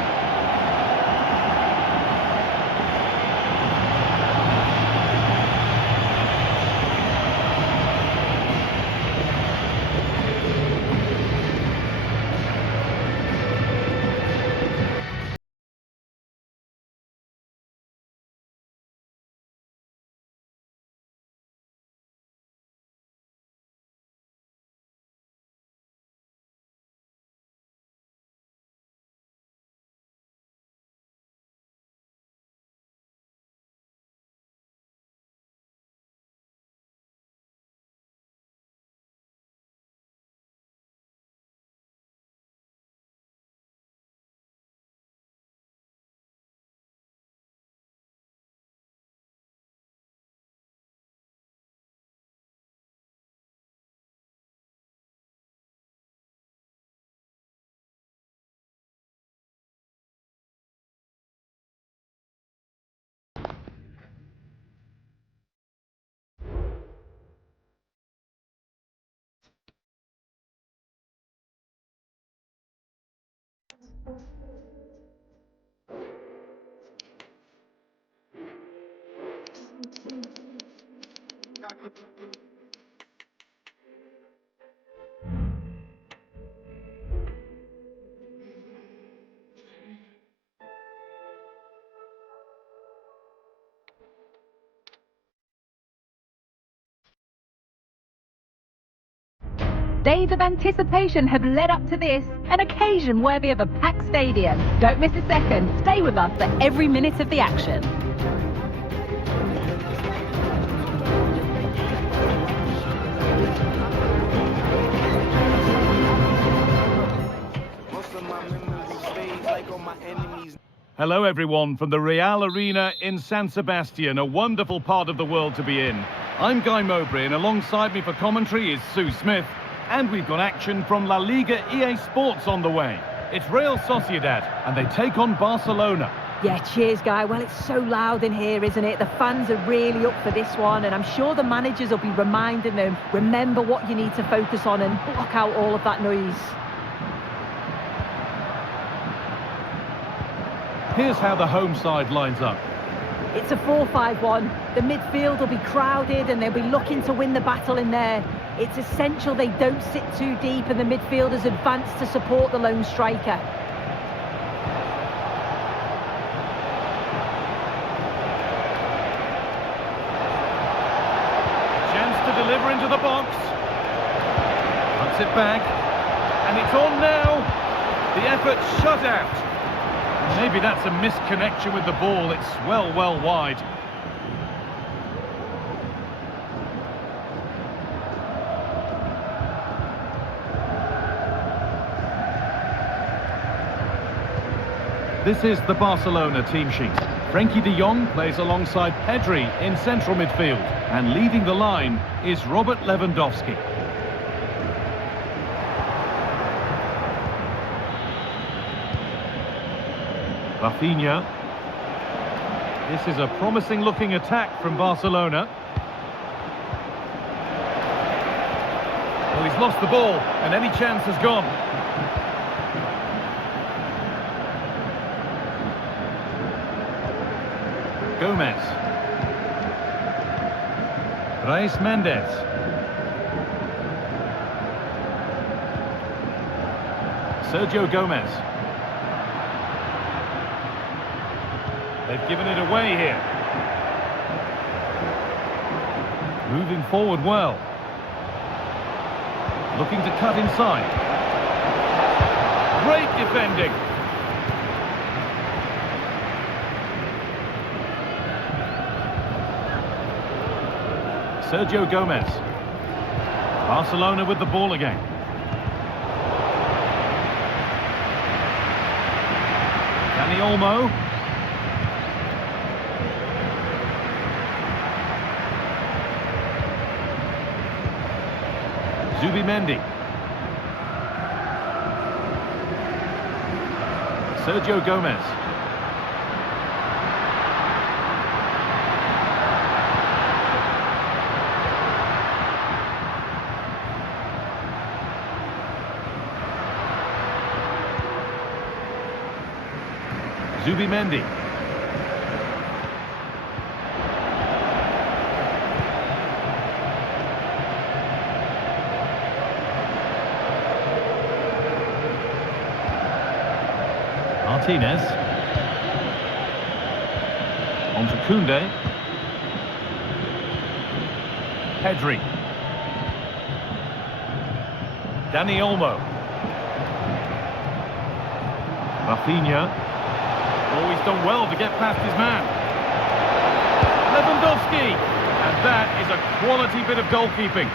Days of anticipation have led up to this, an occasion worthy of a packed stadium. Don't miss a second. Stay with us for every minute of the action. Hello everyone from the Real Arena in San Sebastian, a wonderful part of the world to be in. I'm Guy Mowbray and alongside me for commentary is Sue Smith. And we've got action from La Liga EA Sports on the way. It's Real Sociedad and they take on Barcelona. Yeah, cheers, Guy. Well, it's so loud in here, isn't it? The fans are really up for this one, and I'm sure the managers will be reminding them, remember what you need to focus on and block out all of that noise. Here's how the home side lines up. It's a 4-5-1. The midfield will be crowded and they'll be looking to win the battle in there. It's essential they don't sit too deep and the midfielders advance to support the lone striker. Chance to deliver into the box. Puts it back. And it's on now. The effort shut out. Maybe that's a misconnection with the ball. It's well wide. This is the Barcelona team sheet. Frenkie de Jong plays alongside Pedri in central midfield. And leading the line is Robert Lewandowski. Rafinha. This is a promising looking attack from Barcelona. Well, he's lost the ball and any chance has gone. Gomez. Reis Mendes. Sergio Gomez. They've given it away here. Moving forward well. Looking to cut inside. Great defending. Sergio Gomez. Barcelona with the ball again. Dani Olmo. Zubimendi. Sergio Gomez. Zubimendi. Martinez. On to Koundé. Pedri. Dani Olmo. Rafinha. Oh, he's done well to get past his man. Lewandowski. And that is a quality bit of goalkeeping.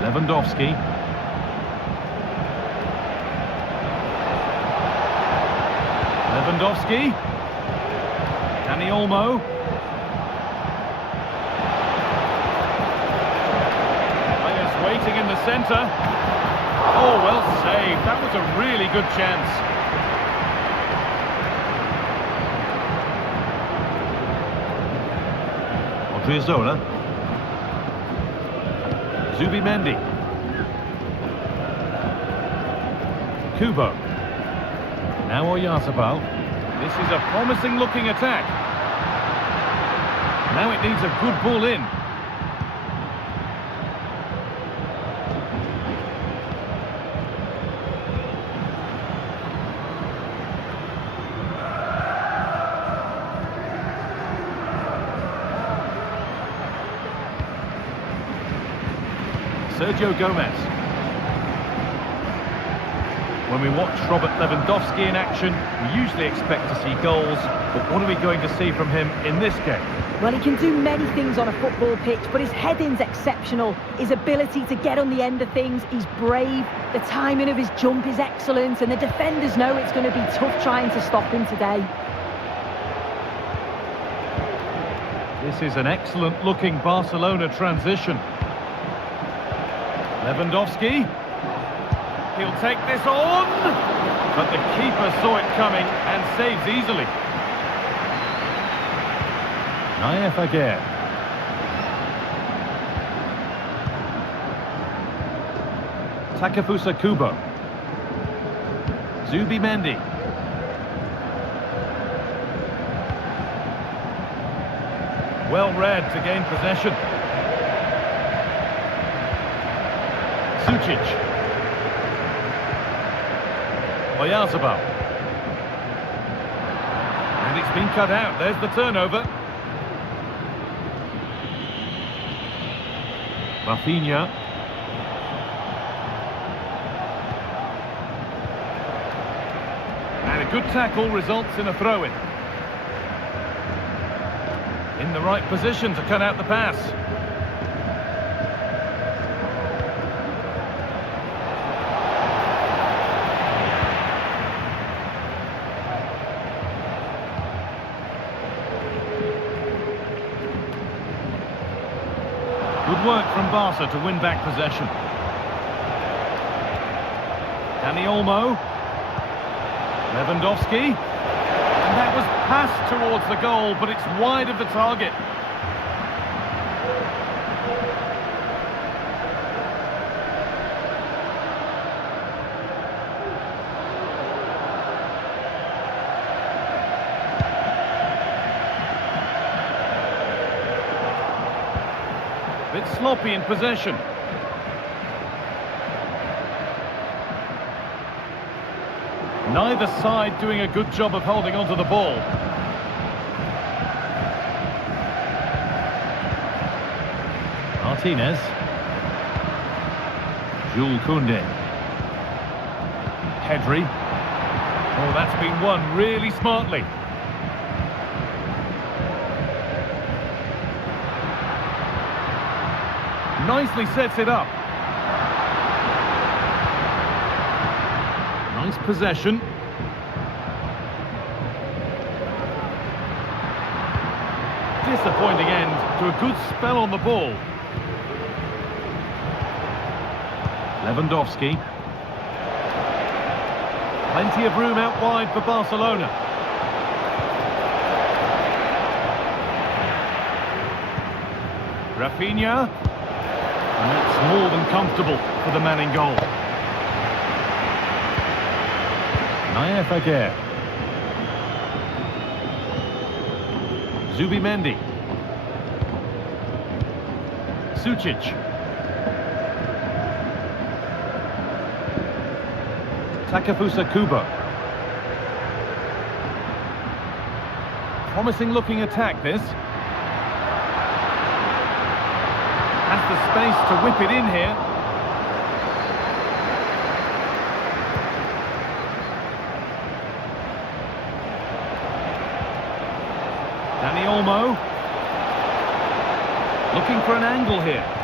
Lewandowski. Lewandowski. Dani Olmo. Players waiting in the centre. Oh, well saved. That was a really good chance. Odriozola. Zubimendi. Kubo. Now Oyarzabal. This is a promising looking attack. Now it needs a good ball in. Sergio Gomez. When we watch Robert Lewandowski in action, we usually expect to see goals, but what are we going to see from him in this game? Well, he can do many things on a football pitch, but his heading's exceptional. His ability to get on the end of things, he's brave. The timing of his jump is excellent, and the defenders know it's going to be tough trying to stop him today. This is an excellent looking Barcelona transition. Lewandowski. He'll take this on, but the keeper saw it coming and saves easily. Naif Aguirre. Takefusa Kubo. Zubimendi. Well read to gain possession. Sucic. Oyarzabal. And it's been cut out. There's the turnover. Rafinha. And a good tackle results in a throw-in. In the right position to cut out the pass. Good work from Barca to win back possession. Dani Olmo. Lewandowski. And that was passed towards the goal, but it's wide of the target. bit sloppy in possession. Neither side doing a good job of holding onto the ball. Martinez. Jules Koundé. Pedri. Oh, that's been won really smartly. Nicely sets it up. Nice possession. Disappointing end to a good spell on the ball. Lewandowski. Plenty of room out wide for Barcelona. Rafinha. And that's more than comfortable for the man in goal. Nayef Aguirre. Zubimendi. Sucic. Takefusa Kubo. Promising looking attack this. Has the space to whip it in here. Dani Olmo. Looking for an angle here.